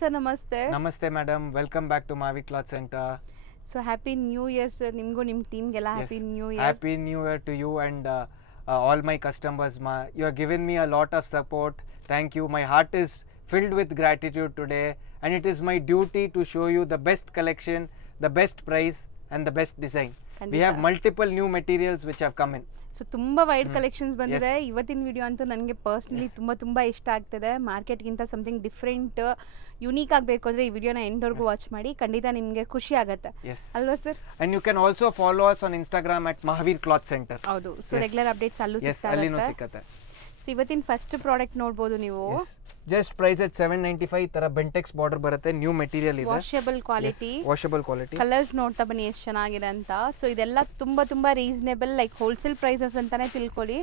Sir ನಮಸ್ತೆ. ನಮಸ್ತೆ madam, welcome back to Mavi cloth centre. So happy new year sir, ನಿಮಗೂ ನಿಮ್ಮ ಟೀಮ್ಗೆಲ್ಲ happy new year. Happy new year to you and all my customers. You have given me a lot of support. Thank you. My heart is filled with gratitude today, and it is my duty to show you the best collection, the best price and the best design. We have multiple new materials which have come in. So ತುಂಬ wide collections ಬಂದಿದೆ. ಇವತ್ತಿನ video ಅಂತೂ ನನಗೆ personally ತುಂಬ ಇಷ್ಟ ಆಗ್ತದೆ. ಮಾರ್ಕೆಟ್ಗಿಂತ something different unique ಆಗಬೇಕು ಅಂದರೆ ಈ ವಿಡಿಯೋನ ಎಂಡ್ವರೆಗೂ ವಾಚ್ ಮಾಡಿ, ಖಂಡಿತ ನಿಮಗೆ ಖುಷಿ ಆಗುತ್ತೆ ಅಲ್ವಾ sir? And you can also follow us on Instagram at Mahavir Cloth Center. ಹೌದು, ಸೊ ರೆಗ್ಯುಲರ್ ಅಪ್ಡೇಟ್ಸ್ ಅಲ್ಲೂ ಸಿಗುತ್ತೆ. ಸೊ ಇವತ್ತಿನ ಫಸ್ಟ್ ಪ್ರಾಡಕ್ಟ್ ನೋಡಬಹುದು ನೀವು. ಜಸ್ಟ್ ಪ್ರೈಸ್ at 795 ತರ ಬೆಂಟೆಕ್ಸ್ ಬಾರ್ಡರ್ ಬರುತ್ತೆ. ನ್ಯೂ ಮೆಟೀರಿಯಲ್ ಇದೆ, ವಾಷಬಲ್ ಕ್ವಾಲಿಟಿ. ಕಲರ್ಸ್ ನೋಡ್ತಾ ಬನ್ನಿ ಎಷ್ಟು ಚೆನ್ನಾಗಿದೆ ಅಂತ. ಸೊ ಇದೆಲ್ಲ ತುಂಬಾ ರೀಸನೇಬಲ್, ಲೈಕ್ ಹೋಲ್ಸೇಲ್ ಪ್ರೈಸಸ್ ಅಂತಾನೆ ತಿಳ್ಕೊಳ್ಳಿ.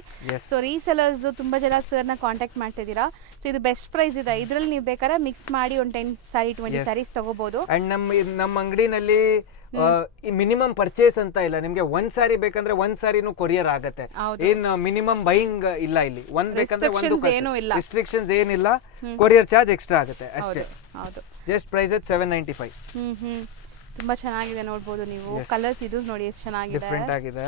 ಸೊ ರೀಸೆಲರ್ಸ್ ತುಂಬಾ ಜನ ಸರ್ನ ಕಾಂಟ್ಯಾಕ್ಟ್ ಮಾಡ್ತಿದ್ದೀರಾ. ಸೊ ಇದು ಬೆಸ್ಟ್ ಪ್ರೈಸ್ ಇದೆ. ಇದರಲ್ಲಿ ನೀವು ಬೇಕಾದ್ರೆ ಮಿಕ್ಸ್ ಮಾಡಿ ಒಂದು 10 ಸಾರಿ 20 ಸಾರೀಸ್ ತಗೋಬಹುದು. ಅಂಡ್ ನಮ್ಮ ಅಂಗಡಿನಲ್ಲಿ ಮಿನಿಮಮ್ ಪರ್ಚೇಸ್ ಅಂತ ಇಲ್ಲ. ನಿಮ್ಗೆ ಒಂದ್ ಸಾರಿ ಬೇಕಂದ್ರೆ ಒಂದ್ ಸಾರಿನೂ ಕೊರಿಯರ್ ಆಗತ್ತೆ. ಏನ್ ಮಿನಿಮಮ್ ಬೈಯಿಂಗ್ ಇಲ್ಲ ಇಲ್ಲಿ. ಒಂದ್ ಬೇಕಂದ್ರೆ ಒಂದು ರಿಸ್ಟ್ರಿಕ್ಷನ್ಸ್ ಏನಿಲ್ಲ. ಕೊರಿಯರ್ ಚಾರ್ಜ್ ಎಕ್ಸ್ಟ್ರಾ ಆಗುತ್ತೆ ಅಷ್ಟೇ. Just price at 795. ತುಂಬಾ ಚೆನ್ನಾಗಿದೆ ನೋಡಬಹುದು ನೀವು. ಕಲರ್ಸ್ ಇದು ನೋಡಿ ಎಷ್ಟು ಚೆನ್ನಾಗಿದೆ, ಡಿಫರೆಂಟ್ ಆಗಿದೆ.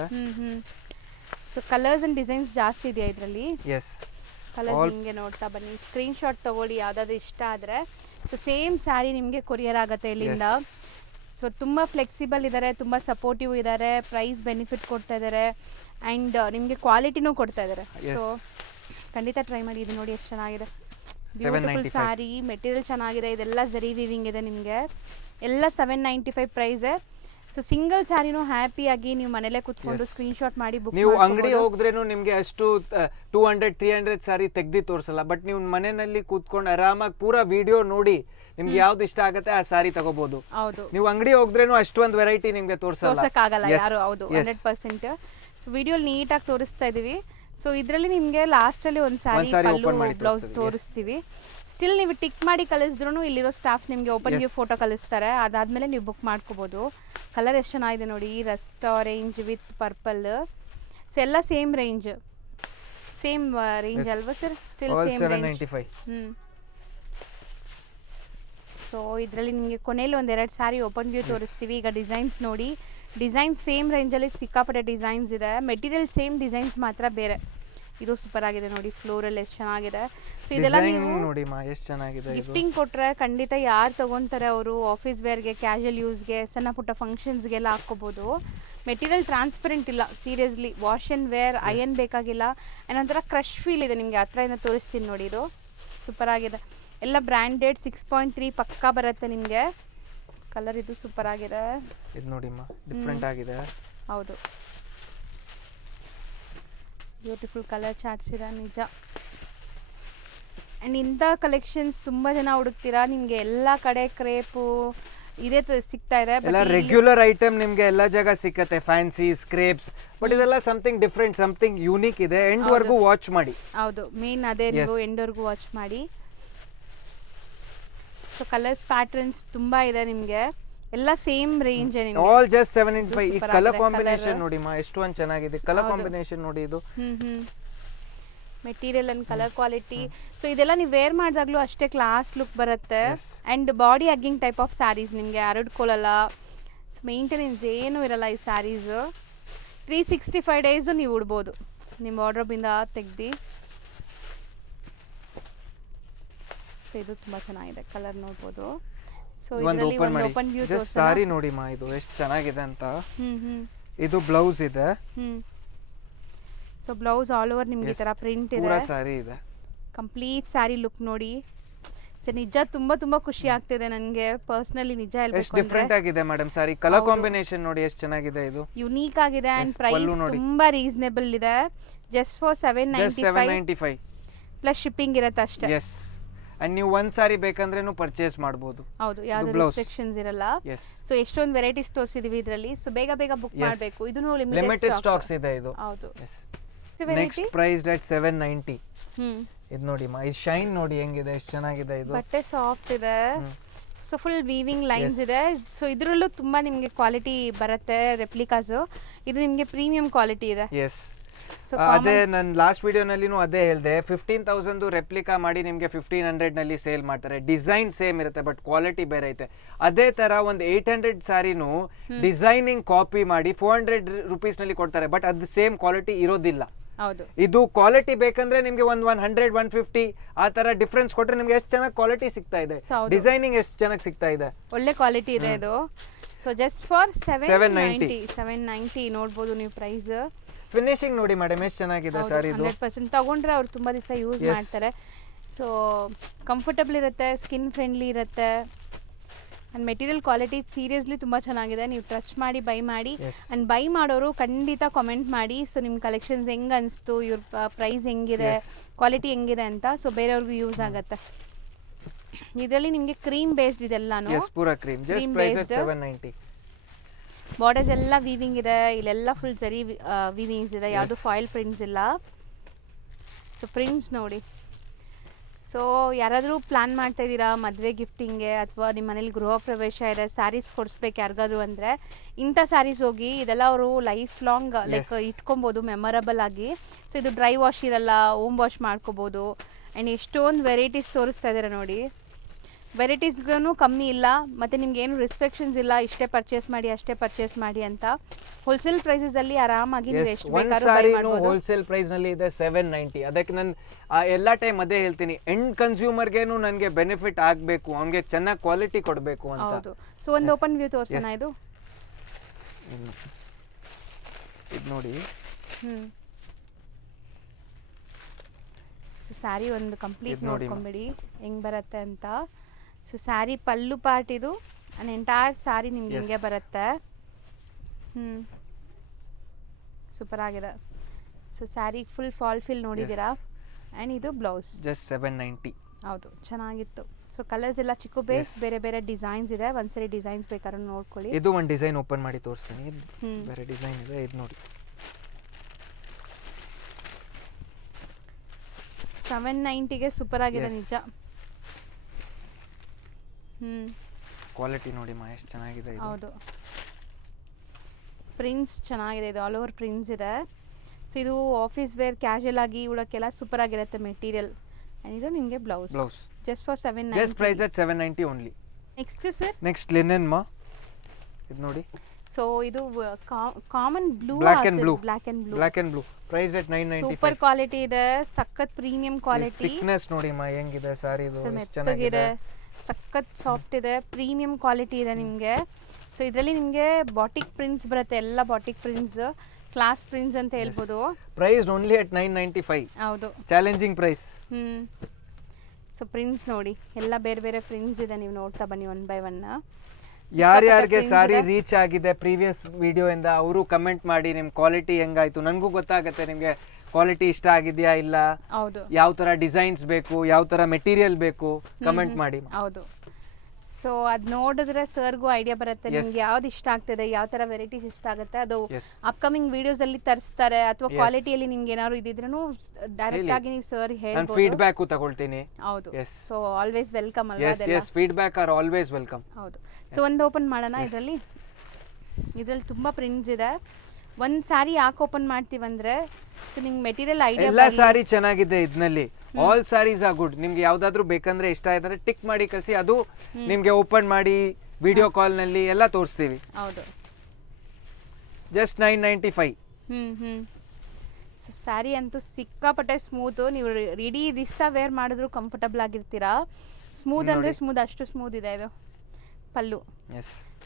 ಸೊ ಕಲರ್ಸ್ ಅಂಡ್ ಡಿಸೈನ್ಸ್ ಜಾಸ್ತಿ ಇದೆ ಇದರಲ್ಲಿ. ಎಸ್, ಕಲರ್ಸ್ ಹಿಂಗೆ ನೋಡ್ತಾ ಬನ್ನಿ, ಸ್ಕ್ರೀನ್ ಶಾಟ್ ತಗೊಳ್ಳಿ ಯಾವ್ದಾದ್ರು ಇಷ್ಟ ಆದ್ರೆ. ಸೊ ಸೇಮ್ ಸ್ಯಾರಿ ನಿಮ್ಗೆ ಕೊರಿಯರ್ ಆಗತ್ತೆ ಇಲ್ಲಿಂದ. ಸೊ ತುಂಬ ಫ್ಲೆಕ್ಸಿಬಲ್ ಇದ್ದಾರೆ, ತುಂಬ ಸಪೋರ್ಟಿವ್ ಇದ್ದಾರೆ, ಪ್ರೈಸ್ ಬೆನಿಫಿಟ್ ಕೊಡ್ತಾ ಇದ್ದಾರೆ ಆ್ಯಂಡ್ ನಿಮಗೆ ಕ್ವಾಲಿಟಿನೂ ಕೊಡ್ತಾ ಇದ್ದಾರೆ. ಸೊ ಖಂಡಿತ ಟ್ರೈ ಮಾಡಿ. ಇದು ನೋಡಿ ಎಷ್ಟು ಚೆನ್ನಾಗಿದೆ, ಬ್ಯೂಟಿಫುಲ್ ಸ್ಯಾರಿ, ಮೆಟೀರಿಯಲ್ ಚೆನ್ನಾಗಿದೆ. ಇದೆಲ್ಲ ಜರಿ ವೀವಿಂಗ್ ಇದೆ ನಿಮಗೆ. ಎಲ್ಲ 795 ಪ್ರೈಸ್. ಸೊ ಸಿಂಗಲ್ ಸ್ಯಾರಿನೂ ಹ್ಯಾಪಿಯಾಗಿ ನೀವು ಮನೇಲೆ ಕೂತ್ಕೊಂಡು ಸ್ಕ್ರೀನ್ ಶಾಟ್ ಮಾಡಿ ಬುಕ್. ನೀವು ಅಂಗಡಿ ಹೋಗಿದ್ರೇನು ನಿಮ್ಗೆ ಅಷ್ಟು 200-300 ಸಾರಿ ತೆಗ್ದಿ ತೋರಿಸಲ್ಲ. ಬಟ್ ನೀವು ಮನೆಯಲ್ಲಿ ಕೂತ್ಕೊಂಡು ಆರಾಮಾಗಿ ಪೂರಾ ವಿಡಿಯೋ ನೋಡಿ ನಿಮ್ಗೆ ಯಾವ್ದು ಇಷ್ಟ ಆಗುತ್ತೆ ಆ ಸಾರಿ ತಗೋಬಹುದು. ನೀವು ಅಂಗಡಿ ಹೋಗಿದ್ರೇನು ಅಷ್ಟೊಂದು ವೆರೈಟಿ ನಿಮ್ಗೆ ತೋರ್ಸಕ್ಕಾಗಲ್ಲ ಯಾರು. ಹೌದು, 100%. ಸೊ ವಿಡಿಯೋ ನೀಟಾಗಿ ತೋರಿಸ್ತಾ ಇದೀವಿ. ಸೊ ಇದರಲ್ಲಿ ನಿಮ್ಗೆ ಲಾಸ್ಟ್ ಅಲ್ಲಿ ಒಂದು ಸ್ಯಾರಿ ಬ್ಲೌಸ್ ತೋರಿಸ್ತೀವಿ. ಸ್ಟಿಲ್ ನೀವು ಟಿಕ್ ಮಾಡಿ ಕಳಿಸಿದ್ರು ಇಲ್ಲಿರೋ ಸ್ಟಾಫ್ ನಿಮ್ಗೆ ಓಪನ್ ವ್ಯೂ ಫೋಟೋ ಕಳಿಸ್ತಾರೆ. ಅದಾದ್ಮೇಲೆ ನೀವು ಬುಕ್ ಮಾಡ್ಕೋಬಹುದು. ಕಲರ್ ಎಷ್ಟು ಚೆನ್ನಾಗಿದೆ ನೋಡಿ, Rust orange with purple. So ಎಲ್ಲ ಸೇಮ್ ರೇಂಜ್ ಅಲ್ವಾ sir? Still same range. So ಇದರಲ್ಲಿ ನಿಮಗೆ ಕೊನೆಯಲ್ಲಿ ಒಂದೆರಡು ಸ್ಯಾರಿ ಓಪನ್ ವ್ಯೂ ತೋರಿಸ್ತೀವಿ. ಈಗ ಡಿಸೈನ್ಸ್ ನೋಡಿ. ಡಿಸೈನ್ಸ್ ಸೇಮ್ ರೇಂಜಲ್ಲಿ ಸಿಕ್ಕಾಪಟ್ಟೆ ಡಿಸೈನ್ಸ್ ಇದೆ. ಮೆಟೀರಿಯಲ್ ಸೇಮ್, ಡಿಸೈನ್ಸ್ ಮಾತ್ರ ಬೇರೆ. ಇದು ಸೂಪರ್ ಆಗಿದೆ ನೋಡಿ, ಫ್ಲೋರಲ್ ಎಷ್ಟು ಚೆನ್ನಾಗಿದೆ. ಸೊ ಇದೆಲ್ಲ ನೀವು ನೋಡಿ ಎಷ್ಟು ಚೆನ್ನಾಗಿದೆ. ಗಿಫ್ಟಿಂಗ್ ಕೊಟ್ರೆ ಖಂಡಿತ ಯಾರು ತಗೊಂತಾರೆ ಅವರು ಆಫೀಸ್ ವೇರ್ಗೆ, ಕ್ಯಾಶುಯಲ್ ಯೂಸ್ಗೆ, ಸಣ್ಣ ಪುಟ್ಟ ಫಂಕ್ಷನ್ಸ್ಗೆಲ್ಲ ಹಾಕ್ಕೋಬಹುದು. ಮೆಟೀರಿಯಲ್ ಟ್ರಾನ್ಸ್ಪರೆಂಟ್ ಇಲ್ಲ, seriously. Wash and wear, iron ಬೇಕಾಗಿಲ್ಲ. ಏನೊಂಥರ ಕ್ರಶ್ ಫೀಲ್ ಇದೆ ನಿಮಗೆ. ಹತ್ರದಿಂದ ತೋರಿಸ್ತೀನಿ ನೋಡಿ. ಇದು ಸೂಪರ್ ಆಗಿದೆ. ಎಲ್ಲ ಬ್ರ್ಯಾಂಡೆಡ್ 6.3 ಪಕ್ಕಾ ಬರುತ್ತೆ ನಿಮಗೆ. ಕಲರ್ ಇದು ಸೂಪರ್ ಆಗಿದೆ. ಇದು ನೋಡಿ ಡಿಫರೆಂಟ್ ಆಗಿದೆ. ಹೌದು, ಬ್ಯೂಟಿಫುಲ್ ಕಲರ್ ಚಾರ್ಟ್ಸ್ ಇದೆ ನಿಜ. ಆ್ಯಂಡ್ ಇಂಥ ಕಲೆಕ್ಷನ್ಸ್ ತುಂಬ ಜನ ಹುಡುಕ್ತೀರಾ. ನಿಮಗೆ ಎಲ್ಲ ಕಡೆ ಕ್ರೇಪು ಇದೇ ಸಿಗ್ತಾ ಇದೆ. ಎಲ್ಲ ರೆಗ್ಯುಲರ್ ಐಟಮ್ ನಿಮ್ಗೆ ಎಲ್ಲ ಜಾಗ ಸಿಕ್ಕತ್ತೆ, ಫ್ಯಾನ್ಸಿ ಸ್ಕ್ರೇಪ್ಸ್. ಬಟ್ ಇದೆಲ್ಲ ಸಮಥಿಂಗ್ ಡಿಫರೆಂಟ್, ಸಮಥಿಂಗ್ ಯೂನಿಕ್ ಇದೆ. ಎಂಡ್ ವರ್ಗೂ ವಾಚ್ ಮಾಡಿ. ಹೌದು, ಮೇನ್ ಅದೇ, ನೀವು ಎಂಡ್ ವರ್ಗೂ ವಾಚ್ ಮಾಡಿ. ಸೊ ಕಲರ್ಸ್ ಪ್ಯಾಟರ್ನ್ಸ್ ತುಂಬಾ ಇದೆ ನಿಮಗೆ. ಎಲ್ಲ ಸೇಮ್ ರೇಂಜ್ ನಿಮಗೆ. All just 795. ಈ ಕಲರ್ ಕಾಂಬಿನೇಷನ್ ನೋಡಿ ಎಷ್ಟು ಒಂದು ಚೆನ್ನಾಗಿದೆ. ಕಲರ್ ಕಾಂಬಿನೇಷನ್ ನೋಡಿ ಇದು. Material and colour quality. So ಇದೆಲ್ಲ ನೀವು ವೇರ್ ಮಾಡಿದಾಗ್ಲೂ ಅಷ್ಟೇ ಕ್ಲಾಸ್ ಲುಕ್ ಬರುತ್ತೆ. And body hugging type of saris ನಿಮಗೆ ಹರಡ್ಕೊಳ್ಳಲ್ಲ. ಸೊ ಮೇಂಟೆನೆನ್ಸ್ ಏನೂ ಇರಲ್ಲ ಈ ಸ್ಯಾರೀಸ್. 365 ಡೇಸು ನೀವು ಉಡ್ಬೋದು ನಿಮ್ಮ ವಾರ್ಡ್ರೋಬಿಂದ ತೆಗ್ದು. ಸೊ ಇದು ತುಂಬಾ ಚೆನ್ನಾಗಿದೆ, ಕಲರ್ ನೋಡ್ಬೋದು. ಸೊ ಇದರಲ್ಲಿ ಒಂದು ಓಪನ್ ವ್ಯೂ ಜಸ್ಟ್ ಸಾರಿ ನೋಡಿ ಇದು ಎಷ್ಟು ಚೆನ್ನಾಗಿದೆ ಅಂತ. ಇದು ಬ್ಲೌಸ್ ಇದೆ. ಸೊ ಬ್ಲೌಸ್ ಆಲ್ ಓವರ್ ನಿಮಗೆ ಈ ತರ ಪ್ರಿಂಟ್ ಇದೆ. ಪೂರಾ ಸಾರಿ ಇದೆ. ಕಂಪ್ಲೀಟ್ ಸಾರಿ ಲುಕ್ ನೋಡಿ. ಸೊ ನಿಜ ತುಂಬಾ ಖುಷಿ ಆಗ್ತಿದೆ ನನಗೆ ಪರ್ಸನಲಿ. ನಿಜ ಹೇಳ್ಬೇಕು ಎಷ್ಟು ಡಿಫರೆಂಟ್ ಆಗಿದೆ ಮೇಡಮ್ ಸಾರಿ. ಕಲರ್ ಕಾಂಬಿನೇಷನ್ ನೋಡಿ ಎಷ್ಟು ಚೆನ್ನಾಗಿದೆ. ಇದು ಯುನೀಕ್ ಆಗಿದೆ ಅಂಡ್ ಪ್ರೈಸ್ ತುಂಬಾ ರೀಸನೇಬಲ್ ಇದೆ. ಜಸ್ಟ್ ಫಾರ್ 795 ಪ್ಲಸ್ ಶಿಪ್ಪಿಂಗ್ ಇರುತ್ತೆ ಅಷ್ಟೇ. ಎಸ್, ಅಂಡ್ ನೀವು ಒಂದ್ ಸಾರಿ ಬೇಕಂದ್ರೇನು ಪರ್ಚೇಸ್ ಮಾಡಬಹುದು. ಹೌದು, ಯಾವ್ದು ರೆಸ್ಟ್ರಿಕ್ಷನ್ಸ್ ಇರಲ್ಲ. ಸೊ ಎಷ್ಟೊಂದು ವೆರೈಟೀಸ್ ತೋರಿಸಿದೀವಿ ಇದರಲ್ಲಿ. ಸೊ ಬೇಗ ಬುಕ್ ಮಾಡಬೇಕು. ಇದನ್ನು ಲಿಮಿಟೆಡ್ ಸ್ಟಾಕ್ಸ್ ಇದೆ ಇದು. ಹೌದು. Next price at 790. ಇದು ನೋಡಿ ಈ ಶೈನ್ ನೋಡಿ ಹೆಂಗಿದೆ, ಎಷ್ಟು ಚೆನ್ನಾಗಿದೆ. ಇದು ಬಟ್ಟೆ ಸಾಫ್ಟ್ ಇದೆ. ಸೊ ಫುಲ್ ವೀವಿಂಗ್ ಲೈನ್ಸ್ ಇದೆ. ಸೊ ಇದರಲ್ಲೂ ತುಂಬಾ ನಿಮಗೆ ಕ್ವಾಲಿಟಿ ಬರುತ್ತೆ, ರೆಪ್ಲಿಕಾಸ್. ಇದು ನಿಮಗೆ ಪ್ರೀಮಿಯಂ ಕ್ವಾಲಿಟಿ ಇದೆ. ಎಸ್, ಸೊ ಅದೇ ನಾನು ಲಾಸ್ಟ್ ವಿಡಿಯೋನಲ್ಲಿನೂ ಅದೇ ಹೇಳಿದೆ 15,000 ರೆಪ್ಲಿಕಾ ಮಾಡಿ ನಿಮಗೆ 1500ನಲ್ಲಿ ಸೇಲ್ ಮಾಡ್ತಾರೆ. ಡಿಸೈನ್ ಸೇಮ್ ಇರುತ್ತೆ ಬಟ್ ಕ್ವಾಲಿಟಿ ಬೇರೆ ಐತೆ. ಅದೇ ತರ ಒಂದು 800 ಸ್ಯಾರಿನೂ ಡಿಸೈನಿಂಗ್ ಕಾಪಿ ಮಾಡಿ 400 ರುಪೀಸ್ನಲ್ಲಿ ಕೊಡ್ತಾರೆ, ಬಟ್ ಅದು ಸೇಮ್ ಕ್ವಾಲಿಟಿ ಇರೋದಿಲ್ಲ. ಹೌದು, ಇದು ಕ್ವಾಲಿಟಿ ಬೇಕಂದ್ರೆ ನಿಮ್ಗೆ 100 150 ಆ ತರ ಡಿಫ್ರೆನ್ಸ್ ಕೊಟ್ರೆ ನಿಮ್ಗೆ ಎಷ್ಟು ಚೆನ್ನಾಗಿ ಕ್ವಾಲಿಟಿ ಸಿಗ್ತಾ ಇದೆ, ಡಿಸೈನಿಂಗ್ ಎಷ್ಟು ಚೆನ್ನಾಗಿ ಸಿಗ್ತಾ ಇದೆ, ಒಳ್ಳೆ ಕ್ವಾಲಿಟಿ ಇದೆ ಇದು. ಸೊ ಜಸ್ಟ್ ಫಾರ್ 790 ನೋಡ್ಬೋದು ನೀವು ಪ್ರೈಸ್. ಫಿನಿಶಿಂಗ್ ನೋಡಿ ಮೇಡಮ್ ಎಷ್ಟು ಚೆನ್ನಾಗಿದೆ ಸಾರಿ ಇದು. 100% ತಗೊಂಡ್ರೆ ಅವ್ರು ತುಂಬಾ ದಿವಸ ಯೂಸ್ ಮಾಡ್ತಾರೆ. ಸೊ ಕಂಫರ್ಟಬಲ್ ಇರುತ್ತೆ, ಸ್ಕಿನ್ ಫ್ರೆಂಡ್ಲಿ ಇರುತ್ತೆ, ಅಂಡ್ ಮೆಟೀರಿಯಲ್ ಕ್ವಾಲಿಟಿ ಸೀರಿಯಸ್ಲಿ ತುಂಬ ಚೆನ್ನಾಗಿದೆ. ನೀವು ಟ್ರಸ್ಟ್ ಮಾಡಿ ಬೈ ಮಾಡಿ. ಅಂಡ್ ಬೈ ಮಾಡೋರು ಖಂಡಿತ ಕಾಮೆಂಟ್ ಮಾಡಿ. ಸೊ ನಿಮ್ಮ ಕಲೆಕ್ಷನ್ಸ್ ಹೆಂಗೆ ಅನಿಸ್ತು, ಇವ್ರ ಪ್ರೈಸ್ ಹೆಂಗಿದೆ, ಕ್ವಾಲಿಟಿ ಹೆಂಗಿದೆ ಅಂತ. ಸೊ ಬೇರೆಯವ್ರಿಗೂ ಯೂಸ್ ಆಗುತ್ತೆ. ಇದರಲ್ಲಿ ನಿಮಗೆ ಕ್ರೀಮ್ ಬೇಸ್ಡ್ ಇದೆಲ್ಲಾನು. ಪೂರಾ ಕ್ರೀಮ್, ಜಸ್ಟ್ ಪ್ರೈಸ್ 790. ಬಾರ್ಡರ್ಸ್ ಎಲ್ಲ ವೀವಿಂಗ್ ಇದೆ, ಇಲ್ಲೆಲ್ಲ ಫುಲ್ ಜರಿ ವೀವಿಂಗ್ಸ್ ಇದೆ, ಯಾವುದು ಫಾಯಿಲ್ ಪ್ರಿಂಟ್ಸ್ ಇಲ್ಲ. ಸೊ ಪ್ರಿಂಟ್ಸ್ ನೋಡಿ. ಸೊ ಯಾರಾದರೂ ಪ್ಲ್ಯಾನ್ ಮಾಡ್ತಾ ಇದ್ದೀರಾ ಮದುವೆ ಗಿಫ್ಟಿಂಗ್ಗೆ, ಅಥವಾ ನಿಮ್ಮ ಮನೇಲಿ ಗೃಹ ಪ್ರವೇಶ ಇದೆ, ಸ್ಯಾರೀಸ್ ಕೊಡಿಸ್ಬೇಕು ಯಾರಿಗಾದ್ರು ಅಂದರೆ ಇಂಥ ಸ್ಯಾರೀಸ್ ಹೋಗಿ. ಇದೆಲ್ಲ ಅವರು ಲೈಫ್ ಲಾಂಗ್ ಲೈಕ್ ಇಟ್ಕೊಬೋದು ಮೆಮೊರಬಲ್ ಆಗಿ. ಸೊ ಇದು ಡ್ರೈ ವಾಶ್ ಇರಲ್ಲ, ಹೋಮ್ ವಾಶ್ ಮಾಡ್ಕೋಬೋದು. ಆ್ಯಂಡ್ ಎಷ್ಟೊಂದು ವೆರೈಟೀಸ್ ತೋರಿಸ್ತಾ ಇದ್ದಾರೆ ನೋಡಿ. ವೆರೈಟೀಸ್ಗೂ ಕಮ್ಮಿ ಇಲ್ಲ, ಮತ್ತು ನಿಮ್ಗೆ ಏನು ರಿಸ್ಟ್ರಿಕ್ಷನ್ಸ್ ಇಲ್ಲ, ಇಷ್ಟೇ ಪರ್ಚೇಸ್ ಮಾಡಿ ಅಷ್ಟೇ ಪರ್ಚೇಸ್ ಮಾಡಿ ಅಂತ. ಹೋಲ್ಸೇಲ್ ಪ್ರೈಸಲ್ಲಿ ಆರಾಮಾಗಿ ನೀವು ಎಷ್ಟು ಬೇಕಾದ್ರೂ ಬೈ ಮಾಡ್ಬೋದು. ಹೋಲ್ಸೇಲ್ ಪ್ರೈಸ್ ನಲ್ಲಿ ಇದೆ 790. ಅದಕ್ಕೆ ನಾನು ಎಲ್ಲ ಟೈಮ್ ಅದೇ ಹೇಳ್ತೀನಿ, ಎಂಡ್ ಕನ್ಸ್ಯೂಮರ್ಗೇನು ನನಗೆ ಬೆನಿಫಿಟ್ ಆಗಬೇಕು, ಅವ್ನಿಗೆ ಚೆನ್ನಾಗಿ ಕ್ವಾಲಿಟಿ ಕೊಡಬೇಕು ಅಂತ. ಹೌದು. ಸೊ ಒಂದು ಓಪನ್ ವ್ಯೂ ತೋರಿಸೋಣ. ಇದು ನೋಡಿ. ಸೊ ಸ್ಯಾರಿ ಒಂದು ಕಂಪ್ಲೀಟ್ ನೋಡ್ಕೊಂಬಿಡಿ ಹೆಂಗೆ ಬರುತ್ತೆ ಅಂತ. ಸೊ ಸ್ಯಾರಿ ಪಲ್ಲು ಪಾರ್ಟ್ ಇದು, ಆ್ಯಂಡ್ ಎಂಟೈರ್ ಸ್ಯಾರಿ ನಿಮ್ಗೆ ಹಿಂಗೆ ಬರುತ್ತೆ. ಸೂಪರ್ ಆಗಿದೆ. So sari full fall fill ನೋಡಿದ್ದೀರಾ. ಆ್ಯಂಡ್ ಇದು ಬ್ಲೌಸ್ ಜಸ್ಟ್ 790. ಹೌದು, ಚೆನ್ನಾಗಿತ್ತು. ಸೊ ಕಲರ್ಸ್ ಎಲ್ಲ ಚಿಕ್ಕು ಬೇಸ್, ಬೇರೆ ಬೇರೆ ಡಿಸೈನ್ಸ್ ಇದೆ. ಒಂದ್ಸರಿ ಡಿಸೈನ್ಸ್ ಬೇಕಾದ್ರೂ ನೋಡ್ಕೊಳ್ಳಿ. ಇದು ಒಂದು ಡಿಸೈನ್ ಓಪನ್ ಮಾಡಿ ತೋರಿಸ್ತೀನಿ. ಬೇರೆ ಡಿಸೈನ್ ಇದೆ, ಇದು ನೋಡಿ. 790ಗೆ ಸೂಪರ್ ಆಗಿದೆ ನಿಜ. ಕ್ವಾಲಿಟಿ ನೋಡಿ ಮಾ ಎಷ್ಟು ಚೆನ್ನಾಗಿದೆ ಇದು. ಹೌದು, ಪ್ರಿಂಟ್ಸ್ ಚೆನ್ನಾಗಿದೆ. ಇದು ಆಲ್ ಓವರ್ ಪ್ರಿಂಟ್ಸ್ ಇದೆ. ಸೊ ಇದು ಆಫೀಸ್ ವೇರ್ ಕ್ಯಾಶುಯಲ್ ಆಗಿ ಉಡೋಕ್ಕೆಲ್ಲ ಸೂಪರ್ ಆಗಿರುತ್ತೆ ಮೆಟೀರಿಯಲ್. ಆ್ಯಂಡ್ ಇದು ನಿಮಗೆ blouse just for 790. Just price at 790 only. Next sir, next linen ಮಾ, ಇದು ನೋಡಿ. ಸೊ ಇದು common blue, black and blue, black and blue price at 995. Super quality ಇದೆ, ಸಖತ್ ಪ್ರೀಮಿಯಂ ಕ್ವಾಲಿಟಿ. ಥಿಕ್ನೆಸ್ ನೋಡಿ ಮಾ ಹೆಂಗಿದೆ ಸಾರಿ ಇದು, ಎಷ್ಟು ಚೆನ್ನಾಗಿದೆ, ಸಖತ್ ಸಾಫ್ಟ್ ಇದೆ, ಪ್ರೀಮಿಯಂ ಕ್ವಾಲಿಟಿ ಇದೆ ನಿಮಗೆ. ಸೊ ಇದರಲ್ಲಿ ನಿಮಗೆ ಬಾಟಿಕ್ ಪ್ರಿಂಟ್ಸ್ ಬರುತ್ತೆ, ಎಲ್ಲ ಬಾಟಿಕ್ ಪ್ರಿಂಟ್ಸ್, ಕ್ಲಾಸ್ ಪ್ರಿಂಟ್ಸ್ ಅಂತ ಹೇಳ್ಬೋದು. Price only at 995. ಹೌದು, ಚಾಲೆಂಜಿಂಗ್ ಪ್ರೈಸ್. ಸೊ ಪ್ರಿಂಟ್ಸ್ ನೋಡಿ, ಎಲ್ಲ ಬೇರೆ ಬೇರೆ ಪ್ರಿಂಟ್ಸ್ ಇದೆ. ನೀವು ನೋಡ್ತಾ ಬನ್ನಿ ಒನ್ ಬೈ ಒನ್. ಯಾರ್ಯಾರಿಗೆ ಸಾರಿ ರೀಚ್ ಆಗಿದೆ ಪ್ರೀವಿಯಸ್ ವಿಡಿಯೋ ಇಂದ ಅವರು ಕಮೆಂಟ್ ಮಾಡಿ ನಿಮ್ ಕ್ವಾಲಿಟಿ ಹೆಂಗಾಯ್ತು, ನನಗೂ ಗೊತ್ತಾಗುತ್ತೆ ನಿಮ್ಗೆ ಕ್ವಾಲಿಟಿ ಇಷ್ಟ ಆಗಿದೆಯಾ ಇಲ್ಲ, ಹೌದು, ಯಾವ ತರ ಡಿಸೈನ್ಸ್ ಬೇಕು, ಯಾವ ತರ ಮೆಟೀರಿಯಲ್ ಬೇಕು, ಕಮೆಂಟ್ ಮಾಡಿ. ಹೌದು. ಸೊ ಅದ್ ನೋಡಿದ್ರೆ ಸರ್ಗೂ ಐಡಿಯಾ ಬರುತ್ತೆ ನಿಮ್ಗೆ ಯಾವ್ದು ಇಷ್ಟ ಆಗ್ತದೆ, ಯಾವ ತರ ವೆರೈಟೀಸ್ ಇಷ್ಟ ಆಗುತ್ತೆ. ಅದು ಅಪ್ಕಮಿಂಗ್ ವಿಡಿಯೋಸ್ ಅಲ್ಲಿ ತರಿಸ್ತಾರೆ, ಅಥವಾ ಕ್ವಾಲಿಟಿಯಲ್ಲಿ ನಿಮ್ಗೆ ಏನಾದ್ರು ಇದಿದ್ರೂ ಡೈರೆಕ್ಟ್ ಆಗಿ ನೀವು ಸರ್ ಹೇಳ್ಬೋದು. ಫೀಡ್ಬ್ಯಾಕ್ ತಗೊಳ್ತೀನಿ. ಹೌದು, ಸೊ ಆಲ್ವೇಸ್ ವೆಲ್ಕಮ್ ಅಲ್ವಾ ಅದೆಲ್ಲ. yes feedback are always welcome. ಹೌದು. ಸೊ ಒಂದು ಓಪನ್ ಮಾಡೋಣ. ಇದರಲ್ಲಿ ತುಂಬಾ ಪ್ರಿಂಟ್ಸ್ ಇದೆ. ಒಂದ್ ಸಾರಿ ಯಾಕೆ ಓಪನ್ ಮಾಡ್ತೀವಂದ್ರೆ, ಸೊ ನಿಮ್ಗೆ ಮೆಟೀರಿಯಲ್ ಐಡಿಯಾ. ಎಲ್ಲ ಸಾರಿ ಚೆನ್ನಾಗಿದೆ ಇದರಲ್ಲಿ, ಆಲ್ ಸಾರೀಸ್ ಆರ್ ಗುಡ್. ನಿಮ್ಗೆ ಯಾವ್ದಾದ್ರು ಬೇಕಂದ್ರೆ ಇಷ್ಟ ಆಯ್ತಂದ್ರೆ ಟಿಕ್ ಮಾಡಿ ಕಳಿಸಿ, ಅದು ನಿಮ್ಗೆ ಓಪನ್ ಮಾಡಿ ವಿಡಿಯೋ ಕಾಲ್ ನಲ್ಲಿ ಎಲ್ಲ ತೋರಿಸ್ತೀವಿ. ಹೌದು, ಜಸ್ಟ್ 995. ಸೊ ಸ್ಯಾರಿ ಅಂತೂ ಸಿಕ್ಕಾಪಟ್ಟೆ ಸ್ಮೂತ್. ನೀವು ಇಡೀ ದಿವಸ ವೇರ್ ಮಾಡಿದ್ರು ಕಂಫರ್ಟಬಲ್ ಆಗಿರ್ತೀರಾ. ಸ್ಮೂತ್ ಅಂದ್ರೆ ಸ್ಮೂತ್, ಅಷ್ಟು ಸ್ಮೂತ್ ಇದೆ. ಇದು ಪಲ್ಲು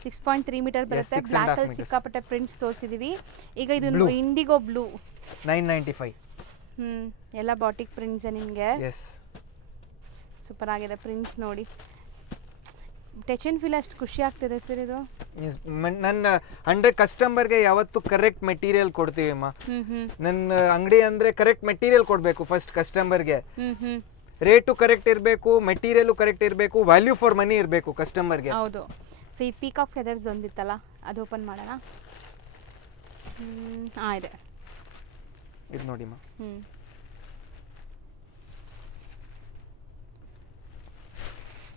6.3 ಮೀಟರ್ ಬರುತ್ತೆ. ಬ್ಲಾಕ್ ಅಲ್ಲಿ ಸಿಕ್ಕಾಪಟ್ಟೆ ಪ್ರಿಂಟ್ಸ್ ತೋರಿಸಿದೀವಿ. ಈಗ ಇದು ಇಂಡಿಗೋ ಬ್ಲೂ 995. ಎಲ್ಲ ಬಾಟಿಕ್ ಪ್ರಿಂಟ್ಸ್ ನಿಮಗೆ. ಎಸ್, ಸೂಪರ್ ಆಗಿದೆ ಪ್ರಿಂಟ್ಸ್ ನೋಡಿ. ಟಚ್ ಅಂಡ್ ಫೀಲ್ ಅಷ್ಟು ಖುಷಿ ಆಗ್ತಿದೆ ಸರ್. ಇದು ನನ್ನ 100 ಕಸ್ಟಮರ್ಗೆ ಯಾವತ್ತು ಕರೆಕ್ಟ್ ಮೆಟೀರಿಯಲ್ ಕೊಡ್ತೀವಿ ಅಮ್ಮ. ನನ್ನ ಅಂಗಡಿ ಅಂದ್ರೆ ಕರೆಕ್ಟ್ ಮೆಟೀರಿಯಲ್ ಕೊಡಬೇಕು ಫಸ್ಟ್ ಕಸ್ಟಮರ್ಗೆ. ರೇಟು ಕರೆಕ್ಟ್ ಇರಬೇಕು, ಮೆಟೀರಿಯಲ್ ಕರೆಕ್ಟ್ ಇರಬೇಕು, ವ್ಯಾಲ್ಯೂ ಫಾರ್ ಮನಿ ಇರಬೇಕು ಕಸ್ಟಮರ್ಗೆ. ಹೌದು. ಸೊ ಈ ಪೀಕಾಕ್ ಫೆದರ್ಸ್ ಒಂದಿತ್ತಲ್ಲ, ಅದು ಓಪನ್ ಮಾಡೋಣ. ಇದೆ, ಇದು ನೋಡಿ ಮಾ.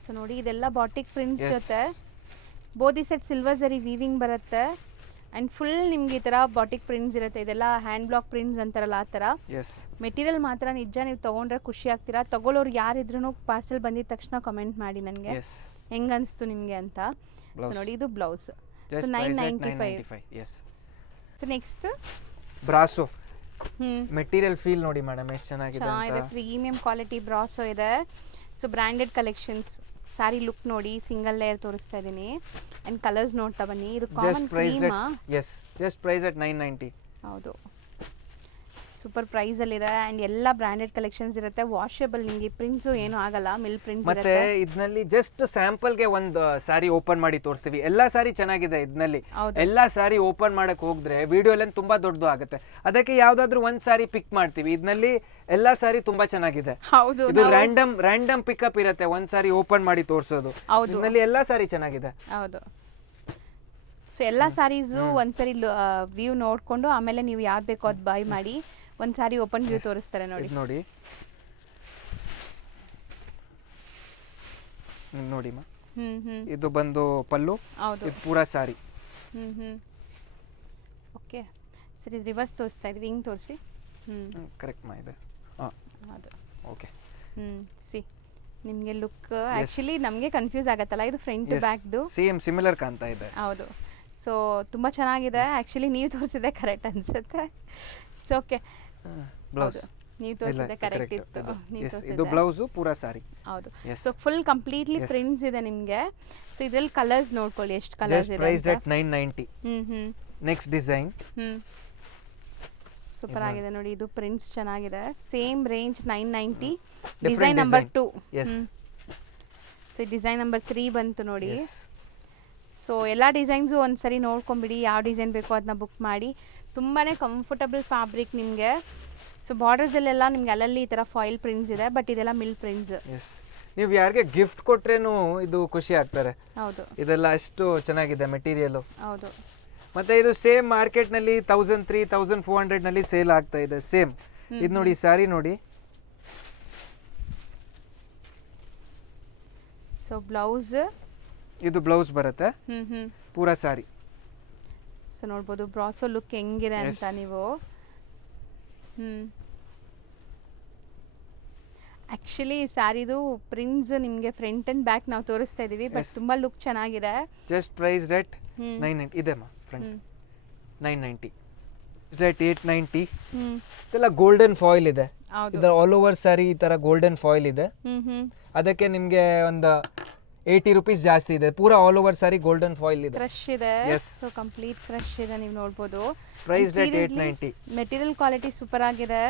ಸೊ ನೋಡಿ, ಇದೆಲ್ಲ ಬಾಟಿಕ್ ಪ್ರಿಂಟ್ಸ್ ಜೊತೆ ಬೋದಿ ಸೆಟ್ ಸಿಲ್ವರ್ ಜರಿ ವೀವಿಂಗ್ ಬರುತ್ತೆ. ಆ್ಯಂಡ್ ಫುಲ್ ನಿಮ್ಗೆ ಈ ಥರ ಬಾಟಿಕ್ ಪ್ರಿಂಟ್ಸ್ ಇರುತ್ತೆ, ಇದೆಲ್ಲ ಹ್ಯಾಂಡ್ ಬ್ಲಾಕ್ ಪ್ರಿಂಟ್ಸ್ ಅಂತಾರಲ್ಲ ಆ ಥರ. ಎಸ್ ಮೆಟೀರಿಯಲ್ ಮಾತ್ರ ನಿಜ ನೀವು ತೊಗೊಂಡ್ರೆ ಖುಷಿ ಆಗ್ತೀರಾ. ತೊಗೊಳ್ಳೋರು ಯಾರಿದ್ರೂ ಪಾರ್ಸೆಲ್ ಬಂದಿದ ತಕ್ಷಣ ಕಮೆಂಟ್ ಮಾಡಿ ನನಗೆ ಎಸ್ ಹೆಂಗೆ ಅನಿಸ್ತು ನಿಮಗೆ ಅಂತ. ಸೊ ನೋಡಿ ಇದು blouse. So just 995. Yes. So next brasso ಹ್ಞೂ ಮೆಟೀರಿಯಲ್ ಫೀಲ್ ನೋಡಿ ಮೇಡಮ್ ಎಷ್ಟು ಚೆನ್ನಾಗಿದೆ ಚೆನ್ನಾಗಿದೆ, ಅಂತ. ಪ್ರೀಮಿಯಂ ಕ್ವಾಲಿಟಿ ಬ್ರಾಸೋ ಇದೆ. So branded collections. Sari look ನೋಡಿ, ಸಿಂಗಲ್ ಲೇಯರ್ ತೋರಿಸ್ತಾ ಇದ್ದೀನಿ ಆ್ಯಂಡ್ ಕಲರ್ಸ್ ನೋಡ್ತಾ ಬನ್ನಿ. ಇದು ಜಸ್ಟ್ ಕಾಮನ್ ಪ್ರೈಸ್ ಕ್ರೀಮಾ? Yes just price at 990. ಹೌದು, ಸೂಪರ್ ಪ್ರೈಸಲ್ಲಿದೆ ಆ್ಯಂಡ್ ಎಲ್ಲ ಬ್ರ್ಯಾಂಡೆಡ್ ಕಲೆಕ್ಷನ್ಸ್ ಇರುತ್ತೆ. ವಾಷೇಬಲ್, ನಿಮಗೆ ಪ್ರಿಂಟ್ಸು ಏನೂ ಆಗಲ್ಲ, ಮಿಲ್ ಪ್ರಿಂಟ್ಸ್ ಮತ್ತೆ ಇರುತ್ತೆ. ಇದರಲ್ಲಿ ಜಸ್ಟ್ ಸ್ಯಾಂಪಲ್ಗೆ ಒಂದು ಸಾರಿ ಓಪನ್ ಮಾಡಿ ತೋರಿಸ್ತೀವಿ. ಎಲ್ಲಾ ಸಾರಿ ಚೆನ್ನಾಗಿದೆ ಇದರಲ್ಲಿ. ಹೌದು. ಎಲ್ಲಾ ಸಾರಿ ಓಪನ್ ಮಾಡಕ್ ಹೋದ್ರೆ ವಿಡಿಯೋ ಲೆಂತ್ ತುಂಬಾ ದೊಡ್ಡದು ಆಗುತ್ತೆ, ಅದಕ್ಕೆ ಯಾವ್ದಾದ್ರು ಒಂದ್ ಸಾರಿ ಪಿಕ್ ಮಾಡ್ತೀವಿ. ಇದರಲ್ಲಿ ಎಲ್ಲಾ ಸಾರಿ ತುಂಬಾ ಚೆನ್ನಾಗಿದೆ. ಹೌದು, ಇದು ರ್ಯಾಂಡಮ್ ಪಿಕಪ್ ಇರುತ್ತೆ, ಒಂದ್ ಸಾರಿ ಓಪನ್ ಮಾಡಿ ತೋರಿಸೋದು. ಹೌದು. ಇದರಲ್ಲಿ ಎಲ್ಲಾ ಸಾರಿ ಚೆನ್ನಾಗಿದೆ. ಹೌದು. ಸೊ ಎಲ್ಲ ಸ್ಯಾರೀಸು ಒಂದ್ಸರಿ ವ್ಯೂ ನೋಡಿಕೊಂಡು ಆಮೇಲೆ ನೀವು ಯಾವ್ದು ಬೇಕೋ ಅದು ಬೈ ಮಾಡಿ. ಒಂದು ಸಾರಿ ಓಪನ್ ವ್ಯೂ ತೋರಿಸ್ತಾರೆ ನೋಡಿ. ಇದ್ ನೋಡಿ ನೋಡಿ ಮಾ, ಇದು ಬಂದು ಪಲ್ಲು, ಹೌದು. ಇದು ಪೂರಾ ಸಾರಿ. ಓಕೆ ಸರಿ, ರಿವರ್ಸ್ ತೋರಿಸ್ತಾ ಇದ್ವಿ, ಹಿಂಗೆ ತೋರಿಸಿ. ಕರೆಕ್ಟ್ ಮಾ ಇದೆ. ಹೌದು. ಓಕೆ. ಸಿ ನಿಮಗೆ ಲುಕ್ ಆ್ಯಕ್ಚುಲಿ ನಮಗೆ ಕನ್ಫ್ಯೂಸ್ ಆಗತ್ತಲ್ಲ, ಇದು ಫ್ರಂಟ್ ಬ್ಯಾಕ್ದು ಸೇಮ್ ಸಿಮಿಲರ್ ಕಾಣ್ತಾ ಇದೆ. ಹೌದು. ಸೊ ತುಂಬ ಚೆನ್ನಾಗಿದೆ. ಆ್ಯಕ್ಚುಲಿ ನೀವು ತೋರಿಸಿದೆ ಕರೆಕ್ಟ್ ಅನ್ಸುತ್ತೆ. ಸೊ ಓಕೆ, ಬ್ಲೌಸ್ ನೀವು ತೋರಿಸಿದೆ ಕರೆಕ್ಟ್ ಇತ್ತು. ಇದು ಬ್ಲೌಸ್ ಪೂರಾ ಸಾರಿ. ಹೌದು. ಸೊ ಫುಲ್ ಕಂಪ್ಲೀಟ್ಲಿ ಪ್ರಿಂಟ್ಸ್ ಇದೆ ನಿಮಗೆ. ಸೊ ಇದರಲ್ಲಿ ಕಲರ್ಸ್ ನೋಡ್ಕೊಳ್ಳಿ, ಎಷ್ಟು ಕಲರ್ಸ್ ಇದೆ. Price at 990. Next design super ಆಗಿದೆ ನೋಡಿ, ಇದು ಪ್ರಿಂಟ್ಸ್ ಚೆನ್ನಾಗಿದೆ. Same range 990. Different design number 2. Yes. So design number 3 ಬಂತು ನೋಡಿ. ಸೊ ಎಲ್ಲ ಡಿಸೈನ್ಸು ಒಂದ್ಸರಿ ನೋಡ್ಕೊಂಬಿಡಿ, ಯಾವ ಡಿಸೈನ್ ಬೇಕೋ ಅದನ್ನ ಬುಕ್ ಮಾಡಿ. ತುಂಬಾ ಕಂಫರ್ಟಬಲ್ ಫ್ಯಾಬ್ರಿಕ್ ನಿಮಗೆ. ಸೊ ಬಾರ್ಡರ್ಸಲ್ಲೆಲ್ಲ ನಿಮ್ಗೆ ಅಲ್ಲಲ್ಲಿ ಈ ಥರ ಫಾಯಿಲ್ ಪ್ರಿಂಟ್ಸ್ ಇದೆ, ಬಟ್ ಇದೆಲ್ಲ ಮಿಲ್ ಪ್ರಿಂಟ್ಸ್. ಎಸ್, ನೀವು ಯಾರಿಗೆ ಗಿಫ್ಟ್ ಕೊಟ್ರೇನು ಇದು ಖುಷಿ ಆಗ್ತಾರೆ. ಹೌದು, ಇದೆಲ್ಲ ಅಷ್ಟು ಚೆನ್ನಾಗಿದೆ ಮೆಟೀರಿಯಲ್. ಹೌದು. ಮತ್ತೆ ಇದು ಸೇಮ್ ಮಾರ್ಕೆಟ್ನಲ್ಲಿ 1300 1400 ನಲ್ಲಿ ಸೇಲ್ ಆಗ್ತಾ ಇದೆ ಸೇಮ್. ಇದು ನೋಡಿ ಸ್ಯಾರಿ ನೋಡಿ. ಸೊ ಬ್ಲೌಸ್, ಇದು ಬ್ಲೌಸ್ ಬರುತ್ತೆ ಪೂರಾ ಸಾರಿ. ಸೊ ನೋಡ್ಬೋದು ಬ್ರಾಸೋ ಲುಕ್ ಹೆಂಗಿದೆ ಅಂತ ನೀವು. ಆ್ಯಕ್ಚುಲಿ ಸ್ಯಾರಿದು ಪ್ರಿಂಟ್ಸ್ ನಿಮಗೆ ಫ್ರಂಟ್ ಅಂಡ್ ಬ್ಯಾಕ್ ನಾವು ತೋರಿಸ್ತಾ ಇದೀವಿ, ಬಟ್ ತುಂಬಾ ಲುಕ್ ಚೆನ್ನಾಗಿದೆ. ಜಸ್ಟ್ ಪ್ರೈಸ್ ರೇಟ್ 990 ಇದೆ ಮಾ. Front 990, rate 890. ಇದೆಲ್ಲ ಗೋಲ್ಡನ್ ಫಾಯಿಲ್ ಇದೆ. ಇದರ ಆಲ್ ಓವರ್ ಸ್ಯಾರಿ ಈ ತರ ಗೋಲ್ಡನ್ ಫಾಯಿಲ್ ಇದೆ. ಅದಕ್ಕೆ ನಿಮಗೆ ಒಂದು 80 ರೂಪೀಸ್ ಜಾಸ್ತಿ ಇದೆ. ಪೂರಾ all over sari golden foil ಇದೆ, ಫ್ರೆಶ್ ಇದೆ. ಸೊ ಕಂಪ್ಲೀಟ್ ಫ್ರೆಶ್ ಇದೆ, ನೀವು ನೋಡ್ಬೋದು. Price rate 890. Material quality super ಆಗಿದೆ.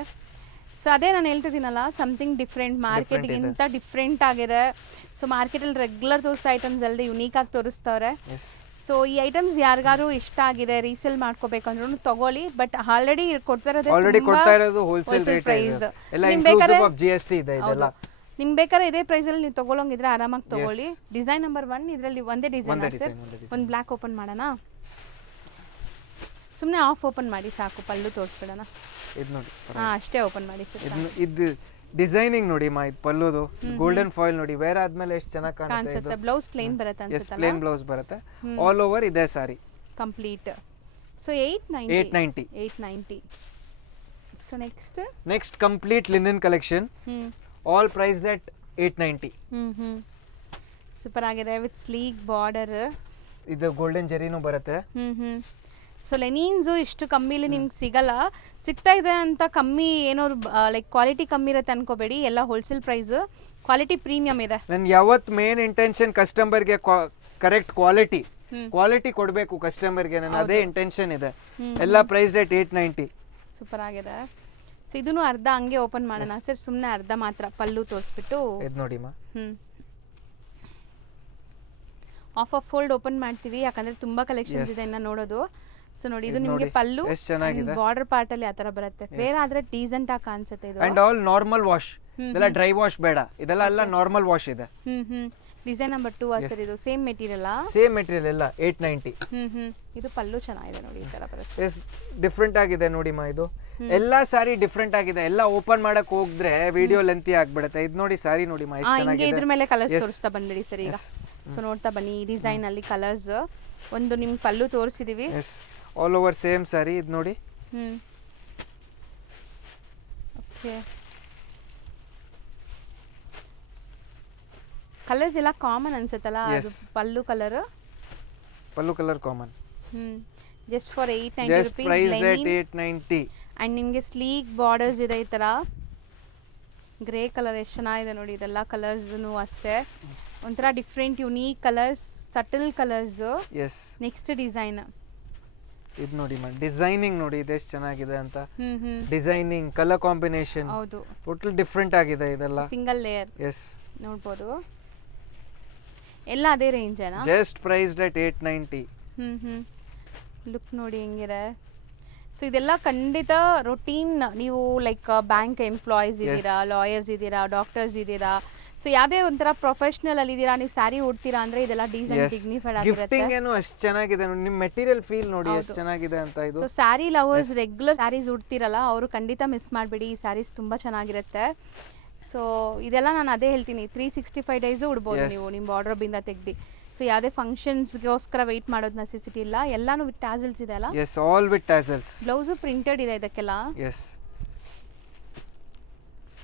ಸೊ ಅದೇ ನಾನು ಹೇಳ್ತಿದ್ದೀನಲ್ಲ, ಸಮಥಿಂಗ್ ಡಿಫ್ರೆಂಟ್, ಮಾರ್ಕೆಟ್ಗಿಂತ ಡಿಫ್ರೆಂಟ್ ಆಗಿದೆ. ಸೊ ಮಾರ್ಕೆಟಲ್ಲಿ ರೆಗ್ಯುಲರ್ ತೋರಿಸೋ ಐಟಮ್ಸ್ ಅಲ್ಲದೆ ಯುನೀಕ್ ಆಗಿ ತೋರಿಸ್ತಾವ್ರೆ. ಸೊ ಈ ಐಟಮ್ಸ್ ಯಾರಿಗಾರು ಇಷ್ಟ ಆಗಿದೆ, ರೀಸೇಲ್ ಮಾಡ್ಕೋಬೇಕಂದ್ರೂ ತಗೊಳ್ಳಿ. ಬಟ್ ಆಲ್ರೆಡಿ ಕೊಡ್ತಾ ಇರೋದು ಹೋಲ್ಸೇಲ್ ರೇಟ್ ಪ್ರೈಸ್. ಎಲ್ಲ ಇನ್ಕ್ಲೂಸಿವ್ ಆಫ್ GST ಇದೆ ಇದೆಲ್ಲ. ನಿಮ್ಗೆ ಬೇಕಾದ್ರೆ ಇದೇ ಪ್ರೈಸಲ್ಲಿ ನೀವು ತಗೊಳ್ಳೋಂಗಿದ್ರೆ ಆರಾಮಾಗಿ ತಗೊಳ್ಳಿ. ಡಿಸೈನ್ ನಂಬರ್ 1 ಇದರಲ್ಲಿ ಒಂದೇ ಡಿಸೈನ್ ಸರ್. ಒಂದು ಬ್ಲ್ಯಾಕ್ ಓಪನ್ ಮಾಡೋಣ, ಸುಮ್ಮನೆ ಆಫ್ ಓಪನ್ ಮಾಡಿ ಸಾಕು, ಪಲ್ಲು ತೋರಿಸ್ಬಿಡೋಣ. ಇದು ನೋಡಿ, ಅಷ್ಟೇ ಓಪನ್ ಮಾಡಿ ಸರ್. ಇದು ಡಿಸೈನಿಂಗ್ ನೋಡಿ ಮಾ, ಇದು ಪಲ್ಲುದು ಗೋಲ್ಡನ್ ಫಾಯಿಲ್ ನೋಡಿ. ವೇರ್ ಆದ್ಮೇಲೆ ಎಷ್ಟು ಚೆನ್ನಾಗಿ ಕಾಣಿಸುತ್ತೆ. ಬ್ಲೌಸ್ ಪ್ಲೇನ್ ಬರುತ್ತೆ ಅನ್ಸುತ್ತೆ. ಪ್ಲೇನ್ ಬ್ಲೌಸ್ ಬರುತ್ತೆ, ಆಲ್ ಓವರ್ ಇದೆ sari complete. So 890. So next complete linen collection, all price rate 890. Super ಆಗಿದೆ ವಿತ್ ಸ್ಲೀಕ್ ಬಾರ್ಡರ್. ಇದು ಗೋಲ್ಡನ್ ಜೆರಿನೂ ಬರುತ್ತೆ. ಸೊ ಲೆನಿನ್ಸು ಇಷ್ಟು ಕಮ್ಮಿಲಿ ನಿಮ್ಗೆ ಸಿಗಲ್ಲ. ಸಿಗ್ತಾ ಇದೆ ಅಂತ ಕಮ್ಮಿ ಏನೋ ಲೈಕ್ ಕ್ವಾಲಿಟಿ ಕಮ್ಮಿ ಇರುತ್ತೆ ಅನ್ಕೋಬೇಡಿ, ಎಲ್ಲ ಹೋಲ್ಸೇಲ್ ಪ್ರೈಸ್, ಕ್ವಾಲಿಟಿ ಪ್ರೀಮಿಯಂ ಇದೆ. ನನ್ನ ಯಾವತ್ತು ಮೇನ್ ಇಂಟೆನ್ಷನ್ ಕಸ್ಟಮರ್ಗೆ ಕರೆಕ್ಟ್ ಕ್ವಾಲಿಟಿ ಕೊಡಬೇಕು ಕಸ್ಟಮರ್ಗೆ, ನನ್ನ ಅದೇ ಇಂಟೆನ್ಷನ್ ಇದೆ. ಎಲ್ಲ ಪ್ರೈಸ್ ರೇಟ್ 890. ಸೂಪರ್ ಆಗಿದೆ. ಸೊ ಇದನ್ನು ಅರ್ಧ ಹಂಗೆ ಓಪನ್ ಮಾಡೋಣ ಸರ್, ಸುಮ್ಮನೆ ಅರ್ಧ ಮಾತ್ರ ಪಲ್ಲು ತೋರಿಸ್ಬಿಟ್ಟು. ಇದು ನೋಡಿ ಮಾ, ಆಫ್ ಫೋಲ್ಡ್ ಓಪನ್ ಮಾಡ್ತೀವಿ, ಯಾಕಂದ್ರೆ ತುಂಬಾ ಕಲೆಕ್ಷನ್ಸ್ ಇದೆ ಇನ್ನ ನೋಡೋದು. ಸೊ ನೋಡಿ, ಇದು ನಿಮಗೆ ಪಲ್ಲು, ಬಾರ್ಡರ್ ಪಾರ್ಟ್ ಅಲ್ಲಿ ಆತರ ಬರುತ್ತೆ. ಬೇರೆ ಆದ್ರೆ ಡೀಸೆಂಟ್ ಆಗಿ ಕಾಣಿಸುತ್ತೆ ಇದು. ಅಂಡ್ ಆಲ್ ನಾರ್ಮಲ್ ವಾಶ್, ಇದೆಲ್ಲ ಡ್ರೈ ವಾಶ್ ಬೇಡ, ಇದೆಲ್ಲ ಎಲ್ಲ ನಾರ್ಮಲ್ ವಾಶ್ ಇದೆ. Design number 2 sir. ಇದು ಸೇಮ್ ಮೆಟೀರಿಯಲ್ ಎಲ್ಲ 890. ಇದು ಪಲ್ಲು ಚೆನ್ನಾಗಿದೆ ನೋಡಿ, ಈ ತರ ಬರುತ್ತೆ. ಎಸ್, ಡಿಫ್ರೆಂಟ್ ಆಗಿದೆ ನೋಡಿ ಮಾ. ಇದು ಎಲ್ಲಾ ಸಾರಿ ಡಿಫ್ರೆಂಟ್ ಆಗಿದೆ. ಎಲ್ಲ ಓಪನ್ ಮಾಡಕ್ ಹೋಗಿದ್ರೆ ವಿಡಿಯೋ ಲೆಂತಿ ಆಗ್ಬಿಡುತ್ತೆ. ಇದು ನೋಡಿ ಸಾರಿ ನೋಡಿ ಮಾ, ಎಷ್ಟು ಚೆನ್ನಾಗಿದೆ. ಇದ್ರ ಮೇಲೆ ಕಲರ್ಸ್ ತೋರಿಸ್ತಾ ಬಂದ್ಬಿಡಿ ಸರ್ ಈಗ. ಸೊ ನೋಡ್ತಾ ಬನ್ನಿ, ಈ ಡಿಸೈನ್ ಅಲ್ಲಿ ಕಲರ್ಸ್. ಒಂದು ನಿಮ್ಗೆ ಪಲ್ಲು ತೋರಿಸಿದೀವಿ, ಆಲ್ ಓವರ್ ಸೇಮ್ ಸ್ಯಾರಿ ಇದು ನೋಡಿ. ಓಕೆ, ಕಲರ್ಸ್ ಎಲ್ಲ ಕಾಮನ್ ಅನ್ಸುತ್ತಲ್ಲ, ಅದು ಪಲ್ಲು ಕಲರ್. ಪಲ್ಲು colour common. Just for 890 just price rate 890. And ನಿಮಗೆ ಸ್ಲೀಕ್ ಬಾರ್ಡರ್ಸ್ ಇದೆ ಈ ತರ. ಗ್ರೇ ಕಲರ್ ಎಷ್ಟು ಚೆನ್ನಾಗಿದೆ ನೋಡಿ, ಇದೆಲ್ಲ ಕಲರ್ಸ್ನು ಅಷ್ಟೇ ಒಂಥರ different unique colours, subtle colours. Yes. Next design ಇದು ನೋಡಿ ಮ್ಯಾಮ್, ಡಿಸೈನಿಂಗ್ ನೋಡಿ ಇದೆಷ್ಟು ಚೆನ್ನಾಗಿದೆ ಅಂತ. ಡಿಸೈನಿಂಗ್, ಕಲರ್ ಕಾಂಬಿನೇಷನ್ ಹೌದು, ಟೋಟಲ್ ಡಿಫ್ರೆಂಟ್ ಆಗಿದೆ ಇದೆಲ್ಲ. Single layer. ಎಸ್, ನೋಡ್ಬೋದು ಎಲ್ಲ ಅದೇ ರೇಂಜ್ ಏನಾ? Just price rate 890. ಲುಕ್ ನೋಡಿ ಹೆಂಗಿದೆ. ಸೊ ಇದೆಲ್ಲ ಖಂಡಿತ ರೊಟೀನ್, ನೀವು ಲೈಕ್ ಬ್ಯಾಂಕ್ ಎಂಪ್ಲಾಯೀಸ್ ಇದ್ದೀರಾ, ಲಾಯರ್ಸ್ ಇದ್ದೀರಾ, ಡಾಕ್ಟರ್ಸ್ ಇದ್ದೀರಾ, ಸೊ ಯಾವುದೇ ಒಂಥರ ಪ್ರೊಫೆಷನಲ್ ಅಲ್ಲಿ ಇದ್ದೀರಾ, ನೀವು ಸ್ಯಾರಿ ಉಡ್ತೀರಾ ಅಂದ್ರೆ ಇದೆಲ್ಲ ಡಿಸೈನ್ ಡಿಗ್ನಿಫೈಡ್ ಆಗಿರುತ್ತೆ. ಗಿಫ್ಟಿಂಗ್ ಏನು ಅಷ್ಟು ಚೆನ್ನಾಗಿದೆ ನೋಡಿ, ನಿಮ್ಮ ಮೆಟೀರಿಯಲ್ ಫೀಲ್ ನೋಡಿ ಎಷ್ಟು ಚೆನ್ನಾಗಿದೆ ಅಂತ. ಇದು so sari lovers regular saris ಉಡ್ತಿರಲ್ಲ ಅವರು ಖಂಡಿತ ಮಿಸ್ ಮಾಡಬೇಡಿ, ಈ ಸ್ಯಾರೀಸ್ ತುಂಬಾ ಚೆನ್ನಾಗಿರುತ್ತೆ. ಸೊ ಇದೆಲ್ಲ ನಾನು ಅದೇ ಹೇಳ್ತೀನಿ, 365 ಡೇಸು ಉಡ್ಬೋದು ನೀವು ನಿಮ್ಮ ವಾರ್ಡ್ರೋಬಿಂದ ತೆಗ್ದು. ಸೊ ಯಾವುದೇ ಫಂಕ್ಷನ್ಸ್ಗೋಸ್ಕರ ವೆಯ್ಟ್ ಮಾಡೋದು ನೆಸೆಸಿಟಿ ಇಲ್ಲ, ಎಲ್ಲಾನು ವಿತ್ ಟ್ಯಾಸಲ್ಸ್ ಇದೆ ಅಲ್ಲ? Yes, all with tassels. Blouse printed ಇದೆ ಇದಕ್ಕೆಲ್ಲ. ಎಸ್,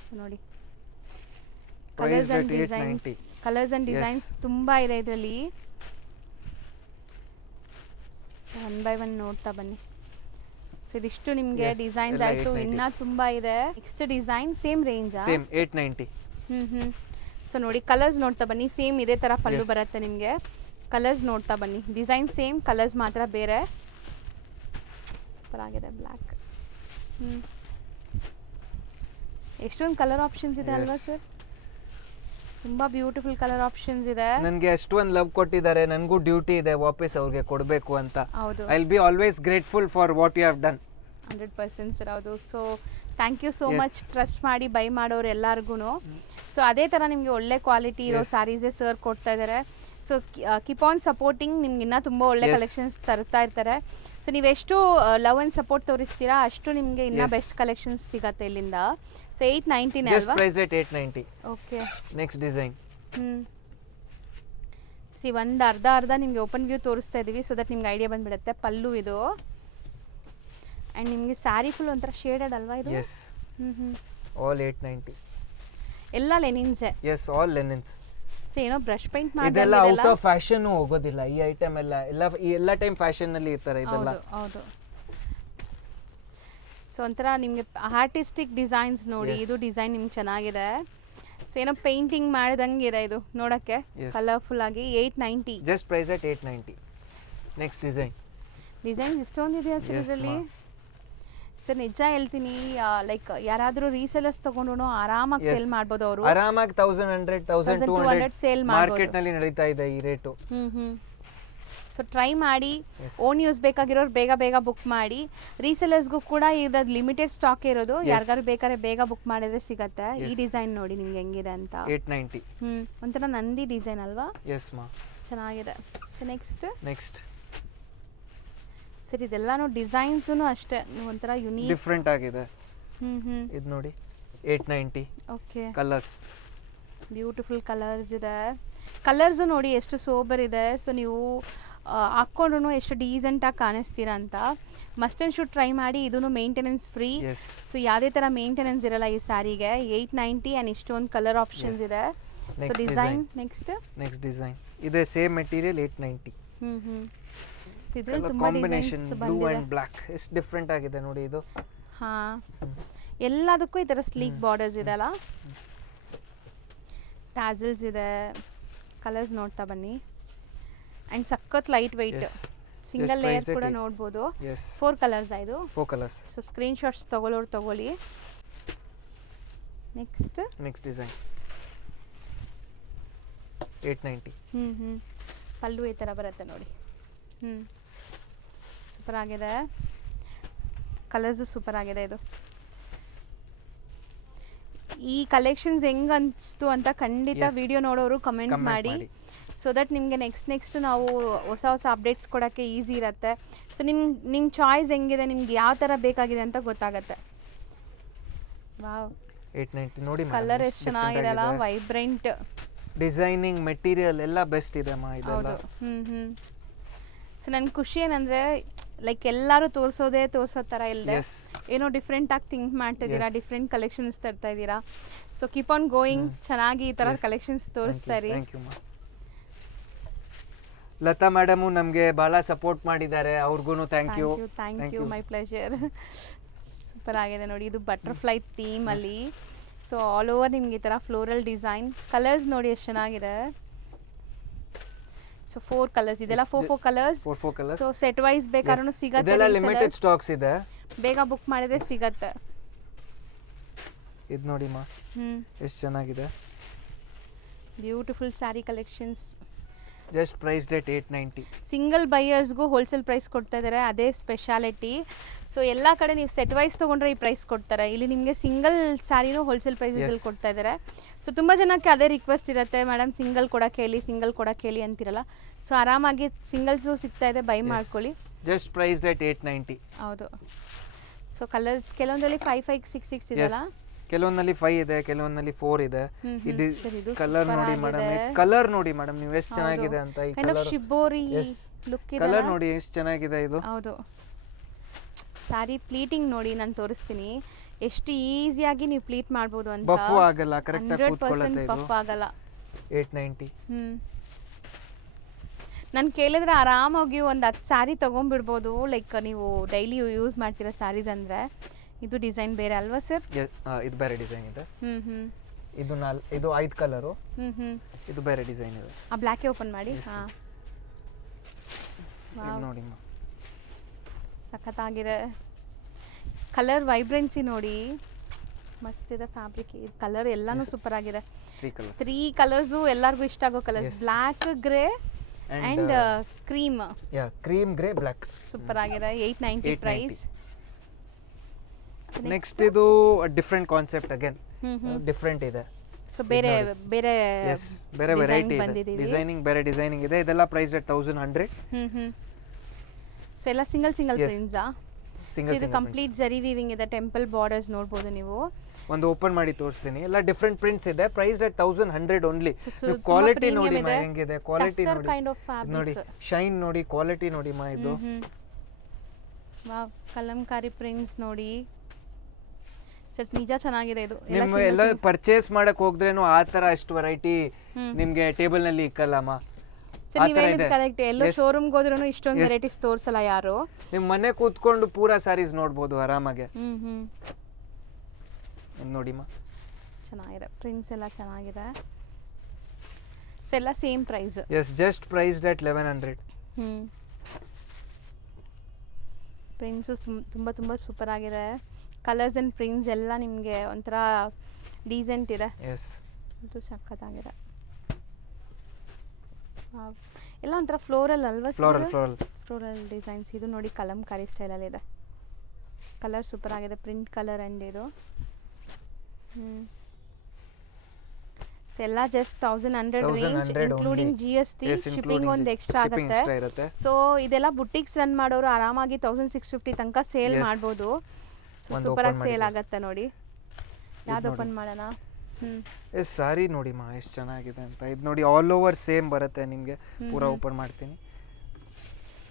ಸೊ ನೋಡಿ ಕಲರ್ಸ್ ಅಂಡ್ ಡಿಸೈನ್ಸ್ ತುಂಬಾ ಇದೆ ಇದರಲ್ಲಿ. ಒನ್ ಬೈ ಒನ್ ನೋಡ್ತಾ ಬನ್ನಿ. ಸೊ ಇದಿಷ್ಟು ನಿಮಗೆ ಡಿಸೈನ್ಸ್ ಆಯ್ತು, ಇನ್ನ ತುಂಬಾ ಇದೆ. Next design same range, same 890. So ನೋಡಿ ಕಲರ್ಸ್ ನೋಡ್ತಾ ಬನ್ನಿ, ಸೇಮ್ ಇದೇ ತರ ಪಲ್ಲು ಬರುತ್ತೆ ನಿಮಗೆ. ಕಲರ್ಸ್ ನೋಡ್ತಾ ಬನ್ನಿ, ಡಿಸೈನ್ ಸೇಮ್, ಕಲರ್ಸ್ ಮಾತ್ರ ಬೇರೆ. ಸೂಪರ್ ಆಗಿದೆ ಬ್ಲ್ಯಾಕ್. ಎಷ್ಟೊಂದು ಕಲರ್ ಆಪ್ಷನ್ಸ್ ಇದೆ ಅಲ್ವಾ ಸರ್? ತುಂಬಾ ಬ್ಯೂಟಿಫುಲ್ ಕಲರ್ ಆಪ್ಷನ್ಸ್ ಇದೆ. ನನಗೆ ಅಷ್ಟೊಂದು ಲವ್ ಕೊಟ್ಟಿದ್ದಾರೆ, ನನಗೂ ಡ್ಯೂಟಿ ಇದೆ ವಾಪಸ್ ಅವ್ರಿಗೆ ಕೊಡಬೇಕು ಅಂತ. ಹೌದು, I will be always grateful for what you have done. 100% sir. ಹೌದು. So thank you so much trust ಮಾಡಿ ಬೈ ಮಾಡೋರು ಎಲ್ಲರಿಗೂ. ಸೊ ಅದೇ ಥರ ನಿಮಗೆ ಒಳ್ಳೆ ಕ್ವಾಲಿಟಿ ಇರೋ ಸ್ಯಾರೀಸೇ ಸರ್ ಕೊಡ್ತಾ ಇದ್ದಾರೆ. ಸೊ ಕೀಪ್ ಆನ್ ಸಪೋರ್ಟಿಂಗ್, ನಿಮ್ಗೆ ಇನ್ನೂ ತುಂಬ ಒಳ್ಳೆ ಕಲೆಕ್ಷನ್ಸ್ ತರ್ತಾ ಇರ್ತಾರೆ. ಸೊ ನೀವೆಷ್ಟು ಲವ್ ಆ್ಯಂಡ್ ಸಪೋರ್ಟ್ ತೋರಿಸ್ತೀರಾ ಅಷ್ಟು ನಿಮಗೆ ಇನ್ನೂ ಬೆಸ್ಟ್ ಕಲೆಕ್ಷನ್ಸ್ ಸಿಗತ್ತೆ ಇಲ್ಲಿಂದ. So 890 just price rate 890. Okay, next design. ಸಿ ಒಂದು ಅರ್ಧ ನಿಮಗೆ ಓಪನ್ ವ್ಯೂ ತೋರಿಸ್ತಾ ಇದ್ದೀವಿ, ಸೊ ದಟ್ ನಿಮ್ಗೆ ಐಡಿಯಾ ಬಂದ್ಬಿಡುತ್ತೆ. ಪಲ್ಲು ಇದು, ಆ್ಯಂಡ್ ನಿಮಗೆ ಸ್ಯಾರಿ ಫುಲ್ ಒಂಥರ ಶೇಡೆಡ್ ಅಲ್ವಾ ಇದು? Yes, all 890. ಎಲ್ಲ ಲೆನಿನ್ಸೇ? Yes, all linens. ಸೊ ಏನೋ ಬ್ರಷ್ ಪೇಂಟ್ ಇದೆಲ್ಲ ಔಟ್ ಆಫ್ ಫ್ಯಾಷನ್ ಹೋಗೋದಿಲ್ಲ, ಈ ಐಟಮ್ ಎಲ್ಲ ಟೈಮ್ ಫ್ಯಾಷನ್ ನಲ್ಲಿ ಇರ್ತಾರೆ ಇದೆಲ್ಲ. ಹೌದು. ಸೊ ಒಂಥರ ನಿಮಗೆ ಆರ್ಟಿಸ್ಟಿಕ್ ಡಿಸೈನ್ಸ್ ನೋಡಿ, ಇದು ಡಿಸೈನ್ ನಿಮ್ಗೆ ಚೆನ್ನಾಗಿದೆ. ಸೊ ಏನೋ ಪೇಂಟಿಂಗ್ ಮಾಡಿದಂಗೆ ಇದೆ ಇದು ನೋಡಕ್ಕೆ, ಕಲರ್ಫುಲ್ ಆಗಿ. 890 just price rate 890. Next design ಇಷ್ಟೊಂದಿದೆಯಾ ಸರ್ ಇದರಲ್ಲಿ? ಸರ್ ನಿಜ ಹೇಳ್ತೀನಿ, ಲೈಕ್ ಯಾರಾದರೂ ರೀಸೆಲರ್ಸ್ ತಗೊಂಡು ಆರಾಮಾಗಿ ಸೇಲ್ ಮಾಡ್ಬೋದು. ಅವರು ಆರಾಮಾಗಿ 1100-1200 ಸೇಲ್ ಮಾರ್ಕೆಟ್ ನಲ್ಲಿ ನಡೀತಾ ಇದೆ ಈ ರೇಟು. ಸೊ ಟ್ರೈ ಮಾಡಿ, ಓನ್ ಯೂಸ್ ಬೇಕಾಗಿರೋರು ಬೇಗ ಬುಕ್ ಮಾಡಿ. ರೀಸೆಲರ್ಸ್ಗೂ ಕೂಡ ಇದು ಲಿಮಿಟೆಡ್ ಸ್ಟಾಕ್ ಇರೋದು, ಯಾರಿಗಾರು ಬೇಕಾದ್ರೆ ಬೇಗ ಬುಕ್ ಮಾಡಿದ್ರೆ ಸಿಗತ್ತೆ. ಈ ಡಿಸೈನ್ ನೋಡಿ ನಿಮ್ಗೆ ಹೆಂಗಿದೆ ಅಂತ. 890. ಒಂಥರ ನಂದಿ ಡಿಸೈನ್ ಅಲ್ವಾ? ಎಸ್ ಮಾ, ಚೆನ್ನಾಗಿದೆ. ಸೊ ನೆಕ್ಸ್ಟ್ ಸರ್ ಇದೆಲ್ಲಾನು ಡಿಸೈನ್ಸು ಅಷ್ಟೇ ಒಂಥರ ಯುನೀಕ್, ಡಿಫ್ರೆಂಟ್ ಆಗಿದೆ. ಇದು ನೋಡಿ 890. ಓಕೆ, ಕಲರ್ಸ್ ಬ್ಯೂಟಿಫುಲ್ ಕಲರ್ಸ್ ಇದೆ. ಕಲರ್ಸು ನೋಡಿ ಎಷ್ಟು ಸೋಬರ್ ಇದೆ. ಸೊ ನೀವು ಹಾಕ್ಕೊಂಡ್ರು ಎಷ್ಟು ಡೀಸೆಂಟಾಗಿ ಕಾಣಿಸ್ತೀರಾ ಅಂತ. ಮಸ್ಟ್ ಆ್ಯಂಡ್ ಶುಡ್ ಟ್ರೈ ಮಾಡಿ. ಇದೂ ಮೇಂಟೆನೆನ್ಸ್ ಫ್ರೀ. ಸೊ ಯಾವುದೇ ಥರ ಮೇಂಟೆನೆನ್ಸ್ ಇರಲ್ಲ ಈ ಸ್ಯಾರಿಗೆ. 890 ಆ್ಯಂಡ್ ಇಷ್ಟೊಂದು ಕಲರ್ ಆಪ್ಷನ್ಸ್ ಇದೆ. ಸೊ ಡಿಸೈನ್ ನೆಕ್ಸ್ಟ್ ಡಿಸೈನ್ ಇದೆ, ಸೇಮ್ ಮೆಟೀರಿಯಲ್ 890. ಸೊ ಇದರಲ್ಲಿ ತುಂಬಾ ಕಾಂಬಿನೇಷನ್ ಬ್ಲೂ ಅಂಡ್ ಬ್ಲಾಕ್ ಎಷ್ಟು ಡಿಫರೆಂಟ್ ಆಗಿದೆ ನೋಡಿ ಇದು. ಎಲ್ಲದಕ್ಕೂ ಈ ಥರ ಸ್ಲೀಕ್ ಬಾರ್ಡರ್ಸ್ ಇದೆ ಅಲ್ಲ, ಟ್ಯಾಸಲ್ಸ್ ಇದೆ. ಕಲರ್ಸ್ ನೋಡ್ತಾ ಬನ್ನಿ. ಆ್ಯಂಡ್ ಸಖತ್ ಲೈಟ್ ವೆಯ್ಟ್, ಸಿಂಗಲ್ ಲೇಯರ್ ಕೂಡ ನೋಡ್ಬೋದು. 4 ಕಲರ್ಸ್ ಇದು. 4 ಕಲರ್ಸ್. ಸೊ ಸ್ಕ್ರೀನ್ ಶಾಟ್ಸ್ ತಗೊಳ್ಳೋರು ತಗೊಳ್ಳಿ. Next design 890. ಪಲ್ಲು ಈ ಥರ ಬರುತ್ತೆ ನೋಡಿ. ಸೂಪರ್ ಆಗಿದೆ, ಕಲರ್ಸು ಸೂಪರ್ ಆಗಿದೆ. ಇದು ಈ ಕಲೆಕ್ಷನ್ಸ್ ಹೆಂಗ್ ಅನಿಸ್ತು ಅಂತ ಖಂಡಿತ ವಿಡಿಯೋ ನೋಡೋರು ಕಮೆಂಟ್ ಮಾಡಿ. ಸೊ ದಟ್ ನಿಮಗೆ ನೆಕ್ಸ್ಟ್ ನಾವು ಹೊಸ ಅಪ್ಡೇಟ್ಸ್ ಕೊಡೋಕ್ಕೆ ಈಸಿ ಇರುತ್ತೆ. ಸೊ ನಿಮ್ಮ ಚಾಯ್ಸ್ ಹೆಂಗಿದೆ, ನಿಮ್ಗೆ ಯಾವ ಥರ ಬೇಕಾಗಿದೆ ಅಂತ ಗೊತ್ತಾಗತ್ತೆ. ವಾವ್, 890 ನೋಡಿ. ಕಲರ್ ಎಷ್ಟು ಚೆನ್ನಾಗಿದೆ ಅಲ್ಲ, ವೈಬ್ರೆಂಟ್. ಡಿಸೈನಿಂಗ್, ಮೆಟೀರಿಯಲ್ ಎಲ್ಲ ಬೆಸ್ಟ್ ಇದೆ ಮಾ ಇದೆಲ್ಲ. ಸೊ ನನ್ನ ಖುಷಿ ಏನಂದರೆ ಲೈಕ್ ಎಲ್ಲರೂ ತೋರ್ಸೋ ಥರ ಇಲ್ಲದೆ Yes. ಏನೋ ಡಿಫ್ರೆಂಟ್ ಆಗಿ ಥಿಂಕ್ ಮಾಡ್ತಿದ್ದೀರಾ, Yes. ಡಿಫ್ರೆಂಟ್ ಕಲೆಕ್ಷನ್ಸ್ ತರ್ತಾ ಇದ್ದೀರಾ. ಸೊ ಕೀಪ್ ಆನ್ ಗೋಯಿಂಗ್, ಚೆನ್ನಾಗಿ ಈ ಥರ Yes. ಕಲೆಕ್ಷನ್ಸ್ ತೋರಿಸ್ತಾ ಇರಿ. ಥ್ಯಾಂಕ್ ಯು ಮಾ. ಲತಾ ಮೇಡಮು ನಮಗೆ ಭಾಳ ಸಪೋರ್ಟ್ ಮಾಡಿದ್ದಾರೆ, ಅವ್ರಿಗೂ thank you. Thank you, my pleasure. Super ಆಗಿದೆ ನೋಡಿ, ಇದು ಬಟರ್ಫ್ಲೈ ಥೀಮಲ್ಲಿ. ಸೊ ಆಲ್ ಓವರ್ ನಿಮ್ಗೆ ಈ ಥರ ಫ್ಲೋರಲ್ ಡಿಸೈನ್, ಕಲರ್ಸ್ ನೋಡಿ ಎಷ್ಟು ಚೆನ್ನಾಗಿದೆ. ಸೊ 4 ಕಲರ್ಸ್, ಇದೆಲ್ಲ 4 colours. 4 colours. So set wise ಬೇಕಾದ್ರೂ ಸಿಗತ್ತೆ, ಇದೆಲ್ಲ ಲಿಮಿಟೆಡ್ ಸ್ಟಾಕ್ಸ್ ಇದೆ, ಬೇಗ ಬುಕ್ ಮಾಡಿದ್ರೆ ಸಿಗತ್ತೆ. ಇದು ನೋಡಿ ಮಾ ಎಷ್ಟು ಚೆನ್ನಾಗಿದೆ. Beautiful sari collections. Just price date 890. Single ಬೈಯರ್ಸ್ಗೂ ಹೋಲ್ಸೇಲ್ ಪ್ರೈಸ್ ಕೊಡ್ತಾ ಇದ್ದಾರೆ, ಅದೇ ಸ್ಪೆಷಾಲಿಟಿ. ಸೊ ಎಲ್ಲ ಕಡೆ ನೀವು ಸೆಟ್ ವೈಸ್ ತೊಗೊಂಡ್ರೆ ಈ ಪ್ರೈಸ್ ಕೊಡ್ತಾರೆ, ಇಲ್ಲಿ ನಿಮಗೆ ಸಿಂಗಲ್ ಸ್ಯಾರಿನೂ ಹೋಲ್ಸೇಲ್ ಪ್ರೈಸಲ್ಲಿ ಕೊಡ್ತಾ ಇದ್ದಾರೆ. ಸೊ ತುಂಬ ಜನಕ್ಕೆ ಅದೇ ರಿಕ್ವೆಸ್ಟ್ ಇರುತ್ತೆ, ಮೇಡಮ್ ಸಿಂಗಲ್ ಕೊಡೋಕೆ ಹೇಳಿ ಅಂತಿರಲ್ಲ. ಸೊ ಆರಾಮಾಗಿ ಸಿಂಗಲ್ಸು ಸಿಗ್ತಾ ಇದೆ, ಬೈ ಮಾಡ್ಕೊಳ್ಳಿ. Just price date 890. ಹೌದು. ಸೊ ಕಲರ್ಸ್ ಕೆಲವೊಂದರಲ್ಲಿ 5, 5, 6, 6 ಇದೆಲ್ಲ. ಕೆಲವೊಂದಲ್ಲಿ 5 ಇದೆ, ಕೆಲವೊಂದಲ್ಲಿ 4 ಇದೆ. ಇದು ಇದು ಕಲರ್ ನೋಡಿ ಮೇಡಮ್, ಕಲರ್ ನೋಡಿ ಮೇಡಮ್ ನೀವು ಎಷ್ಟು ಚೆನ್ನಾಗಿದೆ ಅಂತ. ಈ ಕಲರ್ ಶಿಬೋರಿ ಲುಕ್ ಇದೆ, ಕಲರ್ ನೋಡಿ ಎಷ್ಟು ಚೆನ್ನಾಗಿದೆ ಇದು. ಹೌದು. ಸ್ಯಾರಿ ಪ್ಲೀಟಿಂಗ್ ನೋಡಿ, ನಾನು ತೋರಿಸ್ತೀನಿ ಎಷ್ಟು ಈಸಿಯಾಗಿ ನೀವು ಪ್ಲೀಟ್ ಮಾಡ್ಬೋದು ಅಂತ. ಬಫ್ ಆಗಲ್ಲ, ಕರೆಕ್ಟ್ ಆಗಿ ಕೂತ್ಕೊಳ್ಳುತ್ತೆ. ಇದು ಬಫ್ ಆಗಲ್ಲ. 890. ನಾನು ಕೇಳಿದ್ರೆ ಆರಾಮಾಗಿ ಒಂದು 10 ಸ್ಯಾರಿ ತೊಗೊಂಡ್ಬಿಡ್ಬೋದು, ಲೈಕ್ ನೀವು ಡೈಲಿ ಯೂಸ್ ಮಾಡ್ತೀರಾ ಸ್ಯಾರೀಸ್ ಅಂದರೆ. ಇದು ಡಿಸೈನ್ ಬೇರೆ ಅಲ್ವಾ ಸರ್? ಇದು ಬೇರೆ ಡಿಸೈನ್ ಇದೆ. ಇದು 5 ಕಲರು. ಇದು ಬೇರೆ ಡಿಸೈನ್ ಇದೆ. ಆ ಬ್ಲ್ಯಾಕೇ ಓಪನ್ ಮಾಡಿ. ಹಾಂ ನೋಡಿ ಸಖತ್ತಾಗಿದೆ. ಕಲರ್ ವೈಬ್ರೆನ್ಸಿ ನೋಡಿ, ಮಸ್ತ್ ಇದೆ ಫ್ಯಾಬ್ರಿಕ್. ಕಲರ್ ಎಲ್ಲಾನು ಸೂಪರ್ ಆಗಿದೆ. 3 ಕಲರ್ಸು ಎಲ್ಲರಿಗೂ ಇಷ್ಟ ಆಗೋ colours, black, grey and cream. Cream, grey, black. Super ಆಗಿದೆ. 890 ಪ್ರೈಸ್. ನೆಕ್ಸ್ಟ್ ಇದು ಡಿಫ್ರೆಂಟ್ ಕಾನ್ಸೆಪ್ಟ್, ಅಗೇನ್ ಡಿಫ್ರೆಂಟ್ ಇದೆ. ಸೊ ಬೇರೆ ಬೇರೆ ಬೇರೆ ವೆರೈಟಿ ಇದೆ, ಡಿಸೈನಿಂಗ್ ಬೇರೆ ಡಿಸೈನಿಂಗ್ ಇದೆ. ಇದೆಲ್ಲ ಪ್ರೈಸ್ at 1100. ಸೊ ಎಲ್ಲ ಸಿಂಗಲ್ ಪ್ರಿಂಟ್ಸಾ? ಇದು ಕಂಪ್ಲೀಟ್ ಜರಿ ವೀವಿಂಗ್ ಇದೆ, ಟೆಂಪಲ್ ಬಾರ್ಡರ್ಸ್ ನೋಡಬಹುದು ನೀವು. ಒಂದು ಓಪನ್ ಮಾಡಿ ತೋರಿಸ್ತೀನಿ. ಎಲ್ಲ ಡಿಫ್ರೆಂಟ್ ಪ್ರಿಂಟ್ಸ್ ಇದೆ, ಪ್ರೈಸ್ at 1100 ಓನ್ಲಿ. ಕ್ವಾಲಿಟಿ ನೋಡಿ ಮಾ ಹೆಂಗಿದೆ, ಕ್ವಾಲಿಟಿ ನೋಡಿ, ಶೈನ್ ನೋಡಿ, ಕ್ವಾಲಿಟಿ ನೋಡಿ ಮಾ. ಇದು ವಾವ್, ಕಲಂಕಾರಿ ಪ್ರಿಂಟ್ಸ್ ನೋಡಿ ಸರ್, ನಿಜ ಚೆನ್ನಾಗಿದೆ. ಇದು ನಿಮ್ಮ ಎಲ್ಲ ಪರ್ಚೇಸ್ ಮಾಡಕ್ ಹೋಗ್ದ್ರೇನು ಆ ತರ ಅಷ್ಟು ವೆರೈಟಿ ನಿಮ್ಗೆ ಟೇಬಲ್ ನಲ್ಲಿ ಇಕ್ಕಲ್ಲಮ್ಮ. ಕರೆಕ್ಟ್, ಎಲ್ಲೋ ಶೋರೂಮ್ಗೆ ಹೋದ್ರೂ ಇಷ್ಟೊಂದು ವೆರೈಟೀಸ್ ತೋರಿಸಲ್ಲ ಯಾರು. ನಿಮ್ ಮನೆ ಕೂತ್ಕೊಂಡು ಪೂರಾ ಸ್ಯಾರೀಸ್ ನೋಡ್ಬೋದು ಆರಾಮಾಗೆ. ನೋಡಿ ಮಾ, ಚೆನ್ನಾಗಿದೆ, ಪ್ರಿಂಟ್ಸ್ ಎಲ್ಲ ಚೆನ್ನಾಗಿದೆ. ಸೊ ಎಲ್ಲ same price. Yes, just priced at 1100. Prints ತುಂಬ ಸೂಪರ್ ಆಗಿದೆ. ಕಲರ್ಸ್ ಆ್ಯಂಡ್ ಪ್ರಿಂಟ್ಸ್ ಎಲ್ಲ ನಿಮಗೆ ಒಂಥರ ಡೀಸೆಂಟ್ ಇದೆ. ಎಸ್, ಇದು ಸಖತ್ತಾಗಿದೆ. ಎಲ್ಲ ಒಂಥರ ಫ್ಲೋರಲ್ ಅಲ್ವಾ? Floral designs. ಇದು ನೋಡಿ ಕಲಂಕಾರಿ ಸ್ಟೈಲಲ್ಲಿ ಇದೆ. ಕಲರ್ ಸೂಪರ್ ಆಗಿದೆ, ಪ್ರಿಂಟ್ ಕಲರ್ ಆ್ಯಂಡ್ ಇದು. ಸೊ ಎಲ್ಲ just 1100 range, including GST. Shipping ಒಂದು ಎಕ್ಸ್ಟ್ರಾ ಆಗುತ್ತೆ. ಸೊ ಇದೆಲ್ಲ ಬುಟಿಕ್ಸ್ ರನ್ ಮಾಡೋರು ಆರಾಮಾಗಿ 1650 ತನಕ ಸೇಲ್ ಮಾಡ್ಬೋದು. ಸೂಪರ್ ಆಗಿ ಸೇಲ್ ಆಗತ್ತೆ ನೋಡಿ. ಯಾವ್ದು ಓಪನ್ ಮಾಡೋಣ? ಸಾರಿ ನೋಡಿ ಮಾ ಎಷ್ಟು ಚೆನ್ನಾಗಿದೆ ಅಂತ. ಇದು ನೋಡಿ ಆಲ್ ಓವರ್ ಸೇಮ್ ಬರುತ್ತೆ ನಿಮಗೆ. ಪೂರಾ ಓಪನ್ ಮಾಡ್ತೀನಿ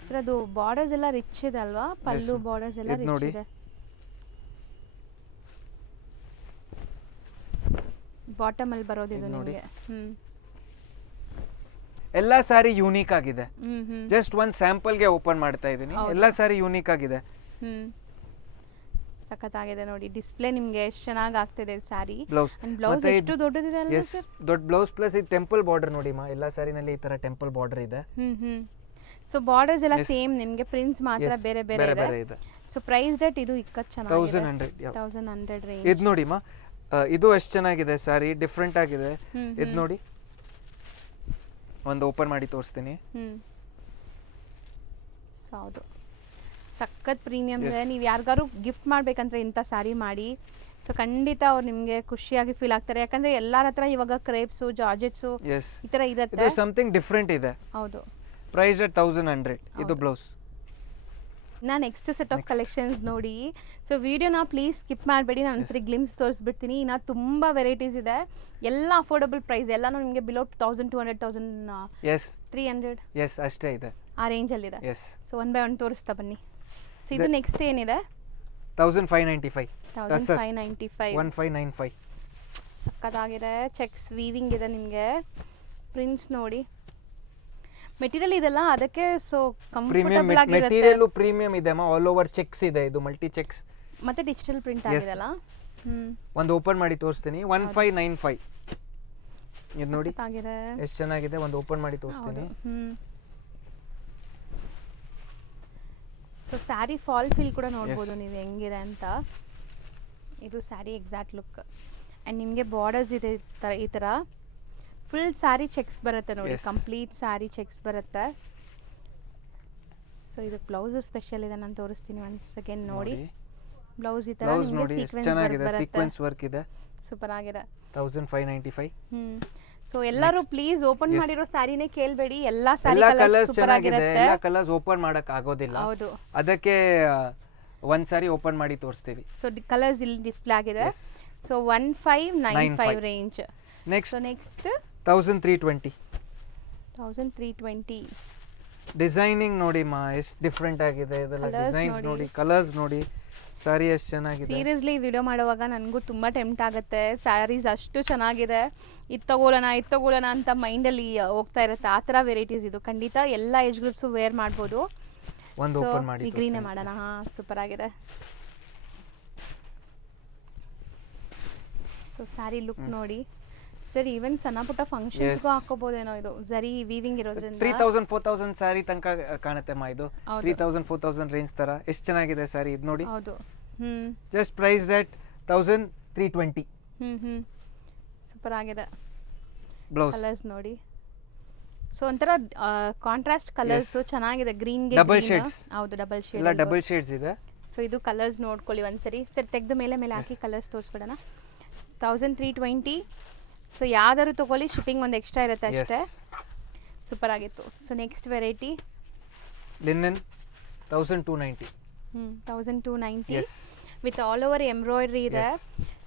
ಸರ್. ಅದು ಬಾರ್ಡರ್ಸ್ ಎಲ್ಲ ರಿಚ್ ಇದೆ ಅಲ್ವಾ? ಪಲ್ಲು ಬಾರ್ಡರ್ಸ್ ಎಲ್ಲ ರಿಚ್ ಇದೆ. ಬಾಟಮ್ ಅಲ್ಲಿ ಬರೋದು ಇದು ನಿಮಗೆ. ಎಲ್ಲ ಸಾರಿ ಯೂನಿಕ್ ಆಗಿದೆ. ಜಸ್ಟ್ ಒಂದು ಸ್ಯಾಂಪಲ್ ಗೆ ಓಪನ್ ಮಾಡ್ತಾ ಇದ್ದೀನಿ. ಎಲ್ಲ ಸಾರಿ ಯೂನಿಕ್ ಆಗಿದೆ. ಸಖತ್ತಾಗಿದೆ ನೋಡಿ. ಡಿಸ್ಪ್ಲೇ ನಿಮಗೆ ಎಷ್ಟು ಚೆನ್ನಾಗಿ ಆಗ್ತಿದೆ ಸ್ಯಾರಿ. ಬ್ಲೌಸ್ ಎಷ್ಟು ದೊಡ್ಡದಿದೆ ಅಲ್ವಾ ಸರ್? ದೊಡ್ಡ ಬ್ಲೌಸ್ ಪ್ಲಸ್ ಈ ಟೆಂಪಲ್ ಬಾರ್ಡರ್ ನೋಡಿ ಮಾ. ಎಲ್ಲ ಸಾರಿನಲ್ಲಿ ಈ ತರ ಟೆಂಪಲ್ ಬಾರ್ಡರ್ ಇದೆ. ಸೊ ಬಾರ್ಡರ್ಸ್ ಎಲ್ಲ ಸೇಮ್, ನಿಮಗೆ ಪ್ರಿಂಟ್ಸ್ ಮಾತ್ರ ಬೇರೆ ಬೇರೆ ಇದೆ. ಸೊ ಪ್ರೈಸ್ ಡೇಟ್ ಇದು ಇಕ್ಕತ್ ಚೆನ್ನಾಗಿದೆ, 1100 ರೇಂಜ್. ಇದು ನೋಡಿ ಮಾ, ಇದು ಎಷ್ಟು ಚೆನ್ನಾಗಿದೆ ಸ್ಯಾರಿ, ಡಿಫ್ರೆಂಟ್ ಆಗಿದೆ. ಇದು ನೋಡಿ, ಒಂದು ಓಪನ್ ಮಾಡಿ ತೋರಿಸ್ತೀನಿ. ಹೌದು, ಸಖತ್ ಪ್ರೀಮಿಯಂ ಇದೆ. ನೀವು ಯಾರಿಗಾರು ಗಿಫ್ಟ್ ಮಾಡ್ಬೇಕಂದ್ರೆ ಇಂಥ ಸ್ಯಾರಿ ಮಾಡಿ. ಸೊ ಖಂಡಿತ ಅವ್ರು ನಿಮಗೆ ಖುಷಿಯಾಗಿ ಫೀಲ್ ಆಗ್ತಾರೆ. ಯಾಕಂದ್ರೆ ಎಲ್ಲರ ಹತ್ರ ಇವಾಗ ಕ್ರೇಪ್ಸು, ಜಾರ್ಜೆಟ್ಸು ಈ ತರ ಇರುತ್ತೆ. ಇದು ಸಮಥಿಂಗ್ ಡಿಫ್ರೆಂಟ್ ಇದೆ. ಹೌದು. Price at 1100. ಇದು blouse. Next set of collections ನೋಡಿ. ಸೊ ವಿಡಿಯೋನ ಪ್ಲೀಸ್ ಸ್ಕಿಪ್ ಮಾಡಬೇಡಿ, ನಾನು ಒಂದ್ಸರಿ ಗ್ಲಿಮ್ಸ್ ತೋರಿಸ್ಬಿಡ್ತೀನಿ. ಇನ್ನು ತುಂಬ ವೆರೈಟೀಸ್ ಇದೆ, ಎಲ್ಲ ಅಫೋರ್ಡಬಲ್ ಪ್ರೈಸ್. ಎಲ್ಲಾನು ನಿಮಗೆ ಬಿಲೋ 1200, 1300 ಅಷ್ಟೇ ಇದೆ, ಆ ರೇಂಜಲ್ಲಿದೆ. ಸೊ ಒನ್ ಬೈ ಒನ್ ತೋರಿಸ್ತಾ ಬನ್ನಿ. ಸೊ ಇದು ನೆಕ್ಸ್ಟ್ ಏನಿದೆ 1595 ಟಸರ್ 1595 1595 ಸಕ್ಕತ್ತಾಗಿದೆ. ಚೆಕ್ಸ್ ವೀವಿಂಗ್ ಇದೆ ನಿಮಗೆ. ಪ್ರಿಂಟ್ಸ್ ನೋಡಿ, ಮೆಟೀರಿಯಲ್ ಇದೆಲ್ಲ ಅದಕ್ಕೆ ಸೊ ಪ್ರೀಮಿಯಂ ಕಂಫರ್ಟಬಲ್ ಆಗಿರುತ್ತೆ. ಮೆಟೀರಿಯಲ್ ಪ್ರೀಮಿಯಂ ಇದೆ ಅಮ್ಮ. ಆಲ್ ಓವರ್ ಚೆಕ್ಸ್ ಇದೆ, ಇದು ಮಲ್ಟಿ ಚೆಕ್ಸ್ ಮತ್ತೆ ಡಿಜಿಟಲ್ ಪ್ರಿಂಟ್ ಆಗಿದೆಲ್ಲ. ಒಂದು ಓಪನ್ ಮಾಡಿ ತೋರಿಸ್ತೀನಿ. 1595 ಇದು ನೋಡಿ ಆಗಿದೆ, ಎಷ್ಟು ಚೆನ್ನಾಗಿದೆ. ಒಂದು ಓಪನ್ ಮಾಡಿ ತೋರಿಸ್ತೀನಿ. ಸೊ ಸ್ಯಾರಿ ಫಾಲ್ ಫೀಲ್ ಕೂಡ ನೋಡ್ಬೋದು ನೀವು ಹೆಂಗಿದೆ ಅಂತ. ಇದು ಸ್ಯಾರಿ ಎಕ್ಸಾಕ್ಟ್ ಲುಕ್. ಆ್ಯಂಡ್ ನಿಮಗೆ ಬಾರ್ಡರ್ಸ್ ಇದೆ ಈ ಥರ ಫುಲ್ ಸ್ಯಾರಿ ಚೆಕ್ಸ್ ಬರುತ್ತೆ ನೋಡಿ. ಕಂಪ್ಲೀಟ್ ಸ್ಯಾರಿ ಚೆಕ್ಸ್ ಬರುತ್ತೆ. ಸೊ ಇದು ಬ್ಲೌಸ್ ಸ್ಪೆಷಲ್ ಇದೆ, ನಾನು ತೋರಿಸ್ತೀನಿ ಒನ್ಸ್ ಅಗೇನ್ ನೋಡಿ. ಬ್ಲೌಸ್ ಈ ಥರ ನಿಮಗೆ ಸೀಕ್ವೆನ್ಸ್ ವರ್ಕ್ ಇದೆ. ಸೂಪರ್ ಆಗಿದೆ. 1595. ಸೊ ಎಲ್ಲರೂ ಪ್ಲೀಸ್ ಓಪನ್ ಮಾಡಿರೋ ಸ್ಯಾರಿನೇ ಕೇಳಬೇಡಿ. ಎಲ್ಲಾ ಸ್ಯಾರಿ ಎಲ್ಲ ಕಲರ್ಸ್ ಕಲರ್ಸ್ ಸೂಪರ್ ಚೆನ್ನಾಗಿದೆ. ಆಗಿರುತ್ತೆ. ಎಲ್ಲ ಕಲರ್ಸ್ ಓಪನ್ ಮಾಡಕ್ ಆಗೋದಿಲ್ಲ, ಹೌದು. ಅದಕ್ಕೆ ಒಂದ್ ಸಾರಿ ಓಪನ್ ಮಾಡಿ ತೋರಿಸ್ತೀವಿ. ಸೊ ಕಲರ್ಸ್ ಇಲ್ಲಿ ಡಿಸ್ಪ್ಲೇ ಆಗಿದೆ. So 1595 range. Next so next 1320 1320 designing ನೋಡಿ ಮಾ, ಎಷ್ಟು ಡಿಫ್ರೆಂಟ್ ಆಗಿದೆ ಇದೆಲ್ಲ. ಡಿಸೈನ್ಸ್ ನೋಡಿ, ಕಲರ್ಸ್ ನೋಡಿ, ಸಾರಿ ಎಷ್ಟು ಚೆನ್ನಾಗಿದೆ. ಸೀರಿಯಸ್ಲಿ ವಿಡಿಯೋ ಮಾಡುವಾಗ ನನಗೂ ತುಂಬ ಟೆಂಪ್ಟ್ ಆಗುತ್ತೆ. ಸ್ಯಾರೀಸ್ ಅಷ್ಟು ಚೆನ್ನಾಗಿದೆ, ಇದು ತಗೊಳ್ಳೋಣ ಅಂತ ಮೈಂಡಲ್ಲಿ ಹೋಗ್ತಾ ಇರುತ್ತೆ. ಆ ಥರ ವೆರೈಟೀಸ್ ಇದು. ಖಂಡಿತ ಎಲ್ಲ ಏಜ್ ಗ್ರೂಪ್ಸು ವೇರ್ ಮಾಡ್ಬೋದು. ಒಂದು ಓಪನ್ ಮಾಡಿ ಈ ಗ್ರೀನೇ ಮಾಡೋಣ. ಹಾಂ, ಸೂಪರ್ ಆಗಿದೆ. ಸೊ ಸ್ಯಾರಿ ಲುಕ್ ನೋಡಿ ಸರ್. ಈವನ್ ಸಣ್ಣ ಪುಟ್ಟ ಫಂಕ್ಷನ್ಸ್ಗೂ ಹಾಕೋಬೋದೇನೋ. ಇದು ಜರಿ ವೀವಿಂಗ್ ಇರೋದ್ರಿಂದ 3000-4000 ಸ್ಯಾರಿ ತನಕ ಕಾಣುತ್ತೆ ಮಾ. ಇದು 3000-4000 ರೇಂಜ್ ತರ ಎಷ್ಟು ಚೆನ್ನಾಗಿದೆ ಸ್ಯಾರಿ. ಇದು ನೋಡಿ. ಹೌದು. Just price at 1320. ಸೂಪರ್ ಆಗಿದೆ. ಬ್ಲೌಸ್ ಕಲರ್ಸ್ ನೋಡಿ. ಸೊ ಒಂಥರ ಕಾಂಟ್ರಾಸ್ಟ್ ಕಲರ್ಸ್ ಚೆನ್ನಾಗಿದೆ. ಗ್ರೀನ್ ಗೆ ಡಬಲ್ ಶೇಡ್ಸ್. ಹೌದು, ಡಬಲ್ ಶೇಡ್. ಎಲ್ಲ ಡಬಲ್ ಶೇಡ್ಸ್ ಇದೆ. ಸೊ ಇದು ಕಲರ್ಸ್ ನೋಡ್ಕೊಳ್ಳಿ ಒಂದ್ಸರಿ. ಸರ್ ತೆಗೆದು ಮೇಲೆ ಹಾಕಿ ಕಲರ್ಸ್ ತೋರಿಸ್ಬಿಡೋಣ. 1320. ಸೊ ಯಾವ್ದಾದ್ರು ತಗೊಳ್ಳಿ, ಶಿಪ್ಪಿಂಗ್ ಒಂದು ಎಕ್ಸ್ಟ್ರಾ ಇರುತ್ತೆ ಅಷ್ಟೇ. ಸೂಪರ್ ಆಗಿತ್ತು. So next variety linen 1290. 1290 with all over embroidery ಇದೆ.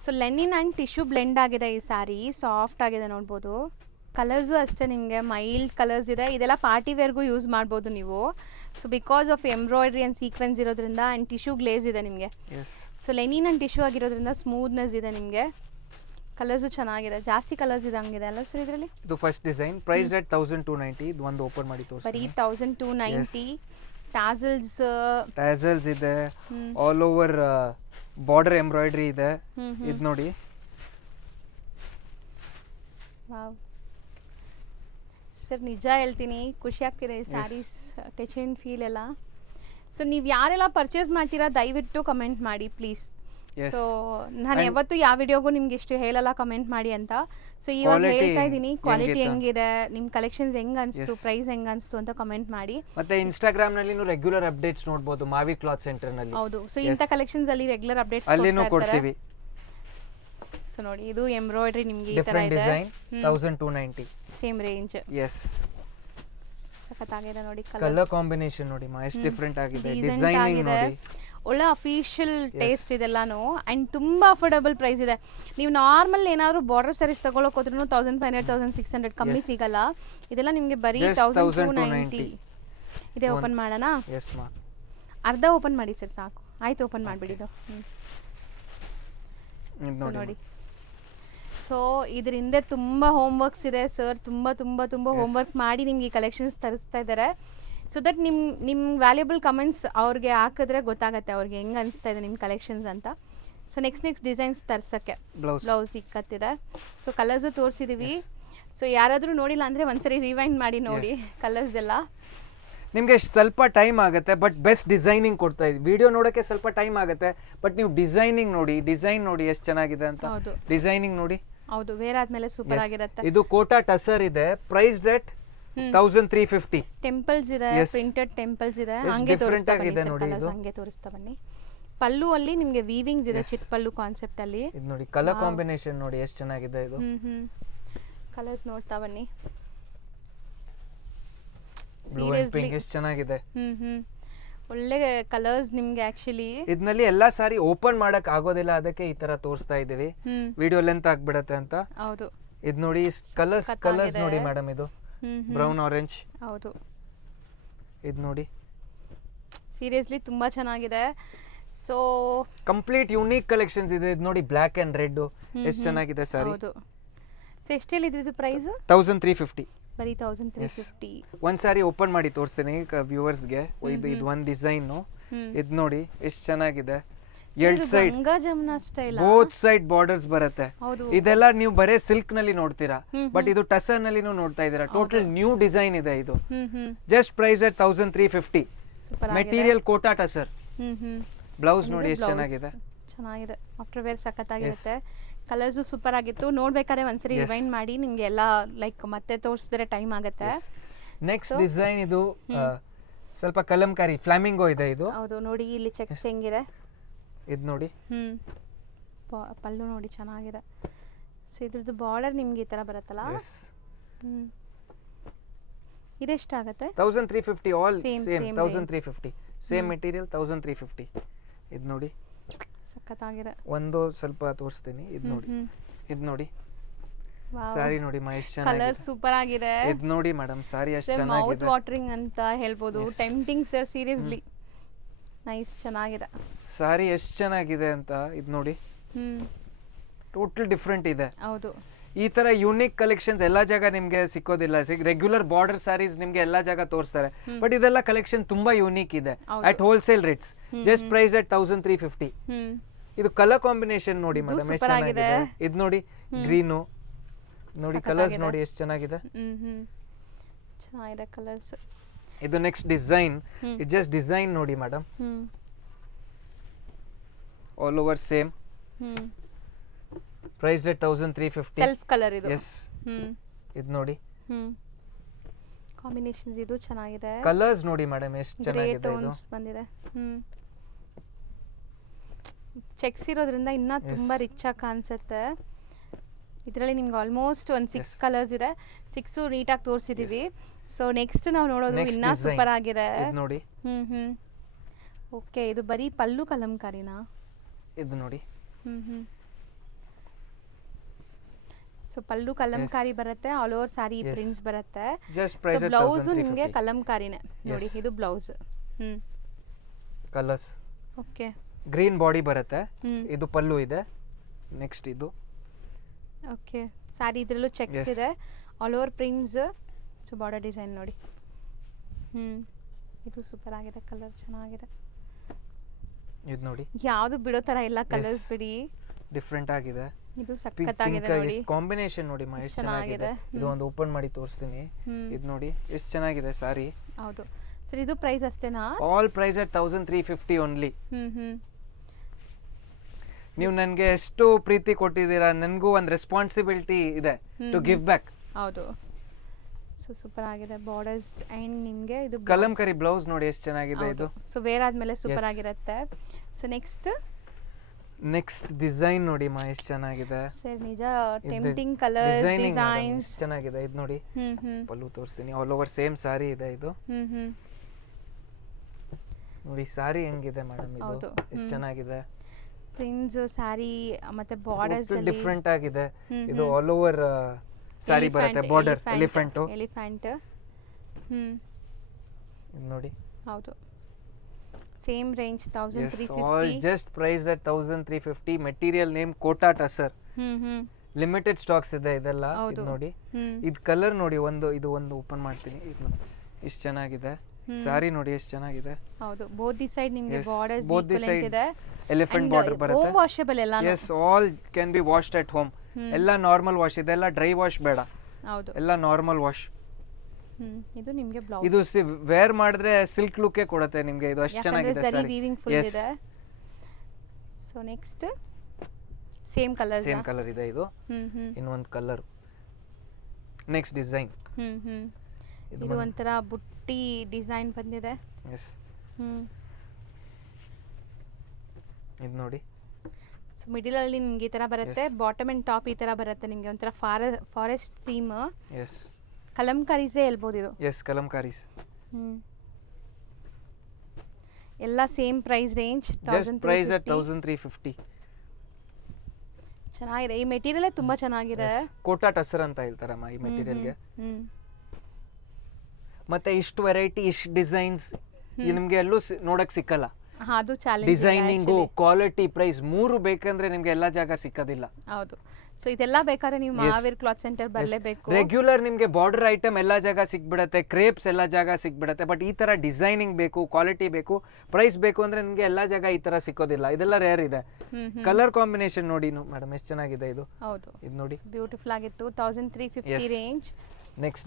So linen and tissue blend ಆಗಿದೆ ಈ ಸ್ಯಾರಿ. ಸಾಫ್ಟ್ ಆಗಿದೆ ನೋಡ್ಬೋದು. ಕಲರ್ಸು ಅಷ್ಟೇ ನಿಮಗೆ ಮೈಲ್ಡ್ ಕಲರ್ಸ್ ಇದೆ. ಇದೆಲ್ಲ ಪಾರ್ಟಿ ವೇರ್ಗೂ ಯೂಸ್ ಮಾಡ್ಬೋದು ನೀವು. So because of embroidery and sequence ಇರೋದ್ರಿಂದ ಆ್ಯಂಡ್ ಟಿಶ್ಯೂ ಗ್ಲೇಸ್ ಇದೆ ನಿಮಗೆ. ಸೊ ಲೆನಿನ್ ಆ್ಯಂಡ್ ಟಿಶ್ಯೂ ಆಗಿರೋದ್ರಿಂದ ಸ್ಮೂತ್ನೆಸ್ ಇದೆ ನಿಮಗೆ. ಕಲರ್ಸು ಚೆನ್ನಾಗಿದೆ. ಜಾಸ್ತಿ ಕಲರ್ಸ್ ಇದೆ ಹಂಗಿದೆ ಅಲ್ಲ ಸರ್ ಇದರಲ್ಲಿ. ಇದು ಫಸ್ಟ್ ಡಿಸೈನ್. Price at 1290. ಇದು ಒಂದು ಓಪನ್ ಮಾಡಿ ತೋರಿಸ್ತೀನಿ. ಬರೀ 1290. ಟ್ಯಾಸಲ್ಸ್ ಇದೆ. ಆಲ್ ಓವರ್ ಬಾರ್ಡರ್ ಎಂಬ್ರಾಯ್ಡ್ರಿ ಇದೆ. ಇದು ನೋಡಿ. ವಾವ್ ಸರ್, ನಿಜ ಹೇಳ್ತೀನಿ ಖುಷಿ ಆಗ್ತಿದೆ ಈ ಸ್ಯಾರೀಸ್ ಟಚ್ ಆ್ಯಂಡ್ ಫೀಲ್ ಎಲ್ಲ. ಸೊ ನೀವು ಯಾರೆಲ್ಲ ಪರ್ಚೇಸ್ ಮಾಡ್ತೀರಾ ದಯವಿಟ್ಟು ಕಮೆಂಟ್ ಮಾಡಿ ಪ್ಲೀಸ್. ಸೊ ನಾನು ಯಾವತ್ತು ಯಾವ ವಿಡಿಯೋಗೂ ನಿಮ್ಗೆ ಇಷ್ಟು ಹೇಳಲ್ಲ ಕಮೆಂಟ್ ಮಾಡಿ ಅಂತ. ಸೊ ಇವಾಗ ಹೇಳ್ತಾ ಇದ್ದೀನಿ, ಕ್ವಾಲಿಟಿ ಹೆಂಗಿದೆ, ನಿಮ್ಮ ಕಲೆಕ್ಷನ್ಸ್ ಹೆಂಗ್ ಅನ್ಸ್ತು, ಪ್ರೈಸ್ ಹೆಂಗ್ ಅನ್ಸ್ತು ಅಂತ ಕಮೆಂಟ್ ಮಾಡಿ. ಮತ್ತೆ ಇನ್ಸ್ಟಾಗ್ರಾಮ್ ನಲ್ಲಿ ರೆಗ್ಯುಲರ್ ಅಪ್ಡೇಟ್ಸ್ ನೋಡಬಹುದು ಮಾವಿ ಕ್ಲಾತ್ ಸೆಂಟರ್ ನಲ್ಲಿ. ಹೌದು. ಸೊ ಇಂಥ ಕಲೆಕ್ಷನ್ಸ್ ಅಲ್ಲಿ ರೆಗ್ಯುಲರ್ ಅಪ್ಡೇಟ್ಸ್ ಅಲ್ಲಿನೂ ಕೊಡ್ತೀವಿ. ಸೊ ನೋಡಿ, ಇದು ಎಂಬ್ರಾಯ್ಡ್ರಿ ನಿಮಗೆ ಈ ತರ ಡಿಫರೆಂಟ್ ಇದೆ. Design 1290 same range. ಎಸ್. ಸಖತ್ತಾಗಿದೆ ನೋಡಿ. ಕಲರ್ ಕಾಂಬಿನೇಷನ್ ನೋಡಿ ಮಾ, ಎಷ್ಟು ಡಿಫರೆಂಟ್ ಆಗಿದೆ. ಡಿಸೈನಿಂಗ್ ನೋಡಿ, ಒಳ್ಳೆ ಅಫಿಷಿಯಲ್ ಟೇಸ್ಟ್ ಇದೆಲ್ಲಾನು. ಆ್ಯಂಡ್ ತುಂಬಾ ಅಫೋರ್ಡಬಲ್ ಪ್ರೈಸ್ ಇದೆ. ನೀವು ನಾರ್ಮಲ್ ಏನಾದ್ರು ಬಾರ್ಡರ್ ಸ್ಯಾರೀಸ್ ತಗೊಳಕ್ ಹೋದ್ರೂ 1500-1600 ಕಮ್ಮಿ ಸಿಗಲ್ಲ. ಇದೆಲ್ಲ ನಿಮಗೆ ಬರೀ 1290. ಇದೇ ಓಪನ್ ಮಾಡೋಣ. ಅರ್ಧ ಓಪನ್ ಮಾಡಿ ಸರ್ ಸಾಕು. ಆಯ್ತು, ಓಪನ್ ಮಾಡಿಬಿಡಿ ಇದು. ನೋಡಿ. ಸೊ ಇದ್ರ ಹಿಂದೆ ತುಂಬ ಹೋಮ್ ವರ್ಕ್ಸ್ ಇದೆ ಸರ್. ತುಂಬ ಹೋಮ್ ವರ್ಕ್ ಮಾಡಿ ನಿಮ್ಗೆ ಈ ಕಲೆಕ್ಷನ್ಸ್ ತರಿಸ್ತಾ ಇದ್ದಾರೆ. ಸೊ ದಟ್ ನಿಮ್ಮ ವ್ಯಾಲ್ಯೂಬಲ್ ಕಮೆಂಟ್ಸ್ ಅವ್ರಿಗೆ ಹಾಕಿದ್ರೆ ಗೊತ್ತಾಗುತ್ತೆ ಅವ್ರಿಗೆ ಹೆಂಗೆ ಅನಿಸ್ತಾ ಇದೆ ನಿಮ್ಮ ಕಲೆಕ್ಷನ್ಸ್ ಅಂತ. ಸೊ ನೆಕ್ಸ್ಟ್ ಡಿಸೈನ್ಸ್ ತರ್ಸೋಕ್ಕೆ ಬ್ಲೌಸ್ ಇಕ್ಕತ್ತಿದೆ. ಸೊ ಕಲರ್ಸು ತೋರಿಸಿದ್ದೀವಿ. ಸೊ ಯಾರಾದರೂ ನೋಡಿಲ್ಲ ಅಂದರೆ ಒಂದ್ಸರಿ ರಿವೈಂಡ್ ಮಾಡಿ ನೋಡಿ ಕಲರ್ಸ್ ಎಲ್ಲ. ನಿಮಗೆ ಸ್ವಲ್ಪ ಟೈಮ್ ಆಗುತ್ತೆ, ಬಟ್ ಬೆಸ್ಟ್ ಡಿಸೈನಿಂಗ್ ಕೊಡ್ತಾ ಇದ್ದೀವಿ. ವಿಡಿಯೋ ನೋಡೋಕ್ಕೆ ಸ್ವಲ್ಪ ಟೈಮ್ ಆಗುತ್ತೆ, ಬಟ್ ನೀವು ಡಿಸೈನಿಂಗ್ ನೋಡಿ, ಡಿಸೈನ್ ನೋಡಿ ಎಷ್ಟು ಚೆನ್ನಾಗಿದೆ ಅಂತ. ಡಿಸೈನಿಂಗ್ ನೋಡಿ. ಹೌದು, ವೇರ್ ಆದ್ಮೇಲೆ ಸೂಪರ್ ಆಗಿರುತ್ತೆ. ಇದು ಕೋಟಾ ಟಸರ್ ಇದೆ. Price rate 1350. ಟೆಂಪಲ್ಸ್ ಇದೆ, ಪ್ರಿಂಟೆಡ್ ಟೆಂಪಲ್ಸ್ ಇದೆ. ಹಂಗೆ ತೋರಿಸ್ತಾ ಬನ್ನಿ, ಹಂಗೆ ತೋರಿಸ್ತಾ ಬನ್ನಿ. ಪಲ್ಲು ಅಲ್ಲಿ ನಿಮಗೆ ವೀವಿಂಗ್ಸ್ ಇದೆ, ಚಿಟ್ ಪಲ್ಲು ಕಾನ್ಸೆಪ್ಟ್ ಅಲ್ಲಿ. ಇದು ನೋಡಿ, ಕಲರ್ ಕಾಂಬಿನೇಷನ್ ನೋಡಿ ಎಷ್ಟು ಚೆನ್ನಾಗಿದೆ ಇದು. ಕಲರ್ಸ್ ನೋಡ್ತಾ ಬನ್ನಿ. ಬ್ಲೂ ಅಂಡ್ ಪಿಂಕ್ ಎಷ್ಟು ಚೆನ್ನಾಗಿದೆ. ಒಳ್ಳೆ ಕಲರ್ಸ್ ನಿಮ್ಗೆ ಆಕ್ಚುಲಿ. ಇದರಲ್ಲಿ ಎಲ್ಲಾ ಸಾರಿ ಓಪನ್ ಮಾಡಕ್ ಆಗೋದಿಲ್ಲ, ಅದಕ್ಕೆ ಈ ತರ ತೋರಿಸ್ತಾ ಇದೀವಿ. ವಿಡಿಯೋ ಲೆಂತ್ ಆಗ್ಬಿಡತ್ತೆ ಅಂತ. ಹೌದು. ಇದು ನೋಡಿ, ಕಲರ್ಸ್ ನೋಡಿ ಮೇಡಮ್. ಇದು ಬ್ರೌನ್ ಆರೆಂಜ್. ಹೌದು. ಇದು ನೋಡಿ, ಸೀರಿಯಸ್ಲಿ ತುಂಬ ಚೆನ್ನಾಗಿದೆ. ಸೊ ಕಂಪ್ಲೀಟ್ ಯುನೀಕ್ ಕಲೆಕ್ಷನ್ಸ್ ಇದೆ. ಇದು ನೋಡಿ ಬ್ಲ್ಯಾಕ್ ಅಂಡ್ ರೆಡ್ ಎಷ್ಟು ಚೆನ್ನಾಗಿದೆ ಸಾರಿ. ಹೌದು. ಸೊ ಎಷ್ಟೆಲ್ಲಿ ಇದ್ರದ್ದು ಪ್ರೈಸ್? 1350. ಬರೀ 1350. ಒಂದ್ ಸಾರಿ ಓಪನ್ ಮಾಡಿ ತೋರಿಸ್ತೀನಿ ವ್ಯೂವರ್ಸ್ಗೆ. ಇದು ಒಂದ್ ಡಿಸೈನ್. ಇದು ನೋಡಿ ಎಷ್ಟು ಚೆನ್ನಾಗಿದೆ. ಎರಡು side Ganga Jamuna style, both side borders ಬರುತ್ತೆ. ಹೌದು. ಇದೆಲ್ಲ ನೀವು ಬರೇ ಸಿಲ್ಕ್ ನಲ್ಲಿ ನೋಡ್ತೀರಾ, ಬಟ್ ಇದು ಟಸರ್ ನಲ್ಲಿ ನೋಡ್ತಾ ಇದೀರಾ. ಟೋಟಲ್ ನ್ಯೂ ಡಿಸೈನ್ ಇದೆ ಇದು. Just price at 1350. Super material Kota tussar. Blouse ನೋಡಿ ಎಷ್ಟು ಬ್ಲೌಸ್ ಚೆನ್ನಾಗಿದೆ. ಚೆನ್ನಾಗಿದೆ. ಆಫ್ಟರ್ ವೇರ್ ಸಖತ್ತಾಗಿರುತ್ತೆ. ಕಲರ್ಸ್ ಸೂಪರ್ ಆಗಿತ್ತು. ನೋಡ್ಬೇಕಾದ್ರೆ ಒಂದ್ಸರಿ ರಿವೈಂಡ್ ಮಾಡಿ, ನಿಮ್ಗೆ ಎಲ್ಲ ಲೈಕ್ ಮತ್ತೆ ತೋರಿಸಿದ್ರೆ ಟೈಮ್ ಆಗುತ್ತೆ. ನೆಕ್ಸ್ಟ್ ಡಿಸೈನ್ ಇದು ಸ್ವಲ್ಪ ಕಲಂಕಾರಿ ಫ್ಲಾಮಿಂಗೋ ಇದೆ ಇದು. ಹೌದು, ನೋಡಿ ಇಲ್ಲಿ ಚೆಕ್ಸ್ ಹೆಂಗಿದೆ. ಇದು ನೋಡಿ. ಪಲ್ಲು ನೋಡಿ ಚೆನ್ನಾಗಿದೆ. ಸೊ ಇದ್ರದ್ದು ಬಾರ್ಡರ್ ನಿಮ್ಗೆ ಈ ತರ ಬರುತ್ತಲ್ಲ. ಇದೆಷ್ಟಾಗುತ್ತೆ? 1350. All Same same 1350. Same material 1350. ಇದು ನೋಡಿ ಸಖತ್ತಾಗಿದೆ. ಒಂದು ಸ್ವಲ್ಪ ತೋರಿಸ್ತೀನಿ. ಇದು ನೋಡಿ. ಇದು ನೋಡಿ ವಾವ್, ಸಾರಿ ನೋಡಿ ಮಾ ಎಷ್ಟು ಕಲರ್ ಚೆನ್ನಾಗಿದೆ. ಸೂಪರ್ ಆಗಿದೆ. ಇದು ನೋಡಿ ಮೇಡಮ್ ಸಾರಿ ಎಷ್ಟು ಮೌತ್ ಚೆನ್ನಾಗಿದೆ. ವಾಟರಿಂಗ್ ಅಂತ ಹೇಳ್ಬೋದು. ಟೆಂಪ್ಟಿಂಗ್ ಸರ್, ಸೀರಿಯಸ್ಲಿ ನೈಸ್, ಚೆನ್ನಾಗಿದೆ. ಸಾರಿ ಎಷ್ಟು ಚೆನ್ನಾಗಿದೆ ಅಂತ. ಇದು ನೋಡಿ ಟೋಟಲ್ ಡಿಫ್ರೆಂಟ್ ಇದೆ. ಹೌದು. ಈ ತರ ಯೂನಿಕ್ ಕಲೆಕ್ಷನ್ಸ್ ಎಲ್ಲಾ ಜಾಗ ನಿಮ್ಗೆ ಸಿಕ್ಕೋದಿಲ್ಲ. ರೆಗ್ಯುಲರ್ ಬಾರ್ಡರ್ ಸ್ಯಾರೀಸ್ ನಿಮ್ಗೆ ಎಲ್ಲಾ ಜಾಗ ತೋರಿಸ್ತಾರೆ, ಬಟ್ ಇದೆಲ್ಲ ಕಲೆಕ್ಷನ್ ತುಂಬಾ ಯೂನಿಕ್ ಇದೆ. At wholesale rates. Just price at 1350. ಇದು ಕಲರ್ ಕಾಂಬಿನೇಷನ್ ನೋಡಿ ಮೇಡಮ್ ಎಷ್ಟು ಚೆನ್ನಾಗಿದೆ. ಇದು ನೋಡಿ ಗ್ರೀನು ನೋಡಿ, ಕಲರ್ಸ್ ನೋಡಿ ಎಷ್ಟು ಚೆನ್ನಾಗಿದೆ. ಚೆನ್ನಾಗಿದೆ ಕಲರ್ಸ್. ಇದು ನೆಕ್ಸ್ಟ್ ಡಿಸೈನ್. ಇದು ಜಸ್ಟ್ ಡಿಸೈನ್ ನೋಡಿ madam. All over same. Price at 1350. Self colour ಇದು. ಎಸ್. ಇದು ನೋಡಿ ಕಾಂಬಿನೇಷನ್ಸ್ ಇದು ಚೆನ್ನಾಗಿದೆ. ಕಲರ್ಸ್ ನೋಡಿ ಮೇಡಮ್ ಎಷ್ಟು ಚೆನ್ನಾಗಿದೆ ಇದು. ಟೋನ್ಸ್ ಬಂದಿದೆ. ಚೆಕ್ಸ್ ಇರೋದ್ರಿಂದ ಇನ್ನ ತುಂಬಾ ರಿಚ್ ಆಗಿ ಕಾಣಿಸುತ್ತೆ. ಇದರಲ್ಲಿ ನಿಮ್ಗೆ ಆಲ್ಮೋಸ್ಟ್ ಒಂದು 6 ಕಲರ್ಸ್ ಇದೆ. 6 ನೀಟಾಗಿ ತೋರಿಸಿದೀವಿ. ಸೊ ನೆಕ್ಸ್ಟ್ ನಾವು ನೋಡೋದು ಇನ್ನ ಸೂಪರ್ ಆಗಿದೆ. ಇದು ನೋಡಿ. ಓಕೆ, ಇದು ಬರೀ ಪಲ್ಲು ಕಲಂಕಾರಿನಾ? ಇದು ನೋಡಿ. ಸೊ ಪಲ್ಲು ಕಲಂಕಾರಿ ಬರುತ್ತೆ, ಆಲ್ ಓವರ್ ಸಾರಿ ಪ್ರಿಂಟ್ಸ್ ಬರುತ್ತೆ. ಜಸ್ಟ್ ಪ್ರೈಸ್ ಬ್ಲೌಸ್ ನಿಮಗೆ ಕಲಂಕಾರಿನೇ ನೋಡಿ. ಇದು blouse. Colours. Okay, green body ಬರುತ್ತೆ. ಇದು ಪಲ್ಲು ಇದೆ. ನೆಕ್ಸ್ಟ್ ಇದು. ಓಕೆ, ಸಾರಿ ಇದ್ರಲ್ಲೂ ಚೆಕ್ಸ್ ಇದೆ, all over prints. So border design ನೋಡಿ. ಇದು ಸೂಪರ್ ಆಗಿದೆ. ಕಲರ್ ಚೆನ್ನಾಗಿದೆ. ಇದು ನೋಡಿ. ಯಾವುದು ಬಿಡೋ ತರ ಇಲ್ಲ ಕಲರ್ಸ್ ಬಿಡಿ. ಡಿಫರೆಂಟ್ ಆಗಿದೆ. ಇದು ಸಖತ್ತಾಗಿದೆ ನೋಡಿ. ಕಾಂಬಿನೇಷನ್ ನೋಡಿ ಮಾ ಎಷ್ಟು ಚೆನ್ನಾಗಿದೆ. ಇದು ಒಂದು ಓಪನ್ ಮಾಡಿ ತೋರಿಸ್ತೀನಿ. ಇದು ನೋಡಿ ಎಷ್ಟು ಚೆನ್ನಾಗಿದೆ ಸಾರಿ. ಹೌದು ಸರ್, ಇದು ಪ್ರೈಸ್ ಅಷ್ಟೇನಾ? All price at 1350 only. ನೀವು ನನಗೆ ಎಷ್ಟು ಪ್ರೀತಿ ಕೊಟ್ಟಿದ್ದೀರಾ, ನನಗೂ ಒಂದು ರೆಸ್ಪಾನ್ಸಿಬಿಲಿಟಿ ಇದೆ ಟು ಗಿವ್ ಬ್ಯಾಕ್. ಹೌದು. ಸೊ ಸೂಪರ್ ಆಗಿದೆ ಬಾರ್ಡರ್ಸ್ ಅಂಡ್ ನಿಮಗೆ ಇದು ಕಲಂಕಾರಿ ಬ್ಲೌಸ್ ನೋಡಿ ಎಷ್ಟು ಚೆನ್ನಾಗಿದೆ ಇದು. ಸೊ ವೇರ್ ಆದ್ಮೇಲೆ ಸೂಪರ್ ಆಗಿರುತ್ತೆ. ಸೊ ನೆಕ್ಸ್ಟ್ ಡಿಸೈನ್ ನೋಡಿ ಮಾ ಎಷ್ಟು ಚೆನ್ನಾಗಿದೆ ಸರ್. ನಿಜ ಟೆಂಪ್ಟಿಂಗ್ ಕಲರ್ಸ್, ಡಿಸೈನ್ಸ್ ಚೆನ್ನಾಗಿದೆ. ಇದು ನೋಡಿ ಪಲ್ಲು ತೋರಿಸ್ತೀನಿ. ಆಲ್ ಓವರ್ ಸೇಮ್ ಸಾರಿ ಇದೆ ಇದು. ನೋಡಿ ಸಾರಿ ಹೆಂಗಿದೆ ಮೇಡಮ್ ಇದು ಎಷ್ಟು ಚೆನ್ನಾಗಿದೆ. ಪ್ರಿಂಟ್ಸ್ ಸಾರಿ ಮತ್ತೆ ಬಾರ್ಡರ್ಸ್ ಅಲ್ಲಿ ಡಿಫರೆಂಟ್ ಆಗಿದೆ. ಇದು ಆಲ್ ಓವರ್ ಸಾರಿ ಬರುತ್ತೆ. Border elephant. ನೋಡಿ. ಹೌದು, same range 1350. All just price at 1350. Material name Kota tussar. Limited stocks ಇದೆ ಇದೆಲ್ಲ. ಇದು ನೋಡಿ. ಇದು ಕಲರ್ ನೋಡಿ. ಇದು ಒಂದು ಓಪನ್ ಮಾಡ್ತೀನಿ. ಇದು ಎಷ್ಟು ಚೆನ್ನಾಗಿದೆ. ಸಾರಿ ನೋಡಿ ಎಷ್ಟು ಚೆನ್ನಾಗಿದೆ. ಹೌದು, ಬೋತ್ ದಿ ಸೈಡ್ ನಿಮಗೆ ಬಾರ್ಡರ್ಸ್ ಈಕ್ವಲೆಂಟ್ ಇದೆ. ಎಲಿಫೆಂಟ್ ಬಾರ್ಡರ್ ಬರುತ್ತೆ. ಹೋಮ್ ವಾಷಬಲ್ ಎಲ್ಲ. Yes, all can be washed at home. ಎಲ್ಲ ನಾರ್ಮಲ್ ವಾಶ್. ಇದೆಲ್ಲ ಡ್ರೈ ವಾಶ್ ಬೇಡ. ಹೌದು, ಎಲ್ಲ ನಾರ್ಮಲ್ ವಾಶ್. ಇದು ನಿಮಗೆ ಬ್ಲೌಸ್. ಇದು ವೇರ್ ಮಾಡಿದ್ರೆ ಸಿಲ್ಕ್ ಲುಕ್ ಕೊಡುತ್ತೆ ನಿಮಗೆ. ಇದು ಅಷ್ಟು ಚೆನ್ನಾಗಿದೆ ಸರಿ. ವೀವಿಂಗ್ ಫುಲ್ ಇದೆ. ಸೊ ನೆಕ್ಸ್ಟ್ ಸೇಮ್ ಕಲರ್ ಇದೆ ಇದು. ಇನ್ನೊಂದು ಕಲರ್. Next design. ಇದು ಒಂಥರ ಬುಟ್ಟಿ ಡಿಸೈನ್ ಬಂದಿದೆ. ಎಸ್. ಇದು ನೋಡಿ. ಸೊ ಮಿಡಲ್ ಅಲ್ಲಿ ನಿಮಗೆ ಈ ತರ ಬರುತ್ತೆ. ಬಾಟಮ್ ಅಂಡ್ ಟಾಪ್ ಈ ತರ ಬರುತ್ತೆ ನಿಮಗೆ. ಒಂಥರ ಫಾರೆಸ್ಟ್ ಥೀಮ್. ಎಸ್. ಕಲಂಕಾರೀಸೇ ಹೇಳ್ಬೋದು ಇದು. ಎಸ್, ಕಲಂಕಾರೀಸ್. ಎಲ್ಲ same price range. Just price at 1350. ಚೆನ್ನಾಗಿದೆ. ಈ ಮೆಟೀರಿಯಲ್ ತುಂಬಾ ಚೆನ್ನಾಗಿದೆ. ಕೋಟಾ ಟಸರ್ ಅಂತ ಹೇಳ್ತಾರಮ್ಮ ಈ ಮೆಟೀರಿಯಲ್ಗೆ. ಮತ್ತೆ ಇಷ್ಟು ವೆರೈಟಿ, ಇಷ್ಟು ಡಿಸೈನ್ಸ್ ನಿಮ್ಗೆ ಎಲ್ಲೂ ನೋಡಕ್ ಸಿಕ್ಕಲ್ಲ. ಅದು ಚಾಲೆಂಜ್. ಡಿಸೈನಿಂಗು, ಕ್ವಾಲಿಟಿ, ಪ್ರೈಸ್ ಮೂರು ಬೇಕಂದ್ರೆ ನಿಮ್ಗೆ ಎಲ್ಲಾ ಜಾಗ ಸಿಕ್ಕೋದಿಲ್ಲ. ಹೌದು. ಸೊ ಇದೆಲ್ಲ ಬೇಕಾದ್ರೆ ನೀವು ಮಹಾವೀರ್ ಕ್ಲಾತ್ ಸೆಂಟರ್ ಬರಲೇಬೇಕು. ರೆಗ್ಯುಲರ್ ನಿಮ್ಗೆ ಬಾರ್ಡರ್ ಐಟಮ್ ಎಲ್ಲಾ ಜಾಗ ಸಿಕ್ಬಿಡತ್ತೆ, ಕ್ರೇಪ್ಸ್ ಎಲ್ಲಾ ಜಾಗ ಸಿಕ್ಬಿಡತ್ತೆ. ಬಟ್ ಈ ತರ ಡಿಸೈನಿಂಗ್ ಬೇಕು, ಕ್ವಾಲಿಟಿ ಬೇಕು, ಪ್ರೈಸ್ ಬೇಕು ಅಂದ್ರೆ ನಿಮ್ಗೆ ಎಲ್ಲಾ ಜಾಗ ಈ ತರ ಸಿಕ್ಕೋದಿಲ್ಲ. ಇದೆಲ್ಲ ರೇರ್ ಇದೆ. ಕಲರ್ ಕಾಂಬಿನೇಷನ್ ನೋಡಿ ಮೇಡಮ್ ಎಷ್ಟು ಚೆನ್ನಾಗಿದೆ ಇದು. ಹೌದು, ಇದು ನೋಡಿ ಬ್ಯೂಟಿಫುಲ್ ಆಗಿತ್ತು. 1350 ರೇಂಜ್. ನೆಕ್ಸ್ಟ್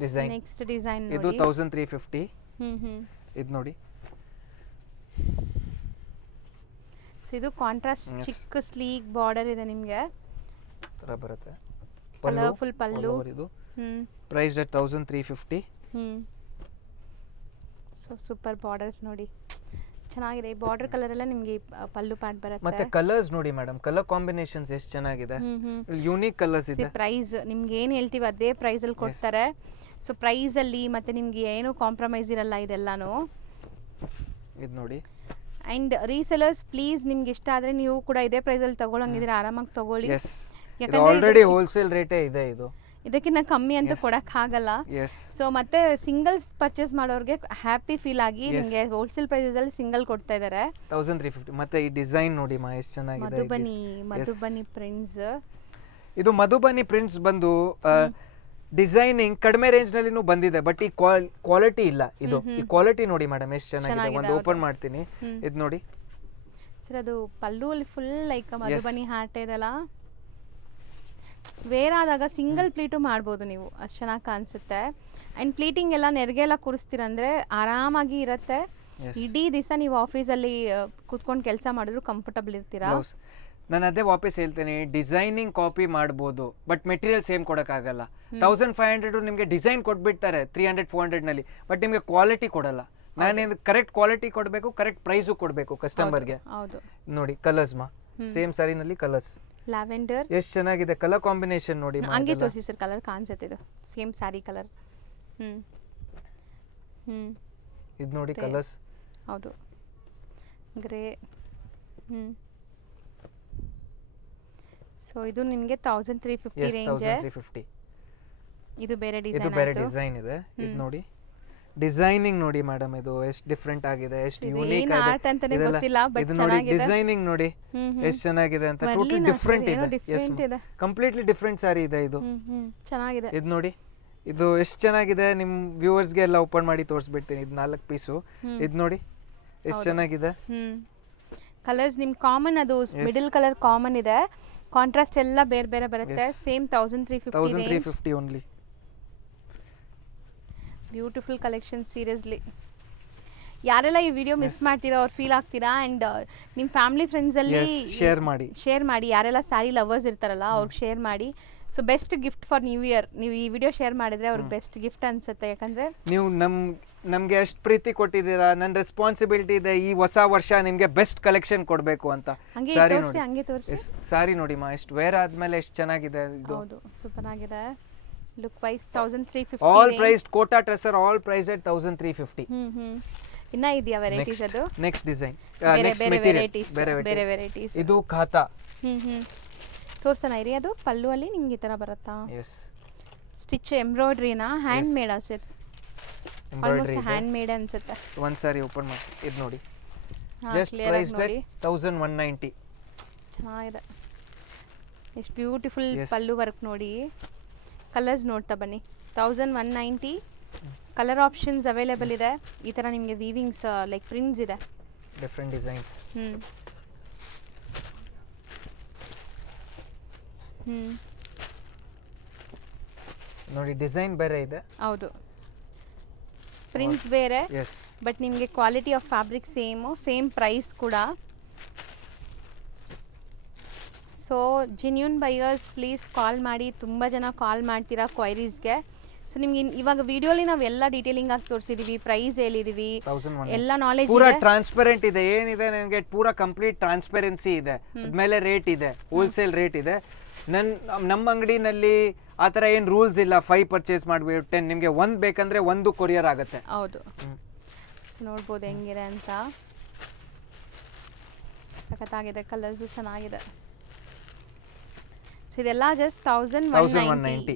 ಡಿಸೈನ್ ಇದು 1350. ಇದು ನೋಡಿ. ಸೊ ಇದು ಕಾಂಟ್ರಾಸ್ಟ್ ಚಿಕ್ಕ ಸ್ಲೀಕ್ ಬಾರ್ಡರ್ ಇದೆ ನಿಮಗೆ, ತರ ಬರುತ್ತೆ. ಕಲರ್ಫುಲ್ ಪಲ್ಲು. ಇದು price at 1350. So super borders ನೋಡಿ, ಚೆನ್ನಾಗಿದೆ. ಈ ಬಾರ್ಡರ್ ಕಲರ್ ಎಲ್ಲ ನಿಮಗೆ ಪಲ್ಲು ಪ್ಯಾಂಟ್ ಬರುತ್ತೆ. ಮತ್ತೆ ಕಲರ್ಸ್ ನೋಡಿ ಮೇಡಮ್, ಕಲರ್ ಕಾಂಬಿನೇಷನ್ಸ್ ಎಷ್ಟು ಚೆನ್ನಾಗಿದೆ, ಯೂನಿಕ್ ಕಲರ್ಸ್ ಇದೆ. ಪ್ರೈಸ್ ನಿಮ್ಗೆ ಏನು ಹೇಳ್ತೀವಿ ಅದೇ ಪ್ರೈಸ್ ಅಲ್ಲಿ ಕೊಡ್ತಾರೆ. ಸೊ ಪ್ರೈಸ್ ಅಲ್ಲಿ ಮತ್ತೆ ನಿಮ್ಗೆ ಏನು ಕಾಂಪ್ರಮೈಸ್ ಇರಲ್ಲ ಇದೆಲ್ಲಾನು. ಇದು ನೋಡಿ. ಅಂಡ್ ರೀಸೆಲರ್ಸ್ ಪ್ಲೀಸ್ ನಿಮ್ಗೆ ಇಷ್ಟ ಆದ್ರೆ ನೀವು ಕೂಡ ಇದೇ ಪ್ರೈಸ್ ಅಲ್ಲಿ ತಗೊಳಂಗಿದ್ರೆ ಆರಾಮಾಗಿ ತಗೊಳ್ಳಿ. ಯಾಕಂದ್ರೆ ಆಲ್ರೆಡಿ ಹೋಲ್ಸೇಲ್ ರೇಟೇ ಇದೆ ಇದು, ಇದಕ್ಕಿಂತ ಕಮ್ಮಿ ಅಂತ ಕೊಡಕ್ ಆಗಲ್ಲ. ಸೊ ಮತ್ತೆ ಸಿಂಗಲ್ಸ್ ಪರ್ಚೇಸ್ ಮಾಡೋರ್ಗೆ ಹ್ಯಾಪಿ ಫೀಲ್ ಆಗಿ ನಿಮ್ಗೆ ಹೋಲ್ಸೇಲ್ ಪ್ರೈಸಸ್ ಅಲ್ಲಿ ಸಿಂಗಲ್ ಕೊಡ್ತಾ ಇದ್ದಾರೆ. 1350. ಮತ್ತೆ ಈ ಡಿಸೈನ್ ನೋಡಿ ಮಾ ಎಷ್ಟು ಚೆನ್ನಾಗಿದೆ. ಮಧುಬನಿ ಪ್ರಿಂಟ್ಸ್. ಇದು ಮಧುಬನಿ ಪ್ರಿಂಟ್ಸ್ ಬಂದು ಡಿಸೈನಿಂಗ್ ಕಡಿಮೆ ರೇಂಜ್ ನಲ್ಲಿನೂ ಬಂದಿದೆ, ಬಟ್ ಈ ಕ್ವಾಲಿಟಿ ಇಲ್ಲ. ಇದು ಈ ಕ್ವಾಲಿಟಿ ನೋಡಿ ಮೇಡಮ್ ಎಷ್ಟು ಚೆನ್ನಾಗಿದೆ. ಒಂದು ಓಪನ್ ಮಾಡ್ತೀನಿ, ಇದು ನೋಡಿ ಸರ್. ಅದು ಪಲ್ಲು ಅಲ್ಲಿ ಫುಲ್ ಲೈಕ್ ಮಧುಬನಿ ಹ್ಯಾಟ್ ಇದೆಲ್ಲ. ವೇರ್ ಆದಾಗ ಸಿಂಗಲ್ ಪ್ಲೀಟು ಮಾಡ್ಬೋದು ನೀವು, ಅಷ್ಟು ಚೆನ್ನಾಗಿ ಕಾಣಿಸುತ್ತೆ. ಆ್ಯಂಡ್ ಪ್ಲೀಟಿಂಗ್ ಎಲ್ಲ ನೆರಿಗೆ ಎಲ್ಲ ಕೂರಿಸ್ತೀರಂದ್ರೆ ಆರಾಮಾಗಿ ಇರುತ್ತೆ. ಇಡೀ ದಿವಸ ನೀವು ಆಫೀಸಲ್ಲಿ ಕೂತ್ಕೊಂಡು ಕೆಲಸ ಮಾಡಿದ್ರು ಕಂಫರ್ಟಬಲ್ ಇರ್ತೀರಾ. ನಾನು ಅದೇ ವಾಪಸ್ ಹೇಳ್ತೇನೆ, ಡಿಸೈನಿಂಗ್ ಕಾಪಿ ಮಾಡ್ಬೋದು ಬಟ್ ಮೆಟೀರಿಯಲ್ ಸೇಮ್ ಕೊಡೋಕ್ಕಾಗಲ್ಲ. 1500 ನಿಮಗೆ ಡಿಸೈನ್ ಕೊಟ್ಬಿಡ್ತಾರೆ 300-400 ನಲ್ಲಿ, ಬಟ್ ನಿಮಗೆ ಕ್ವಾಲಿಟಿ ಕೊಡಲ್ಲ. ನಾನೇನು ಕರೆಕ್ಟ್ ಕ್ವಾಲಿಟಿ ಕೊಡಬೇಕು, ಕರೆಕ್ಟ್ ಪ್ರೈಸು ಕೊಡಬೇಕು ಕಸ್ಟಮರ್ಗೆ. ನೋಡಿ ಕಲರ್ಸ್ ಮಾ, ಸೇಮ್ ಸಾರಿನಲ್ಲಿ ಕಲರ್ಸ್. ಲ್ಯಾವೆಂಡರ್ ಎಷ್ಟು ಚೆನ್ನಾಗಿದೆ ಕಲರ್ ಕಾಂಬಿನೇಷನ್ ನೋಡಿ. ಹಂಗೆ ತೋರಿಸಿ ಸರ್, ಕಲರ್ ಕಾಣಿಸುತ್ತೆ ಇದು ಸೇಮ್ ಸ್ಯಾರಿ ಕಲರ್. ಇದು ನೋಡಿ ಕಲರ್ಸ್. ಹೌದು, ಗ್ರೇ. ಸೊ ಇದು ನಿಮಗೆ 1350 ರೇಂಜ್. 1350. ಇದು ಬೇರೆ ಡಿಸೈನ್ ಇದೆ. ಇದು ನೋಡಿ ಡಿಸೈನಿಂಗ್ ನೋಡಿ ಮೇಡಮ್, ಇದು ಎಷ್ಟು ಡಿಫರೆಂಟ್ ಆಗಿದೆ, ಎಷ್ಟು ಯೂನಿಕ್ ಆಗಿದೆ. ಇದು ನೋಡಿ ಡಿಸೈನಿಂಗ್ ನೋಡಿ ಎಷ್ಟು ಚೆನ್ನಾಗಿದೆ ಅಂತ. ಟೋಟಲಿ ಡಿಫರೆಂಟ್ ಇದೆ. ಎಸ್, ಕಂಪ್ಲೀಟ್ಲಿ ಡಿಫರೆಂಟ್ ಸಾರಿ ಇದೆ ಇದು. ಚೆನ್ನಾಗಿದೆ. ಇದು ನೋಡಿ, ಇದು ಎಷ್ಟು ಚೆನ್ನಾಗಿದೆ. ನಿಮ್ ವ್ಯೂವರ್ಸ್ಗೆ ಎಲ್ಲ ಓಪನ್ ಮಾಡಿ ತೋರಿಸ್ಬಿಡ್ತೀನಿ. ಇದು 4 ಪೀಸು. ಇದು ನೋಡಿ ಎಷ್ಟು ಚೆನ್ನಾಗಿದೆ. ಕಲರ್ಸ್ ನಿಮ್ ಕಾಮನ್, ಅದು ಮಿಡಲ್ ಕಲರ್ ಕಾಮನ್ ಇದೆ, ಕಾಂಟ್ರಾಸ್ಟ್ ಎಲ್ಲ ಬೇರೆ ಬೇರೆ ಬರುತ್ತೆ. Same 1350 only. Beautiful collection seriously. ಯಾರೆಲ್ಲ ಈ ವಿಡಿಯೋ ಮಿಸ್ ಮಾಡ್ತೀರಾ ಅವ್ರು ಫೀಲ್ ಆಗ್ತೀರಾ. ಅಂಡ್ ನಿಮ್ಮ ಫ್ಯಾಮಿಲಿ ಫ್ರೆಂಡ್ಸ್ ಅಲ್ಲಿ ಶೇರ್ ಮಾಡಿ. ಯಾರೆಲ್ಲ ಸ್ಯಾರಿ ಲವರ್ಸ್ ಇರ್ತಾರಲ್ಲ ಅವ್ರಿಗೆ ಶೇರ್ ಮಾಡಿ. So best gift for new year, ನೀವು ಈ ವಿಡಿಯೋ ಶೇರ್ ಮಾಡಿದ್ರೆ ಅವ್ರಿಗೆ ಬೆಸ್ಟ್ ಗಿಫ್ಟ್ ಅನ್ಸುತ್ತೆ. ಯಾಕಂದ್ರೆ ನೀವು ನಮ್ಗೆ ಎಷ್ಟು ಪ್ರೀತಿ ಕೊಟ್ಟಿದ್ದೀರಾ. ನನ್ನ ರೆಸ್ಪಾನ್ಸಿಬಿಲಿಟಿ ಇದೆ ಈ ಹೊಸ ವರ್ಷ ನಿಮ್ಗೆ ಬೆಸ್ಟ್ ಕಲೆಕ್ಷನ್ ಕೊಡಬೇಕು ಅಂತ. ಸಾರಿ ನೋಡಿ ಮಾ, ಎಷ್ಟು ವೇರ್ ಆದ್ಮೇಲೆ ಎಷ್ಟು ಚೆನ್ನಾಗಿದೆ ಇದು. ಹೌದು, ಸೂಪರ್ ಆಗಿದೆ. Look wise 1350. All priced Kota tussar, all priced at 1350. ಇನ್ನ ಇದೆಯಾ ವೆರೈಟೀಸ್? ಅದು ನೆಕ್ಸ್ಟ್ ಡಿಸೈನ್, ನೆಕ್ಸ್ಟ್ ಮೆಟೀರಿಯಲ್, ಬೇರೆ ವೆರೈಟೀಸ್. ಇದು ಖಾತಾ ತೋರ್ಸೋಣ ಇರಿ. ಅದು ಪಲ್ಲು ಅಲ್ಲಿ ನಿಮ್ಗೆ ಈ ತರ ಬರುತ್ತಾ? ಎಸ್. ಸ್ಟಿಚ್ ಎಂಬ್ರಾಯ್ಡ್ರಿನಾ, ಹ್ಯಾಂಡ್ ಮೇಡಾ ಸರ್? ಆಲ್ಮೋಸ್ಟ್ ಹ್ಯಾಂಡ್ ಮೇಡ್ ಅನ್ಸುತ್ತೆ. ಒಂದ್ ಸಾರಿ ಓಪನ್ ಮಾಡಿ. ಇದು ನೋಡಿ, ಜಸ್ಟ್ ಪ್ರೈಸ್ಡ್ at 1190. ಚೆನ್ನಾಗಿದೆ. ಎಷ್ಟು ಬ್ಯೂಟಿಫುಲ್ ಪಲ್ಲು ವರ್ಕ್ ನೋಡಿ. ಕಲರ್ಸ್ ನೋಡ್ತಾ ಬನ್ನಿ. 1190. ಕಲರ್ ಆಪ್ಷನ್ಸ್ ಅವೈಲೇಬಲ್ ಇದೆ. ಈ ತರ ನಿಮಗೆ ವೀವಿಂಗ್ಸ್ ಲೈಕ್ ಪ್ರಿಂಟ್ಸ್ ಇದೆ, ಡಿಫರೆಂಟ್ ಡಿಸೈನ್ಸ್. ನೋಡಿ ಡಿಸೈನ್ ಬೇರೆ ಇದೆ. ಹೌದು, ಪ್ರಿಂಟ್ಸ್ ಬೇರೆ. ಎಸ್, ಬಟ್ ನಿಮಗೆ quality of fabric same price ಕೂಡ. So genuine buyers please call ಮಾಡಿ. ತುಂಬ ಜನ ಕಾಲ್ ಮಾಡ್ತೀರಾ ಕ್ವೈರೀಸ್ಗೆ. ಸೊ ನಿಮ್ಗೆ ಇವಾಗ ವಿಡಿಯೋಲಿ ನಾವು ಎಲ್ಲ ಡೀಟೇಲಿಂಗ್ ಆಗಿ ತೋರಿಸಿದೀವಿ, ಪ್ರೈಸ್ ಹೇಳಿದೀವಿ, ಎಲ್ಲ ನಾಲೆಜ್ ಪೂರಾ ಟ್ರಾನ್ಸ್ಪರೆಂಟ್ ಇದೆ. ಏನಿದೆ ನನಗೆ ಪೂರಾ ಕಂಪ್ಲೀಟ್ ಟ್ರಾನ್ಸ್ಪರೆನ್ಸಿ ಇದೆ. ಅದ್ಮೇಲೆ ರೇಟ್ ಇದೆ, ಹೋಲ್ಸೇಲ್ ರೇಟ್ ಇದೆ. ನಮ್ಮ ಅಂಗಡಿನಲ್ಲಿ ಆ ಥರ ಏನು ರೂಲ್ಸ್ ಇಲ್ಲ. 5 ಪರ್ಚೇಸ್ ಮಾಡಿಬಿಟ್ಟು 10 ನಿಮಗೆ 1 ಬೇಕಂದ್ರೆ 1 ಕೊರಿಯರ್ ಆಗುತ್ತೆ. ಹೌದು. ಸೊ ನೋಡ್ಬೋದು ಹೆಂಗಿದೆ ಅಂತ. ಸಖತ್ತಾಗಿದೆ, ಕಲರ್ಸು ಚೆನ್ನಾಗಿದೆ. ಸೊ ಇದೆಲ್ಲ ಜಸ್ಟ್ 1190.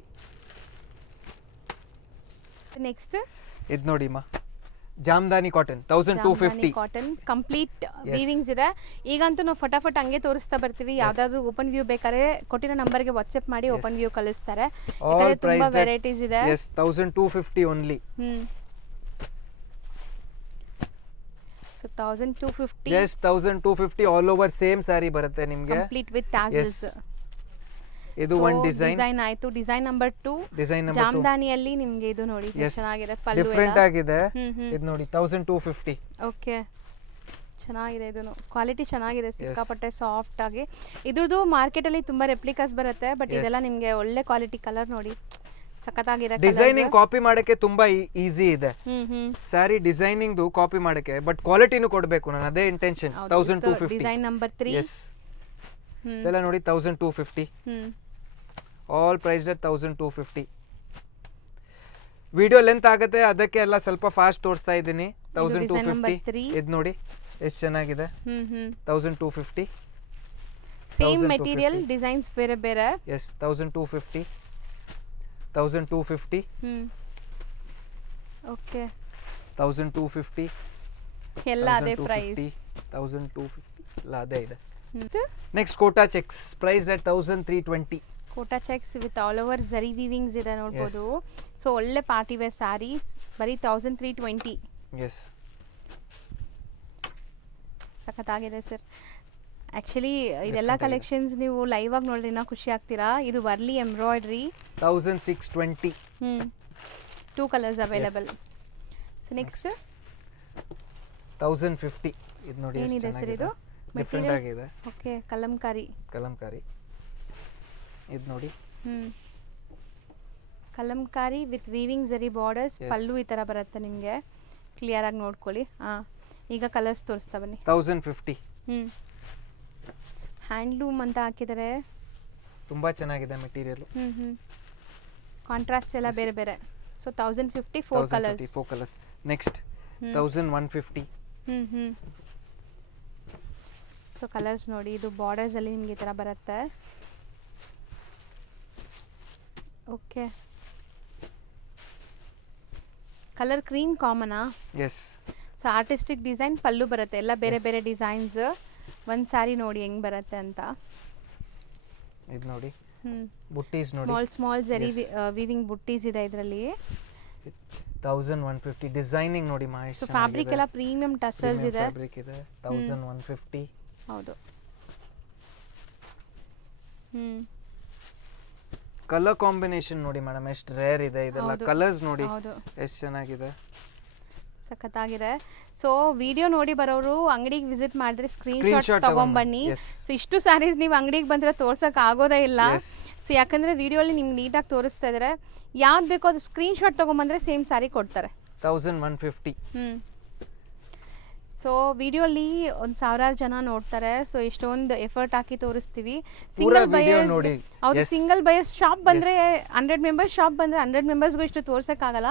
ನೆಕ್ಸ್ಟ್ ಇದು ನೋಡಿ ಮಾ, Jamdani cotton 1250. Cotton complete weavings ಇದೆ. ಈಗಂತೂ ನಾವು ಫಟಾಫಟ್ ಹಂಗೆ ತೋರಿಸ್ತಾ ಬರ್ತೀವಿ. ಯಾವ್ದಾದ್ರು ಓಪನ್ ವ್ಯೂ ಬೇಕಾದ್ರೆ ಕೊಟ್ಟಿರೋ ನಂಬರ್ಗೆ ವಾಟ್ಸ್ಆಪ್ ಮಾಡಿ ಓಪನ್ ವ್ಯೂ ಕಳಿಸ್ತಾರೆ. All ತುಂಬಾ priced at- ವೆರೈಟೀಸ್ ಇದೆ. Yes, 1250 only. So 1250 Just 1250 all over same saree ಬರುತ್ತೆ ನಿಮಗೆ. Complete with tassels. ಇದು ಒಂದು ಡಿಸೈನ್ ಆಯ್ತು. ಡಿಸೈನ್ ನಂಬರ್ 2 ಡಿಸೈನ್ ನಂಬರ್ 2 ಜಾಮ್ದಾನಿಯಲ್ಲಿ ನಿಮಗೆ ಇದು ನೋಡಿ ಎಷ್ಟು ಚೆನ್ನಾಗಿದೆ. ಪಲ್ಲು ಡಿಫರೆಂಟ್ ಆಗಿದೆ. ಹ್ಮ್. ಇದು ನೋಡಿ 1250. ಓಕೆ, ಚೆನ್ನಾಗಿದೆ. ಇದನ್ನು ಕ್ವಾಲಿಟಿ ಚೆನ್ನಾಗಿದೆ, ಸಿಕ್ಕಾಪಟ್ಟೆ ಸಾಫ್ಟ್ ಆಗಿ. ಇದ್ರದ್ದು ಮಾರ್ಕೆಟಲ್ಲಿ ತುಂಬಾ ರೆಪ್ಲಿಕಾಸ್ ಬರುತ್ತೆ, ಬಟ್ ಇದೆಲ್ಲ ನಿಮಗೆ ಒಳ್ಳೆ ಕ್ವಾಲಿಟಿ. ಕಲರ್ ನೋಡಿ ಸಖತ್ತಾಗಿದೆ. ಡಿಸೈನಿಂಗ್ ಕಾಪಿ ಮಾಡಕ್ಕೆ ತುಂಬಾ ಈಸಿ ಇದೆ. ಸ್ಯಾರಿ ಡಿಸೈನಿಂಗ್ ಕಾಪಿ ಮಾಡಕ್ಕೆ, ಬಟ್ ಕ್ವಾಲಿಟಿನೂ ಕೊಡಬೇಕು. ನಾನು ಅದೇ ಇಂಟೆನ್ಷನ್. 1250 design number 3. ಎಸ್, ಇದೆಲ್ಲ ನೋಡಿ 1250. All priced at 1250. Video length ಆಗುತ್ತೆ, ಅದಕ್ಕೆ ಎಲ್ಲ ಸ್ವಲ್ಪ ಫಾಸ್ಟ್ ತೋರಿಸ್ತಾ ಇದ್ದೀನಿ. 1250. ಇದು ನೋಡಿ ಎಷ್ಟು ಚೆನ್ನಾಗಿದೆ. 1250. ಸೇಮ್ ಮೆಟೀರಿಯಲ್, ಡಿಸೈನ್ಸ್ ಬೇರೆ ಬೇರೆ. ಎಸ್, 1250. 1250. ಓಕೆ, 1250. ಎಲ್ಲ ಅದೇ ಪ್ರೈಸ್. 1250 ಎಲ್ಲ ಅದೇ ಇದೆ. Next Kota checks price at 1320. Kota checks with all over zari weavings ಇದೆ ನೋಡ್ಬೋದು. ಸೊ ಒಳ್ಳೆ ಪಾರ್ಟಿ ವೇರ್ ಸ್ಯಾರೀಸ್, ಬರೀ 1320. ಎಸ್, ಸಖತ್ತಾಗಿದೆ ಸರ್. ಆ್ಯಕ್ಚುಲಿ ಇದೆಲ್ಲ ಕಲೆಕ್ಷನ್ಸ್ ನೀವು ಲೈವ್ ಆಗಿ ನೋಡಿದ್ರೆ ಇನ್ನೂ ಖುಷಿ ಆಗ್ತೀರಾ. ಇದು Warli embroidery 1620. 2 colours available. So next 1050. ಇದು ನೋಡಿ ಎಷ್ಟು ಏನಿದೆ ಸರ್ ಚೆನ್ನಾಗಿದೆ. ಇದು? ಡಿಫರೆಂಟ್ ಆಗಿದೆ. ಓಕೆ, ಕಲಂಕಾರಿ. ಇದು ನೋಡಿ ಕಲಂಕಾರಿ ವಿತ್ ವೀವಿಂಗ್ ಜರಿ ಬಾರ್ಡರ್ಸ್. ಪಲ್ಲು ಈ ಥರ ಬರುತ್ತೆ ನಿಮಗೆ. ಕ್ಲಿಯರ್ ಆಗಿ ನೋಡ್ಕೊಳ್ಳಿ. ಈಗ ಕಲರ್ಸ್ ತೋರಿಸ್ತಾ ಬನ್ನಿ. 1050. ಹ್ಯಾಂಡ್ಲೂಮ್ ಅಂತ ಹಾಕಿದ್ದಾರೆ. ತುಂಬಾ ಚೆನ್ನಾಗಿದೆ ಮೆಟೀರಿಯಲ್. ಕಾಂಟ್ರಾಸ್ಟ್ ಎಲ್ಲ ಬೇರೆ ಬೇರೆ. So 1050 4 colours. Next 1150. So colours ನೋಡಿ, ಇದು ಬಾರ್ಡರ್ಸ್ ಅಲ್ಲಿ ನಿಮಗೆ ಈ ಥರ ಬರುತ್ತೆ. ಓಕೆ, ಕಲರ್ ಕ್ರೀಮ್ ಕಾಮನಾ? ಎಸ್. ಸೊ ಆರ್ಟಿಸ್ಟಿಕ್ ಡಿಸೈನ್ ಪಲ್ಲು ಬರುತ್ತೆ, ಎಲ್ಲ ಬೇರೆ ಬೇರೆ ಡಿಸೈನ್ಸ್. ಒಂದು ಸ್ಯಾರಿ ನೋಡಿ ಹೆಂಗ್ ಬರುತ್ತೆ ಅಂತ. ಇದು ನೋಡಿ ಬುಟ್ಟೀಸ್ ನೋಡಿ, ಸ್ಮಾಲ್ ಜರಿ ವೀವಿಂಗ್ ಬುಟ್ಟೀಸ್ ಇದೆ ಇದರಲ್ಲಿ. 1150. ಡಿಸೈನಿಂಗ್ ನೋಡಿ ಮಾ, ಸೊ ಫ್ಯಾಬ್ರಿಕ್ ಎಲ್ಲ ಪ್ರೀಮಿಯಂ ಟಸರ್ಸ್ ಇದೆ. ಫ್ಯಾಬ್ರಿಕ್ ಇದೆ. 1150. ಹೌದು. ಕಲರ್ ಕಾಂಬಿನೇಷನ್ ನೋಡಿ ಮೇಡಮ್ ಎಷ್ಟು ರೇರ್ ಇದೆ. ಇದೆಲ್ಲ ಕಲರ್ಸ್ ನೋಡಿ ಹೌದು, ಎಷ್ಟು ಚೆನ್ನಾಗಿದೆ, ಸಖತ್ತಾಗಿದೆ. ಸೊ ವಿಡಿಯೋ ನೋಡಿ ಬರೋರು ಅಂಗಡಿಗೆ ವಿಸಿಟ್ ಮಾಡಿದ್ರೆ ಸ್ಕ್ರೀನ್ ಶಾಟ್ ತಗೊಂಡ್ಬನ್ನಿ. ಸೊ ಇಷ್ಟು ಸ್ಯಾರೀಸ್ ನೀವು ಅಂಗಡಿಗೆ ಬಂದ್ರೆ ತೋರ್ಸಕ್ ಆಗೋದೇ ಇಲ್ಲ. ಸೊ ಯಾಕಂದ್ರೆ ವಿಡಿಯೋಲಿ ನಿಮ್ಗೆ ನೀಟಾಗಿ ತೋರಿಸ್ತಾ ಇದಾರೆ. ಯಾವ್ದು ಬೇಕೋ ಅದು ಸ್ಕ್ರೀನ್ ಶಾಟ್ ತಗೊಂಡ್ಬಂದ್ರೆ ಸೇಮ್ ಸ್ಯಾರಿ ಕೊಡ್ತಾರೆ. 1150. ಸೊ ವಿಡಿಯೋಲಿ 1000 ಜನ ನೋಡ್ತಾರೆ. ಸೊ ಎಷ್ಟೊಂದು ಎಫರ್ಟ್ ಹಾಕಿ ತೋರಿಸ್ತೀವಿ. ಸಿಂಗಲ್ ಬಯರ್ಸ್ ಶಾಪ್ ಬಂದ್ರೆ 100 ಮೆಂಬರ್ಸ್ ಶಾಪ್ ಬಂದ್ರೆ 100 ಮೆಂಬರ್ಸ್ಗೂ ಇಷ್ಟು ತೋರ್ಸಕ್ಕಾಗಲ್ಲ.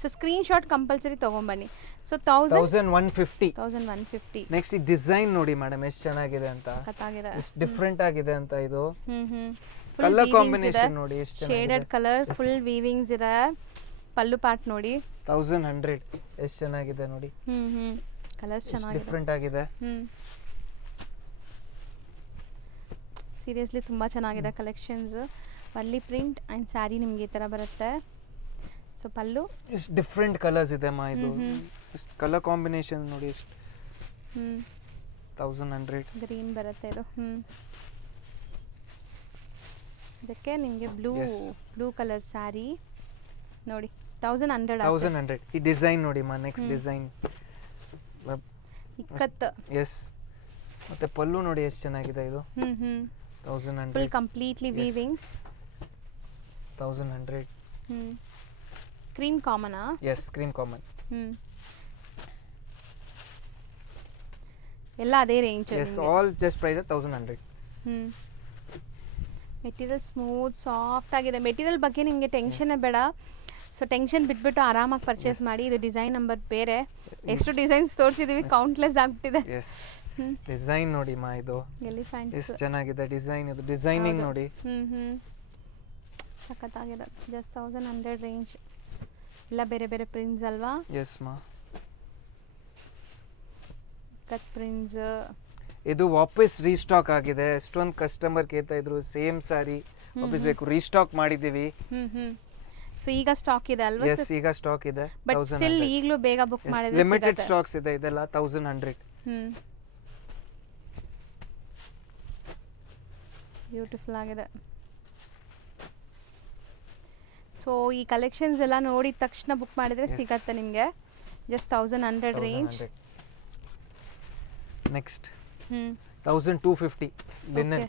ಸೊ ಸ್ಕ್ರೀನ್ ಶಾಟ್ ಕಂಪಲ್ಸರಿ ತಗೊಂಡ್ಬನ್ನಿ. ಸೊ 1150. ನೆಕ್ಸ್ಟ್ ಈ ಡಿಸೈನ್ ನೋಡಿ ಮೇಡಮ್ ಎಷ್ಟು ಚೆನ್ನಾಗಿದೆ ಅಂತ, ಎಷ್ಟು ಡಿಫರೆಂಟ್ ಆಗಿದೆ ಅಂತ. ಇದು ಕಲರ್ ಕಾಂಬಿನೇಷನ್ ನೋಡಿ ಎಷ್ಟು ಚೆನ್ನಾಗಿದೆ. ಶೇಡೆಡ್ ಕಲರ್, ಫುಲ್ ವೀವಿಂಗ್ಸ್ ಇದೆ. ಪಲ್ಲು ಪಾರ್ಟ್ ನೋಡಿ 1100. ಎಷ್ಟು ಚೆನ್ನಾಗಿದೆ ನೋಡಿ. ಕಲರ್ಸ್ ಚೆನ್ನಾಗಿದೆ, ಡಿಫರೆಂಟ್ ಆಗಿದೆ. ಸೀರಿಯಸ್ಲಿ ತುಂಬಾ ಚೆನ್ನಾಗಿದೆ collections. Palli print and sari ನಿಮ್ಗೆ ಈ ತರ ಬರುತ್ತೆ. ಸೊ ಪಲ್ಲು ಎಷ್ಟು ಡಿಫರೆಂಟ್ ಕಲರ್ಸ್ ಇದೆ ಮಾ. ಇದು ಕಲರ್ ಕಾಂಬಿನೇಷನ್ ನೋಡಿ ಎಷ್ಟು. 1100. ಗ್ರೀನ್ ಬರುತ್ತೆ ಇದು. ಇದಕ್ಕೆ ನಿಮಗೆ ಬ್ಲೂ ಕಲರ್ ಸ್ಯಾರಿ ನೋಡಿ 1100. ಈ ಡಿಸೈನ್ ನೋಡಿ ಮಾ. Next design ikat. ಎಸ್, ಮತ್ತೆ ಪಲ್ಲು ನೋಡಿ ಎಷ್ಟು ಚೆನ್ನಾಗಿದೆ. ಇದು 1100. Full completely weavings. 1100. ಕ್ರೀಮ್ ಕಾಮನಾ? Yes, cream common. ಎಲ್ಲ ಅದೇ range. Yes, all just price 1100. Material smooth soft ಆಗಿದೆ. ಮೆಟೀರಿಯಲ್ ಬಗ್ಗೆ ನಿಮಗೆ ಟೆನ್ಷನ್ ಬೇಡ. ಸೊ ಟೆನ್ಷನ್ ಬಿಟ್ಬಿಟ್ಟು ಆರಾಮಾಗಿ ಪರ್ಚೇಸ್ ಮಾಡಿ. ಇದು ಡಿಸೈನ್ ನಂಬರ್ ಬೇರೆ. ಎಷ್ಟು ಡಿಸೈನ್ಸ್ ತೋರಿಸಿದೀವಿ, ಕೌಂಟ್ಲೆಸ್ ಆಗ್ಬಿಟ್ಟಿದೆ. ಎಸ್, ಡಿಸೈನ್ ನೋಡಿ ಮಾ. ಇದು ಎಲಿಫೆಂಟ್ ಎಷ್ಟು ಚೆನ್ನಾಗಿದೆ ಡಿಸೈನ್. ಇದು ಡಿಸೈನಿಂಗ್ ನೋಡಿ ಸಖತ್ತಾಗಿದೆ. Just 1100 range. ಎಲ್ಲ ಬೇರೆ ಬೇರೆ ಪ್ರಿಂಟ್ಸ್ ಅಲ್ವಾ? ಎಸ್ ಮಾ. ಇಕ್ಕತ್ ಪ್ರಿಂಟ್ಸ್. ಇದು ವಾಪಸ್ ರೀಸ್ಟಾಕ್ ಆಗಿದೆ. ಎಷ್ಟೊಂದು ಕಸ್ಟಮರ್ ಕೇಳ್ತಾ ಇದ್ರು ಸೇಮ್ ಸ್ಯಾರಿ ವಾಪಸ್ ಬೇಕು, ರೀಸ್ಟಾಕ್ ಮಾಡಿದೀವಿ. ಸೊ ಈಗ ಸ್ಟಾಕ್ ಇದೆ ಅಲ್ವಾ? ಎಸ್, ಈಗ ಸ್ಟಾಕ್ ಇದೆ. ಬಟ್ ಸ್ಟಿಲ್ ಈಗಲೂ ಬೇಗ ಬುಕ್ ಮಾಡಿದ್ರೆ ಲಿಮಿಟೆಡ್ ಸ್ಟಾಕ್ಸ್ ಇದೆ ಇದೆಲ್ಲ 1100. ಬ್ಯೂಟಿಫುಲ್ ಆಗಿದೆ. ಸೊ ಈ ಕಲೆಕ್ಷನ್ಸ್ ಎಲ್ಲ ನೋಡಿದ ತಕ್ಷಣ ಬುಕ್ ಮಾಡಿದ್ರೆ ಸಿಗತ್ತೆ ನಿಮಗೆ. Just 1100 range. Next 1250 linen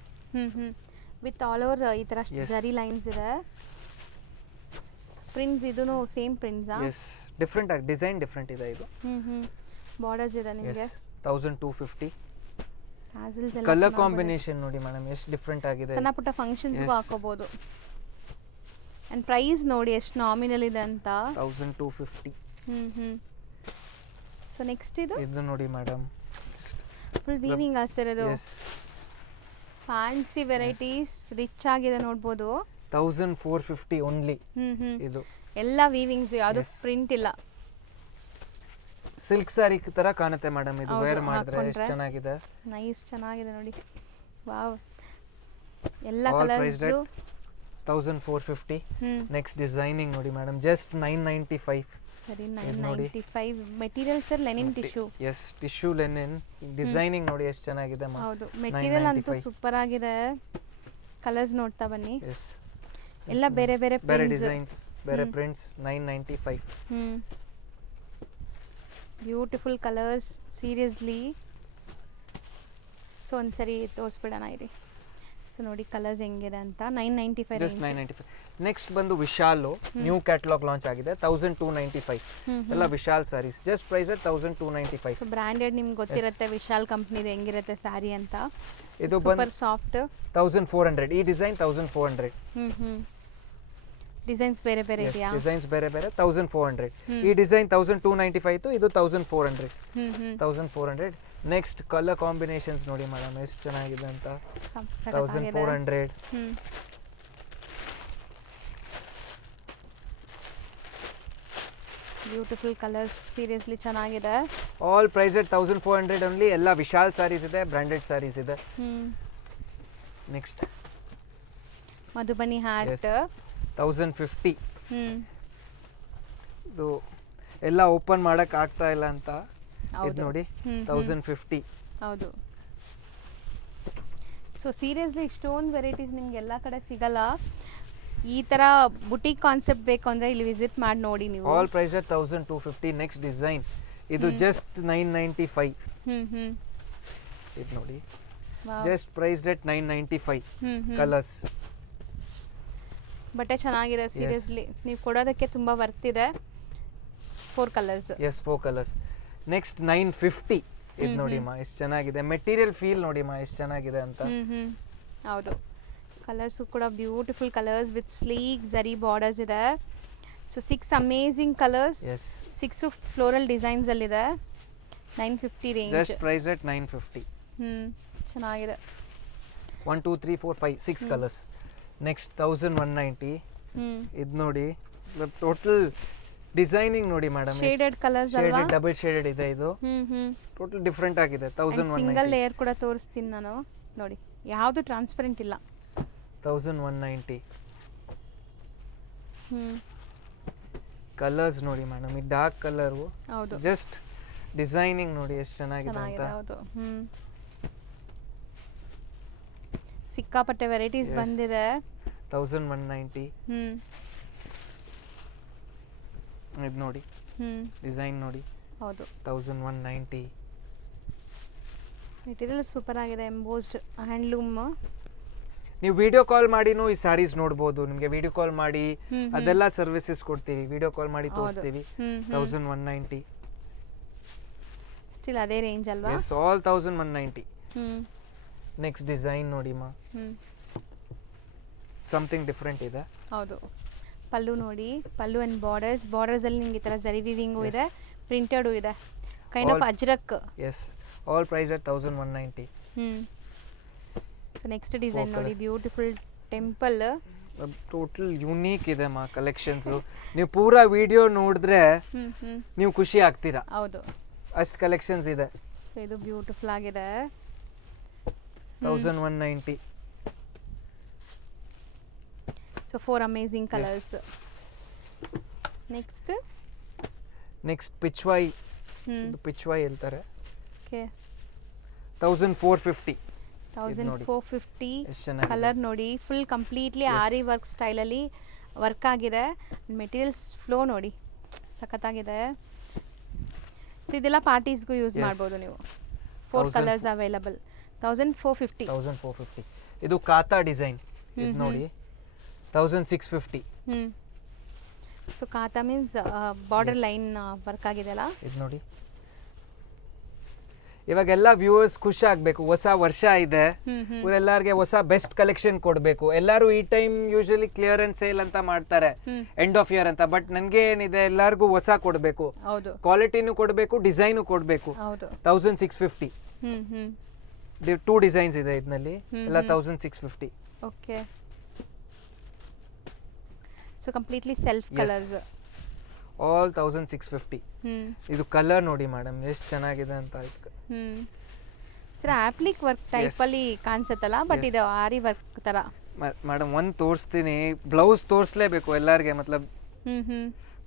with all over ಈ ತರ ಜರಿ ಲೈನ್ಸ್ ಇದೆ. ಪ್ರಿಂಟ್ಸ್ ಇದೂನು ಸೇಮ್ ಪ್ರಿಂಟ್ಸ್ ಆ? ಎಸ್, ಡಿಫರೆಂಟ್ ಆಗಿ ಡಿಸೈನ್ ಡಿಫರೆಂಟ್ ಇದೆ ಇದು. ಬಾರ್ಡರ್ಸ್ ಇದೆ ನಿಮಗೆ. 1250. ಟ್ಯಾಸಲ್ಸ್ ಎಲ್ಲ ಕಲರ್ ಕಾಂಬಿನೇಷನ್ ನೋಡಿ ಮೇಡಮ್ ಎಷ್ಟು ಡಿಫರೆಂಟ್ ಆಗಿದೆ. ಸಣ್ಣ ಪುಟ್ಟ ಫಂಕ್ಷನ್ಸ್ ಗೂ ಹಾಕೋಬಹುದು. ಅಂಡ್ ಪ್ರೈಸ್ ನೋಡಿ ಎಷ್ಟು ನಾಮಿನಲ್ ಇದೆ ಅಂತ. 1250. ಸೊ ನೆಕ್ಸ್ಟ್ ಇದು ನೋಡಿ ಮೇಡಮ್, ಫುಲ್ ವೀವಿಂಗ್ ಆಸಿರೋದು. ಎಸ್, ಫ್ಯಾನ್ಸಿ ವೆರೈಟೀಸ್ ರಿಚ್ ಆಗಿದೆ ನೋಡಬಹುದು. 1450 ಓನ್ಲಿ. ಇದು ಎಲ್ಲ ವೀವಿಂಗ್ಸ್, ಯಾವುದು ಪ್ರಿಂಟ್ ಇಲ್ಲ. ಸಿಲ್ಕ್ ಸ್ಯಾರಿ ತರ ಕಾಣುತ್ತೆ ಮೇಡಮ್ ಇದು. ವೇರ್ ಮಾಡಿದ್ರೆ ಎಷ್ಟು ಚೆನ್ನಾಗಿದೆ. ನೈಸ್, ಚೆನ್ನಾಗಿದೆ ನೋಡಿ. ವಾವ್, ಎಲ್ಲ ಕಲರ್ಸ್ 1450. ನೆಕ್ಸ್ಟ್ ಡಿಸೈನಿಂಗ್ ನೋಡಿ ಮೇಡಮ್, ಜಸ್ಟ್ 995. ಸರಿ, 995. Material sir linen tissue. Yes, tissue linen. Designing ನೋಡಿ ಎಷ್ಟು ಚೆನ್ನಾಗಿದೆ. ಹೌದು, ಮೆಟೀರಿಯಲ್ ಅಂತೂ ಸೂಪರ್ ಆಗಿದೆ. ಕಲರ್ಸ್ ನೋಡ್ತಾ ಬನ್ನಿ. ಎಸ್, ಎಲ್ಲ ಬೇರೆ ಬೇರೆ ಬೇರೆ ಡಿಸೈನ್ಸ್, ಬೇರೆ prints. 995. Beautiful colours, seriously. So ಒಂದ್ಸರಿ ತೋರಿಸ್ಬಿಡೋಣ ಇರಿ. ಸೊ ನೋಡಿ ಕಲರ್ಸ್ ಹೆಂಗಿದೆ ಅಂತ. 995 ಜಸ್ಟ್ 995. ನೆಕ್ಸ್ಟ್ ಬಂದು ವಿಶಾಲ್ ನ್ಯೂ ಕ್ಯಾಟಲಾಗ್ ಲಾಂಚ್ ಆಗಿದೆ. 1295. ಎಲ್ಲ Vishal sarees. Just price at 1295. So branded ನಿಮ್ಗೆ ಗೊತ್ತಿರುತ್ತೆ ವಿಶಾಲ್ ಕಂಪ್ನಿದು ಹೆಂಗಿರುತ್ತೆ ಸ್ಯಾರಿ ಅಂತ. ಇದು ಸೂಪರ್ ಸಾಫ್ಟ್. 1400. ಈ ಡಿಸೈನ್ 1400. ಡಿಸೈನ್ಸ್ ಬೇರೆ ಬೇರೆ ಇದೆಯಾ? ಡಿಸೈನ್ಸ್ ಬೇರೆ ಬೇರೆ. 1400. ಈ ಡಿಸೈನ್ 1295 ಇತ್ತು, ಇದು 1400. 1400. ನೆಕ್ಸ್ಟ್ ಕಲರ್ ಕಾಂಬಿನೇಷನ್ಸ್ ನೋಡಿ ಮೇಡಮ್ ಎಷ್ಟು ಚೆನ್ನಾಗಿದೆ ಅಂತ. 1400. ಬ್ಯೂಟಿಫುಲ್ ಕಲರ್ಸ್, ಸೀರಿಯಸ್ಲಿ ಚೆನ್ನಾಗಿದೆ. All price at 1400 only. ಎಲ್ಲ ವಿಶಾಲ್ ಸ್ಯಾರೀಸ್ ಇದೆ, ಬ್ರಾಂಡೆಡ್ ಸ್ಯಾರೀಸ್ ಇದೆ. ನೆಕ್ಸ್ಟ್ ಮಧುಬನಿ ಹ್ಯಾಟ್ 1050. ಇದು ಎಲ್ಲ ಓಪನ್ ಮಾಡಕ್ ಆಗ್ತಾ ಇಲ್ಲ ಅಂತ ಇದು ನೋಡಿ 1050. ಹೌದು. ಸೊ ಸೀರಿಯಸ್ಲಿ ಇಷ್ಟೊಂದು ವೆರೈಟೀಸ್ ನಿಮ್ಗೆ ಎಲ್ಲ ಕಡೆ ಸಿಗಲ್ಲ. ಈ ತರ ಬುಟಿಕ್ ಕಾನ್ಸೆಪ್ಟ್ ಬೇಕು ಅಂದ್ರೆ ಇಲ್ಲಿ ವಿಸಿಟ್ ಮಾಡಿ ನೋಡಿ ನೀವು. All price at 1250. Next design ಇದು ಜಸ್ಟ್ 995. ಇದು ನೋಡಿ, ಜಸ್ಟ್ ಪ್ರೈಸ್ at 995. ಕಲರ್ಸ್. ಬಟ್ಟೆ ಚೆನ್ನಾಗಿದೆ ಸೀರಿಯಸ್ಲಿ. ನೀವು ಕೊಡೋದಕ್ಕೆ ತುಂಬಾ ವರ್ತ್ ಇದೆ. 4 ಕಲರ್ಸ್. S, 4 colours. ನೆಕ್ಸ್ಟ್ 950. ಇದು ನೋಡಿ ಮಾ ಎಷ್ಟು ಚೆನ್ನಾಗಿದೆ. ಮೆಟೀರಿಯಲ್ ಫೀಲ್ ನೋಡಿ ಮಾ ಎಷ್ಟು ಚೆನ್ನಾಗಿದೆ ಅಂತ. ಹೌದು, ಕಲರ್ಸ್ ಕೂಡ beautiful colours with sleek zari borders ಇದೆ. So 6 amazing colours. Yes, 6 floral designs ಅಲ್ಲಿ ಇದೆ. 950 ರೇಂಜ್. Just price at 950. ಚೆನ್ನಾಗಿದೆ. 1 2 3 4 5 6 ಕಲರ್ಸ್. ನೆಕ್ಸ್ಟ್ 1190. ಇದು ನೋಡಿ, ಟೋಟಲ್ ಡಿಸೈನಿಂಗ್ ನೋಡಿ ಮೇಡಮ್. ಶೇಡೆಡ್ ಕಲರ್ಸ್ ಅಲ್ವಾ? ಶೇಡೆಡ್, ಡಬಲ್ ಶೇಡೆಡ್ ಇದೆ ಇದು. ಟೋಟಲ್ ಡಿಫರೆಂಟ್ ಆಗಿದೆ. 1190. ಸಿಂಗಲ್ ಲೇಯರ್ ಕೂಡ ತೋರಿಸ್ತೀನಿ ನಾನು. ನೋಡಿ, ಯಾವುದು ಟ್ರಾನ್ಸ್ಪರೆಂಟ್ ಇಲ್ಲ. 1190. ಕಲರ್ಸ್ ನೋಡಿ ಮೇಡಮ್, ಈ ಡಾರ್ಕ್ ಕಲರ್. ಹೌದು, ಜಸ್ಟ್ ಡಿಸೈನಿಂಗ್ ನೋಡಿ ಎಷ್ಟು ಚೆನ್ನಾಗಿದೆ ಅಂತ. ಹೌದು. ಸಿಕ್ಕಾಪಟ್ಟೆ ವೆರೈಟೀಸ್ ಬಂದಿದೆ. 1190. ಇದು ನೋಡಿ, ಡಿಸೈನ್ ನೋಡಿ. ಹೌದು, 1190. ಮೆಟೀರಿಯಲ್ ಸೂಪರ್ ಆಗಿದೆ. Embossed handloom. ನೀವು ವಿಡಿಯೋ ಕಾಲ್ ಮಾಡಿನೂ ಈ ಸ್ಯಾರೀಸ್ ನೋಡ್ಬೋದು. ನಿಮಗೆ ವಿಡಿಯೋ ಕಾಲ್ ಮಾಡಿ ಅದೆಲ್ಲ ಸರ್ವಿಸಸ್ ಕೊಡ್ತೀವಿ. ವಿಡಿಯೋ ಕಾಲ್ ಮಾಡಿ ತೋರಿಸ್ತೀವಿ. 1190. ಸ್ಟಿಲ್ ಅದೇ ರೇಂಜ್ ಅಲ್ವಾ? S, all 1190. ನೆಕ್ಸ್ಟ್ ಡಿಸೈನ್ ನೋಡಿ ಮಾ, ಸಮಥಿಂಗ್ ಡಿಫರೆಂಟ್ ಇದೆ. ಹೌದು. ಪಲ್ಲು ನೋಡಿ, ಪಲ್ಲು ಅಂಡ್ ಬಾರ್ಡರ್ಸ್ ಅಲ್ಲಿ ನಿಮಗೆ ಈ ತರ ಜರಿ ವಿವಿಂಗು ಇದೆ, ಪ್ರಿಂಟೆಡ್ ಇದೆ, kind of Ajrak. Yes, all price at 1190. So next design ನೋಡಿ, ಬ್ಯೂಟಿಫುಲ್ ಟೆಂಪಲ್. ಟೋಟಲ್ ಯೂನಿಕ್ ಇದೆ ಮಾ ಕಲೆಕ್ಷನ್ಸ್. ನೀವು ಪೂರಾ ವಿಡಿಯೋ ನೋಡಿದ್ರೆ ನೀವು ಖುಷಿ ಆಗ್ತೀರಾ. ಹೌದು, ಅಷ್ಟು ಕಲೆಕ್ಷನ್ಸ್ ಇದೆ. ಇದು ಬ್ಯೂಟಿಫುಲ್ ಆಗಿದೆ. 1190. So 4 amazing colours. Next next Pichwai, ಇದು ಪಿಚ್ವಾಯ್ ಹೇಳ್ತಾರೆ. ಓಕೆ 1450. 1450 ಎಷ್ಟು ಚೆನ್ನಾಗಿದೆ. ಕಲರ್ ನೋಡಿ, ಫುಲ್ ಕಂಪ್ಲೀಟ್ಲಿ ಆರಿ ವರ್ಕ್ ಸ್ಟೈಲಲ್ಲಿ ವರ್ಕ್ ಆಗಿದೆ. ಮೆಟೀರಿಯಲ್ಸ್ ಫ್ಲೋ ನೋಡಿ ಸಖತ್ತಾಗಿದೆ. ಸೊ ಇದೆಲ್ಲ ಪಾರ್ಟೀಸ್ಗೂ ಯೂಸ್ ಮಾಡ್ಬೋದು ನೀವು. 4 ಕಲರ್ಸ್ ಅವೈಲಬಲ್. 1450. 1450. ಇದು ಕಾತಾ ಡಿಸೈನ್, ಇದು ನೋಡಿ 1650. ಸೊ ಕಾತಾ ಮೀನ್ಸ್ ಬಾರ್ಡರ್ ಲೈನ್ ವರ್ಕ್ ಆಗಿದೆ ಅಲ್ಲ. ಇದು ನೋಡಿ, ಇವಾಗೆಲ್ಲ ವ್ಯೂವರ್ಸ್ ಖುಷಿ ಆಗಬೇಕು, ಹೊಸ ವರ್ಷ ಇದೆ, ಇವರೆಲ್ಲರಿಗೆ ಹೊಸ ಬೆಸ್ಟ್ ಕಲೆಕ್ಷನ್ ಕೊಡಬೇಕು. ಎಲ್ಲರೂ ಈ ಟೈಮ್ ಯೂಶಲಿ ಕ್ಲಿಯರೆನ್ಸ್ ಸೇಲ್ ಅಂತ ಮಾಡ್ತಾರೆ ಎಂಡ್ ಆಫ್ ಇಯರ್ ಅಂತ, ಬಟ್ ನನಗೆ ಏನಿದೆ ಎಲ್ಲರಿಗೂ ಹೊಸ ಕೊಡಬೇಕು, ಹೌದು ಕ್ವಾಲಿಟಿನೂ ಕೊಡಬೇಕು, ಡಿಸೈನು ಕೊಡಬೇಕು. ಹೌದು 1650. 2 ಡಿಸೈನ್ಸ್ ಇದೆ ಇದರಲ್ಲಿ, ಎಲ್ಲ 1650. Okay. So completely self colours. All 1650. ಇದು ಕಲರ್ ನೋಡಿ ಮೇಡಮ್ ಎಷ್ಟು ಚೆನ್ನಾಗಿದೆ ಅಂತ. ಸರ್ ಆಪ್ಲಿಕ್ ವರ್ಕ್ ಟೈಪ್ ಅಲ್ಲಿ ಕಾಣಿಸುತ್ತಲ್ಲ, ಬಟ್ ಇದು ಆರಿ ವರ್ಕ್ ತರ. ಮೇಡಮ್ ಒಂದು ತೋರಿಸ್ತೀನಿ, ಬ್ಲೌಸ್ ತೋರಿಸ್ಲೇಬೇಕು ಎಲ್ಲರಿಗೆ, ಮತ್ಲಬ್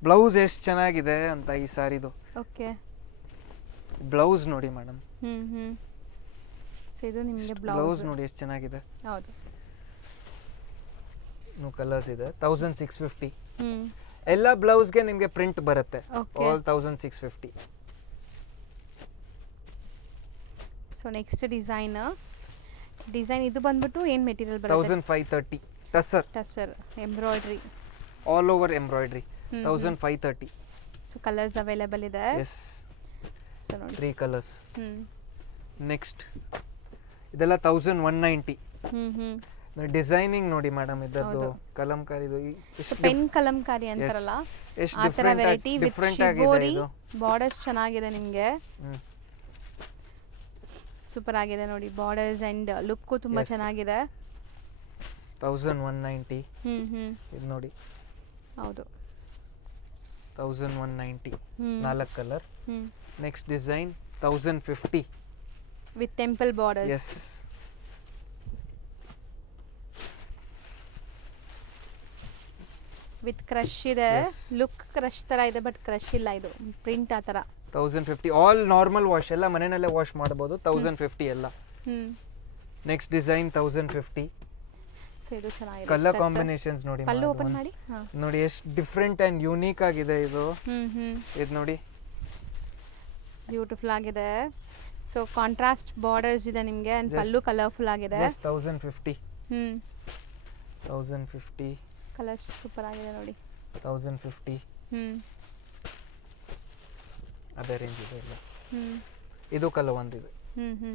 ಬ್ಲೌಸ್ ಎಷ್ಟು ಚೆನ್ನಾಗಿದೆ ಅಂತ ಈ ಸಾರಿದು. ಓಕೆ. ಬ್ಲೌಸ್ ನೋಡಿ ಮೇಡಮ್, ಸೊ ಇದು ನಿಮಗೆ ಬ್ಲೌಸ್ ನೋಡಿ ಎಷ್ಟು ಚೆನ್ನಾಗಿದೆ. ಹೌದು. ಕಲರ್ಸ್ ಇದೆ. 1650. ಎಲ್ಲ ಬ್ಲೌಸ್ಗೆ ನಿಮಗೆ ಪ್ರಿಂಟ್ ಬರುತ್ತೆ. ಆಲ್ 1650. ಸೊ ನೆಕ್ಸ್ಟ್ ಡಿಸೈನ್ ಇದು ಬಂದ್ಬಿಟ್ಟು ಏನು ಮೆಟೀರಿಯಲ್ ಬರುತ್ತೆ? 1530. Tussar embroidery all over embroidery. 1530. So colours available ಇದೆ. ಎಸ್, ಸೊ ನೋಡಿ 3 ಕಲರ್ಸ್. ನೆಕ್ಸ್ಟ್ ಇದೆಲ್ಲ 1190. ಡಿಸೈನಿಂಗ್ ನೋಡಿ ಮೇಡಮ್, ಇದದ್ದು ಕಲಂಕಾರಿದು ಪೆನ್ ಕಲಂಕಾರಿ ಅಂತಾರಲ್ಲ ಆ ತರ ವೆರೈಟಿ ವಿತ್ ಶಿಬೋರಿ ಬಾರ್ಡರ್ಸ್ ಚೆನ್ನಾಗಿದೆ ನಿಮಗೆ. ಸೂಪರ್ ಆಗಿದೆ ನೋಡಿ, ಬಾರ್ಡರ್ಸ್ ಅಂಡ್ ಲುಕ್ ತುಂಬಾ ಚೆನ್ನಾಗಿದೆ. 1190. ಇದು ನೋಡಿ, ಹೌದು 1190. 4 colour. Next design 1050 with temple borders. Yes, with crush ಇದೆ. ಲುಕ್ ಕ್ರಶ್ ತರ ಇದೆ, ಬಟ್ ಕ್ರಶ್ ಇಲ್ಲ, ಇದು ಪ್ರಿಂಟ್ ಆ ತರ. 1050. ಆಲ್ ನಾರ್ಮಲ್ ವಾಶ್, ಎಲ್ಲ ಮನೆಯಲ್ಲೇ ವಾಶ್ ಮಾಡಬಹುದು. 1050 ಎಲ್ಲ. Next design 1050. ಸೊ ಇದು ಚೆನ್ನಾಗಿದೆ. ಕಲರ್ ಕಾಂಬಿನೇಷನ್ಸ್ ನೋಡಿ, ಪಲ್ಲು ಓಪನ್ ಮಾಡಿ. ನೋಡಿ ಎಷ್ಟು ಡಿಫರೆಂಟ್ ಅಂಡ್ ಯೂನಿಕ್ ಆಗಿದೆ ಇದು. ಇದು ನೋಡಿ, ಬ್ಯೂಟಿಫುಲ್ ಆಗಿದೆ. ಸೊ ಕಾಂಟ್ರಾಸ್ಟ್ ಬಾರ್ಡರ್ಸ್ ಇದೆ ನಿಮಗೆ, ಅಂಡ್ ಪಲ್ಲು ಕಲರ್ಫುಲ್ ಆಗಿದೆ. 1050. 1050. ಕಲರ್ ಸೂಪರ್ ಆಗಿದೆ ನೋಡಿ. 1050. ಅದೇ ರೇಂಜ್ ಇದೆ ಇಲ್ಲ. ಇದು ಕಲರ್ ಒಂದಿದೆ.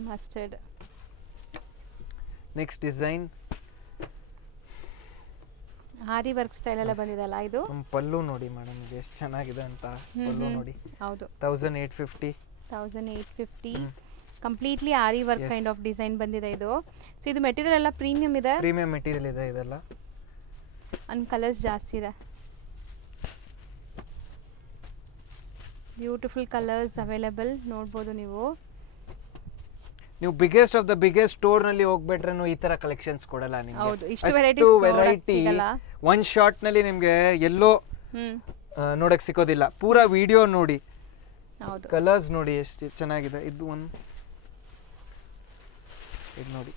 ಮಸ್ಟರ್ಡ್. ನೆಕ್ಸ್ಟ್ ಡಿಸೈನ್ ಆರಿ ವರ್ಕ್ ಸ್ಟೈಲ್ ಎಲ್ಲ ಬಂದಿದೆಲ್ಲ ಇದು. ಪಲ್ಲು ನೋಡಿ ಮೇಡಮ್, ಇದು ಎಷ್ಟು ಚೆನ್ನಾಗಿದೆ ಅಂತ. ಪಲ್ಲು ನೋಡಿ. ಹೌದು 1850. 1850. Completely aari work kind of design ಬಂದಿದೆ ಇದು. ಸೊ ಇದು ಮೆಟೀರಿಯಲ್ ಎಲ್ಲ ಪ್ರೀಮಿಯಂ ಇದೆ. ಪ್ರೀಮಿಯಂ ಮೆಟೀರಿಯಲ್ ಇದೆ ಇದೆಲ್ಲ. ಅಂಡ್ ಕಲರ್ಸ್ ಜಾಸ್ತಿ ಇದೆ. ಬ್ಯೂಟಿಫುಲ್ ಕಲರ್ಸ್ ಅವೈಲೇಬಲ್ ನೋಡ್ಬೋದು ನೀವು. Biggest of the biggest store ನಲ್ಲಿ ಹೋಗ್ಬಿಟ್ರೆ ಈ ತರ ಕಲೆಕ್ಷನ್ಸ್ ಕೊಡಲ್ಲ ನಿಮಗೆ. ಹೌದು, ಇಷ್ಟು ವೆರೈಟಿ ಒನ್ ಶಾಟ್ ನಲ್ಲಿ ನಿಮಗೆ ಎಲ್ಲೋ ನೋಡಕ್ ಸಿಗೋದಿಲ್ಲ. ಪೂರಾ ವಿಡಿಯೋ ನೋಡಿ, ಹೌದು ಕಲರ್ಸ್ ನೋಡಿ ಎಷ್ಟು ಚೆನ್ನಾಗಿದೆ. ಇದು ನೋಡಿ,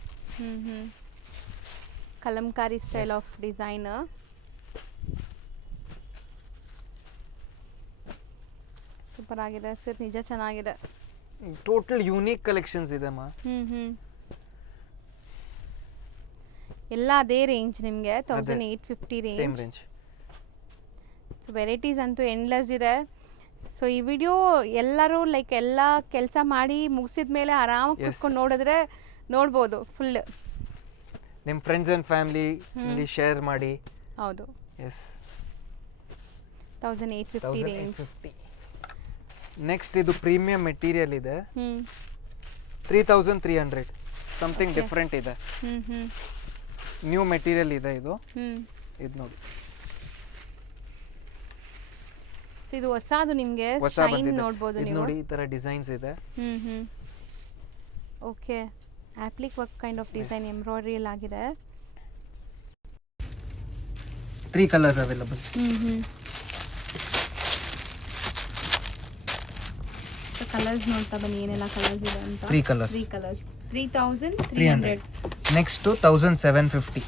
Kalamkari style of design. Super ಆಗಿದೆ ಸರ್, ನಿಜ ಚೆನ್ನಾಗಿದೆ. ಟೋಟಲ್ ಯೂನಿಕ್ ಕಲೆಕ್ಷನ್ಸ್ ಇದೆ ಮಾ. ಎಲ್ಲ ಅದೇ ರೇಂಜ್ ನಿಮಗೆ 1850 range. Same range. So varieties ಅಂತೂ ಎಂಡ್ಲೆಸ್ ಇದೆ. ಸೊ ಈ ವಿಡಿಯೋ ಎಲ್ಲರೂ ಲೈಕ್ ಎಲ್ಲ ಕೆಲಸ ಮಾಡಿ ಮುಗಿಸಿದ ಮೇಲೆ ಆರಾಮಾಗಿ ಕೂತ್ಕೊಂಡು ನೋಡಿದ್ರೆ ನೋಡ್ಬೋದು ಫುಲ್. ನಿಮ್ಮ ಫ್ರೆಂಡ್ಸ್ ಅಂಡ್ ಫ್ಯಾಮಿಲಿ ಇಲ್ಲಿ ಶೇರ್ ಮಾಡಿ. ಹೌದು. ಎಸ್, 1850 ರೇಂಜ್. ನೆಕ್ಸ್ಟ್ ಇದು ಪ್ರೀಮಿಯಂ ಮೆಟೀರಿಯಲ್ ಇದೆ. 3300. ಸಮಥಿಂಗ್ ಡಿಫರೆಂಟ್ ಇದೆ. ನ್ಯೂ ಮೆಟೀರಿಯಲ್ ಇದೆ ಇದು. ಇದು ನೋಡಿ, ಸೊ ಇದು ಹೊಸದು ನಿಮಗೆ ಶೈನ್ ನೋಡಬಹುದು ನೀವು. ನೋಡಿ ಈ ತರ ಡಿಸೈನ್ಸ್ ಇದೆ. Okay applique work kind of design embroidery ಎಲ್ಲ ಆಗಿದೆ. 3 colors available. ಕಲರ್ಸ್ ನೋಡ್ತಾ ಬನ್ನಿ ಏನೆಲ್ಲ ಕಲರ್ಸ್ ಇದೆ ಅಂತ. 3 colors. 3 ಕಲರ್ಸ್ 3300. ನೆಕ್ಸ್ಟ್ 1750.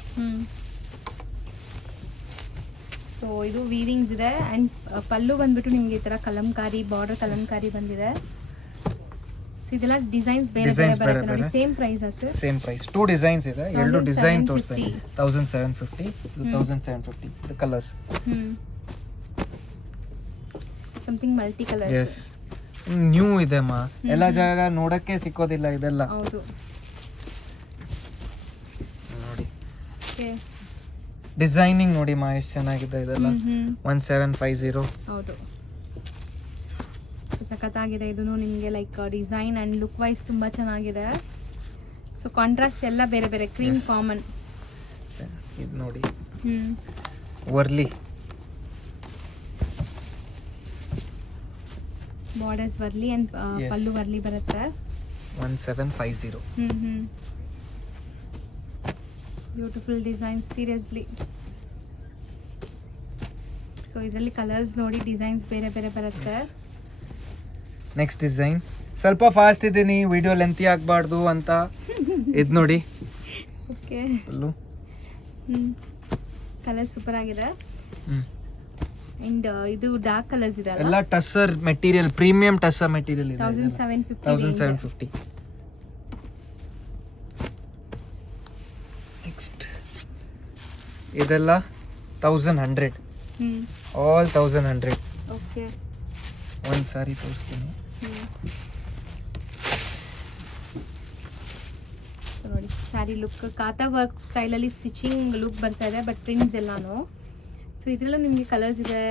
ಸೊ ಇದು ವೀವಿಂಗ್ಸ್ ಇದೆ ಆ್ಯಂಡ್ ಪಲ್ಲು ಬಂದ್ಬಿಟ್ಟು ನಿಮಗೆ ಈ ಥರ ಕಲಂಕಾರಿ ಬಾರ್ಡರ್ ಕಲಂಕಾರಿ ಬಂದಿದೆ. ಸೊ ಇದೆಲ್ಲ ಡಿಸೈನ್ಸ್ ಬೇರೆ ಬೇರೆ ಬರುತ್ತೆ ನೋಡಿ. Same price sir? Same price. 2 designs ಇದೆ, 2 ಡಿಸೈನ್ ತೋರಿಸ್ತೀನಿ. 1750 ಇದು 1750 the colours. Something multi colours. Yes, new ಇದೆ ಮಾ, ಎಲ್ಲ ಜಾಗ ನೋಡಕ್ಕೆ ಸಿಕ್ಕೋದಿಲ್ಲ ಇದೆಲ್ಲ. ಹೌದು ನೋಡಿ ಓಕೆ. ಡಿಸೈನಿಂಗ್ ನೋಡಿ ಮಾ ಎಷ್ಟು ಚೆನ್ನಾಗಿದೆ ಇದೆಲ್ಲ. 1750. ಹೌದು ಸಖತ್ತಾಗಿದೆ ಇದು ನಿಮಗೆ. Like design and look wise ತುಂಬ ಚೆನ್ನಾಗಿದೆ. ಸೊ ಕಾಂಟ್ರಾಸ್ಟ್ ಎಲ್ಲ ಬೇರೆ ಬೇರೆ. Cream common. ಇದು ನೋಡಿ ವರ್ಲಿ ಬಾರ್ಡರ್ಸ್ ವರ್ಲಿ ಆ್ಯಂಡ್ ಪಲ್ಲು ವರ್ಲಿ ಬರುತ್ತೆ. 1750. Beautiful design seriously. ಸೊ ಇದರಲ್ಲಿ ಕಲರ್ಸ್ ನೋಡಿ, ಡಿಸೈನ್ಸ್ ಬೇರೆ ಬೇರೆ ಬರುತ್ತೆ. ನೆಕ್ಸ್ಟ್ ಡಿಸೈನ್ ಸ್ವಲ್ಪ ಫಾಸ್ಟ್ ಇದ್ದೀನಿ, ವಿಡಿಯೋ ಲೆಂತಿ ಆಗಬಾರ್ದು ಅಂತ. ಇದು ನೋಡಿ ಓಕೆ. ಅಲ್ಲೂ ಕಲರ್ ಸೂಪರ್ ಆಗಿದೆ. ಅಂಡ್ ಇದು ಡಾರ್ಕ್ ಕಲರ್ಸ್ ಇದೆ ಎಲ್ಲ tussar material, premium tussar material ಇದೆ. 1750. ನೆಕ್ಸ್ಟ್ ಇದೆಲ್ಲ 1100. ಆಲ್ 1100. ಓಕೆ. ಒಂದು ಸಾರಿ ತೋರಿಸ್ತೀನಿ. ಸೊ ನೋಡಿ ಸ್ಯಾರಿ ಲುಕ್ ಕಾತಾ ವರ್ಕ್ ಸ್ಟೈಲಲ್ಲಿ ಸ್ಟಿಚಿಂಗ್ ಲುಕ್ ಬರ್ತಾ ಇದೆ, ಬಟ್ ಪ್ರಿಂಟ್ಸ್ ಎಲ್ಲಾನು. ಸೊ ಇದರಲ್ಲೂ ನಿಮಗೆ ಕಲರ್ಸ್ ಇದೆ.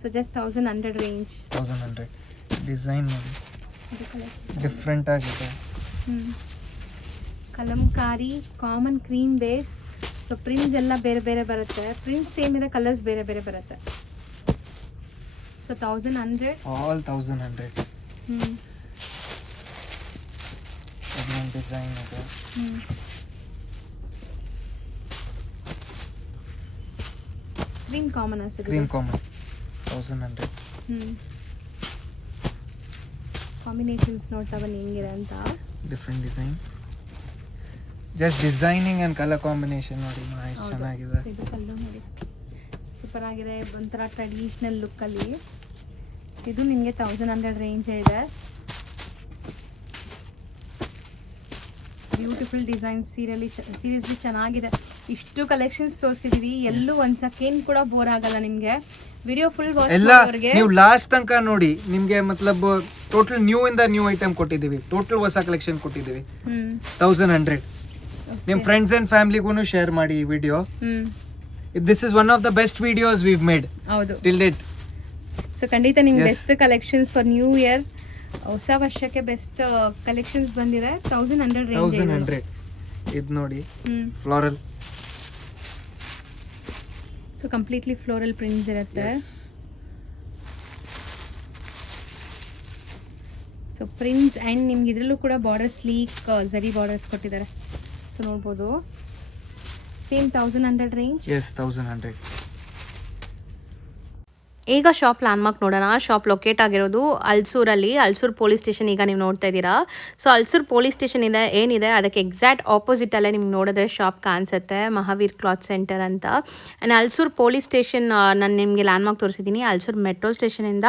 So just 1100 range. 1100 ಡಿಸೈನ್ ನೋಡಿ ಡಿಫ್ರೆಂಟ್ ಆಗಿದೆ. Kalamkari common cream base. So prints ಎಲ್ಲ ಬೇರೆ ಬೇರೆ ಬರುತ್ತೆ. ಪ್ರಿಂಟ್ಸ್ ಸೇಮ್ ಇದೆ, ಕಲರ್ಸ್ ಬೇರೆ ಬೇರೆ ಬರುತ್ತೆ. ಸೊ 1100. ಆಲ್ 1100. ಇದೊಂದು ಡಿಸೈನ್ ಇದೆ. ಕ್ರೀಮ್ ಕಾಮನ್ ಅನ್ಸುತ್ತೆ. Cream common 1100. ಕಾಂಬಿನೇಷನ್ಸ್ ನೋಡ್ತಾ ಬನ್ನಿ ಹೆಂಗಿದೆ ಅಂತ. Different design. Just designing and colour combination ನೋಡಿ ಎಷ್ಟು ಚೆನ್ನಾಗಿದೆ. ಇದು ಕಲ್ಲು ನೋಡಿ ಸೂಪರ್ ಆಗಿದೆ, ಒಂಥರ ಟ್ರೆಡಿಷ್ನಲ್ ಲುಕ್ಕಲ್ಲಿ. ಇದು ನಿಮಗೆ 1100 ರೇಂಜ್ ಇದೆ. Beautiful design. ಸೀರಿಯಸ್ಲಿ ಚೆನ್ನಾಗಿದೆ. ಇಷ್ಟು ಕಲೆಕ್ಷನ್ಸ್ ತೋರಿಸಿದೀವಿ, ಎಲ್ಲೂ ಒಂದು ಸೆಕೆಂಡ್ ಕೂಡ ಬೋರ್ ಆಗಲ್ಲ ನಿಮಗೆ. ವಿಡಿಯೋ ಫುಲ್ ವಾಚ್ ಎಲ್ಲ ಮಾಡೋರಿಗೆ ನೀವು ಲಾಸ್ಟ್ ತನಕ ನೋಡಿ. ನಿಮಗೆ ಮತ್ಲಬ್ ಟೋಟಲ್ ನ್ಯೂ ಇಂದ ನ್ಯೂ ಐಟಮ್ ಕೊಟ್ಟಿದ್ದೀವಿ, ಟೋಟಲ್ ಹೊಸ ಕಲೆಕ್ಷನ್ ಕೊಟ್ಟಿದ್ದೀವಿ. 1100. ನಿಮ್ಮ ಫ್ರೆಂಡ್ಸ್ ಆ್ಯಂಡ್ ಫ್ಯಾಮಿಲಿಗೂ ಶೇರ್ ಮಾಡಿ ಈ video. This is one of the best videos view made ಹೌದು ಟಿಲ್ ಡೇಟ್. ಸೊ ಖಂಡಿತ ನಿಮ್ಗೆ best collections for new year, ಹೊಸ ವರ್ಷಕ್ಕೆ ಬೆಸ್ಟ್ ಕಲೆಕ್ಷನ್ಸ್ ಬಂದಿದೆ. 1100 ರೇಂಜ್. 1100. ಇದು ನೋಡಿ floral. So completely floral prints ಇರುತ್ತೆ. ಸೊ ಪ್ರಿಂಟ್ಸ್ ಆ್ಯಂಡ್ ನಿಮ್ಗೆ ಇದರಲ್ಲೂ ಕೂಡ ಬಾರ್ಡರ್ ಸ್ಲೀಕ್ ಝರಿ ಬಾರ್ಡರ್ಸ್ ಕೊಟ್ಟಿದ್ದಾರೆ. ಸೊ ನೋಡ್ಬೋದು ಸೇಮ್ 1100 ರೇಂಜ್. ಎಸ್ 1100. ಈಗ ಶಾಪ್ ಲ್ಯಾಂಡ್ಮಾರ್ಕ್ ನೋಡೋಣ. ಶಾಪ್ ಲೊಕೇಟ್ ಆಗಿರೋದು ಅಲ್ಸೂರಲ್ಲಿ, ಅಲ್ಸೂರ್ ಪೊಲೀಸ್ ಸ್ಟೇಷನ್ ಈಗ ನೀವು ನೋಡ್ತಾ ಇದ್ದೀರಾ. ಸೊ ಅಲ್ಸೂರ್ ಪೊಲೀಸ್ ಸ್ಟೇಷನ್ ಇದೆ ಏನಿದೆ ಅದಕ್ಕೆ ಎಕ್ಸಾಕ್ಟ್ ಆಪೋಸಿಟಲ್ಲೇ ನಿಮ್ಗೆ ನೋಡಿದ್ರೆ ಶಾಪ್ ಕಾಣಿಸುತ್ತೆ, ಮಹಾವೀರ್ ಕ್ಲಾತ್ ಸೆಂಟರ್ ಅಂತ. ಆ್ಯಂಡ್ ಅಲ್ಸೂರ್ ಪೊಲೀಸ್ ಸ್ಟೇಷನ್ ನಾನು ನಿಮಗೆ ಲ್ಯಾಂಡ್ಮಾರ್ಕ್ ತೋರಿಸಿದ್ದೀನಿ. ಅಲ್ಸೂರ್ ಮೆಟ್ರೋ ಸ್ಟೇಷನಿಂದ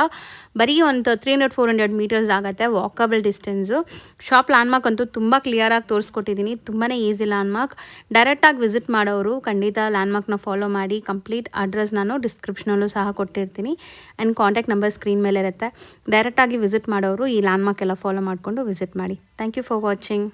ಬರೀ ಒಂದು 300-400 ಮೀಟರ್ಸ್ ಆಗುತ್ತೆ ವಾಕಬಲ್ ಡಿಸ್ಟೆನ್ಸು. ಶಾಪ್ ಲ್ಯಾಂಡ್ಮಾರ್ಕ್ ಅಂತೂ ತುಂಬ ಕ್ಲಿಯರಾಗಿ ತೋರಿಸ್ಕೊಟ್ಟಿದ್ದೀನಿ, ತುಂಬಾ ಈಸಿ ಲ್ಯಾಂಡ್ಮಾರ್ಕ್. ಡೈರೆಕ್ಟಾಗಿ ವಿಸಿಟ್ ಮಾಡೋರು ಖಂಡಿತ ಲ್ಯಾಂಡ್ಮಾರ್ಕ್ನ ಫಾಲೋ ಮಾಡಿ. ಕಂಪ್ಲೀಟ್ ಅಡ್ರೆಸ್ ನಾನು ಡಿಸ್ಕ್ರಿಪ್ಷನಲ್ಲೂ ಸಹ ಕೊಟ್ಟಿರ್ತೀನಿ ಆ್ಯಂಡ್ ಕಾಂಟ್ಯಾಕ್ಟ್ ನಂಬರ್ ಸ್ಕ್ರೀನ್ ಮೇಲೆ ಇರುತ್ತೆ. ಡೈರೆಕ್ಟಾಗಿ ವಿಸಿಟ್ ಮಾಡೋರು ಈ ಲ್ಯಾಂಡ್ಮಾರ್ಕ್ ಎಲ್ಲ ಫಾಲೋ ಮಾಡಿಕೊಂಡು ವಿಸಿಟ್ ಮಾಡಿ. Thank you for watching.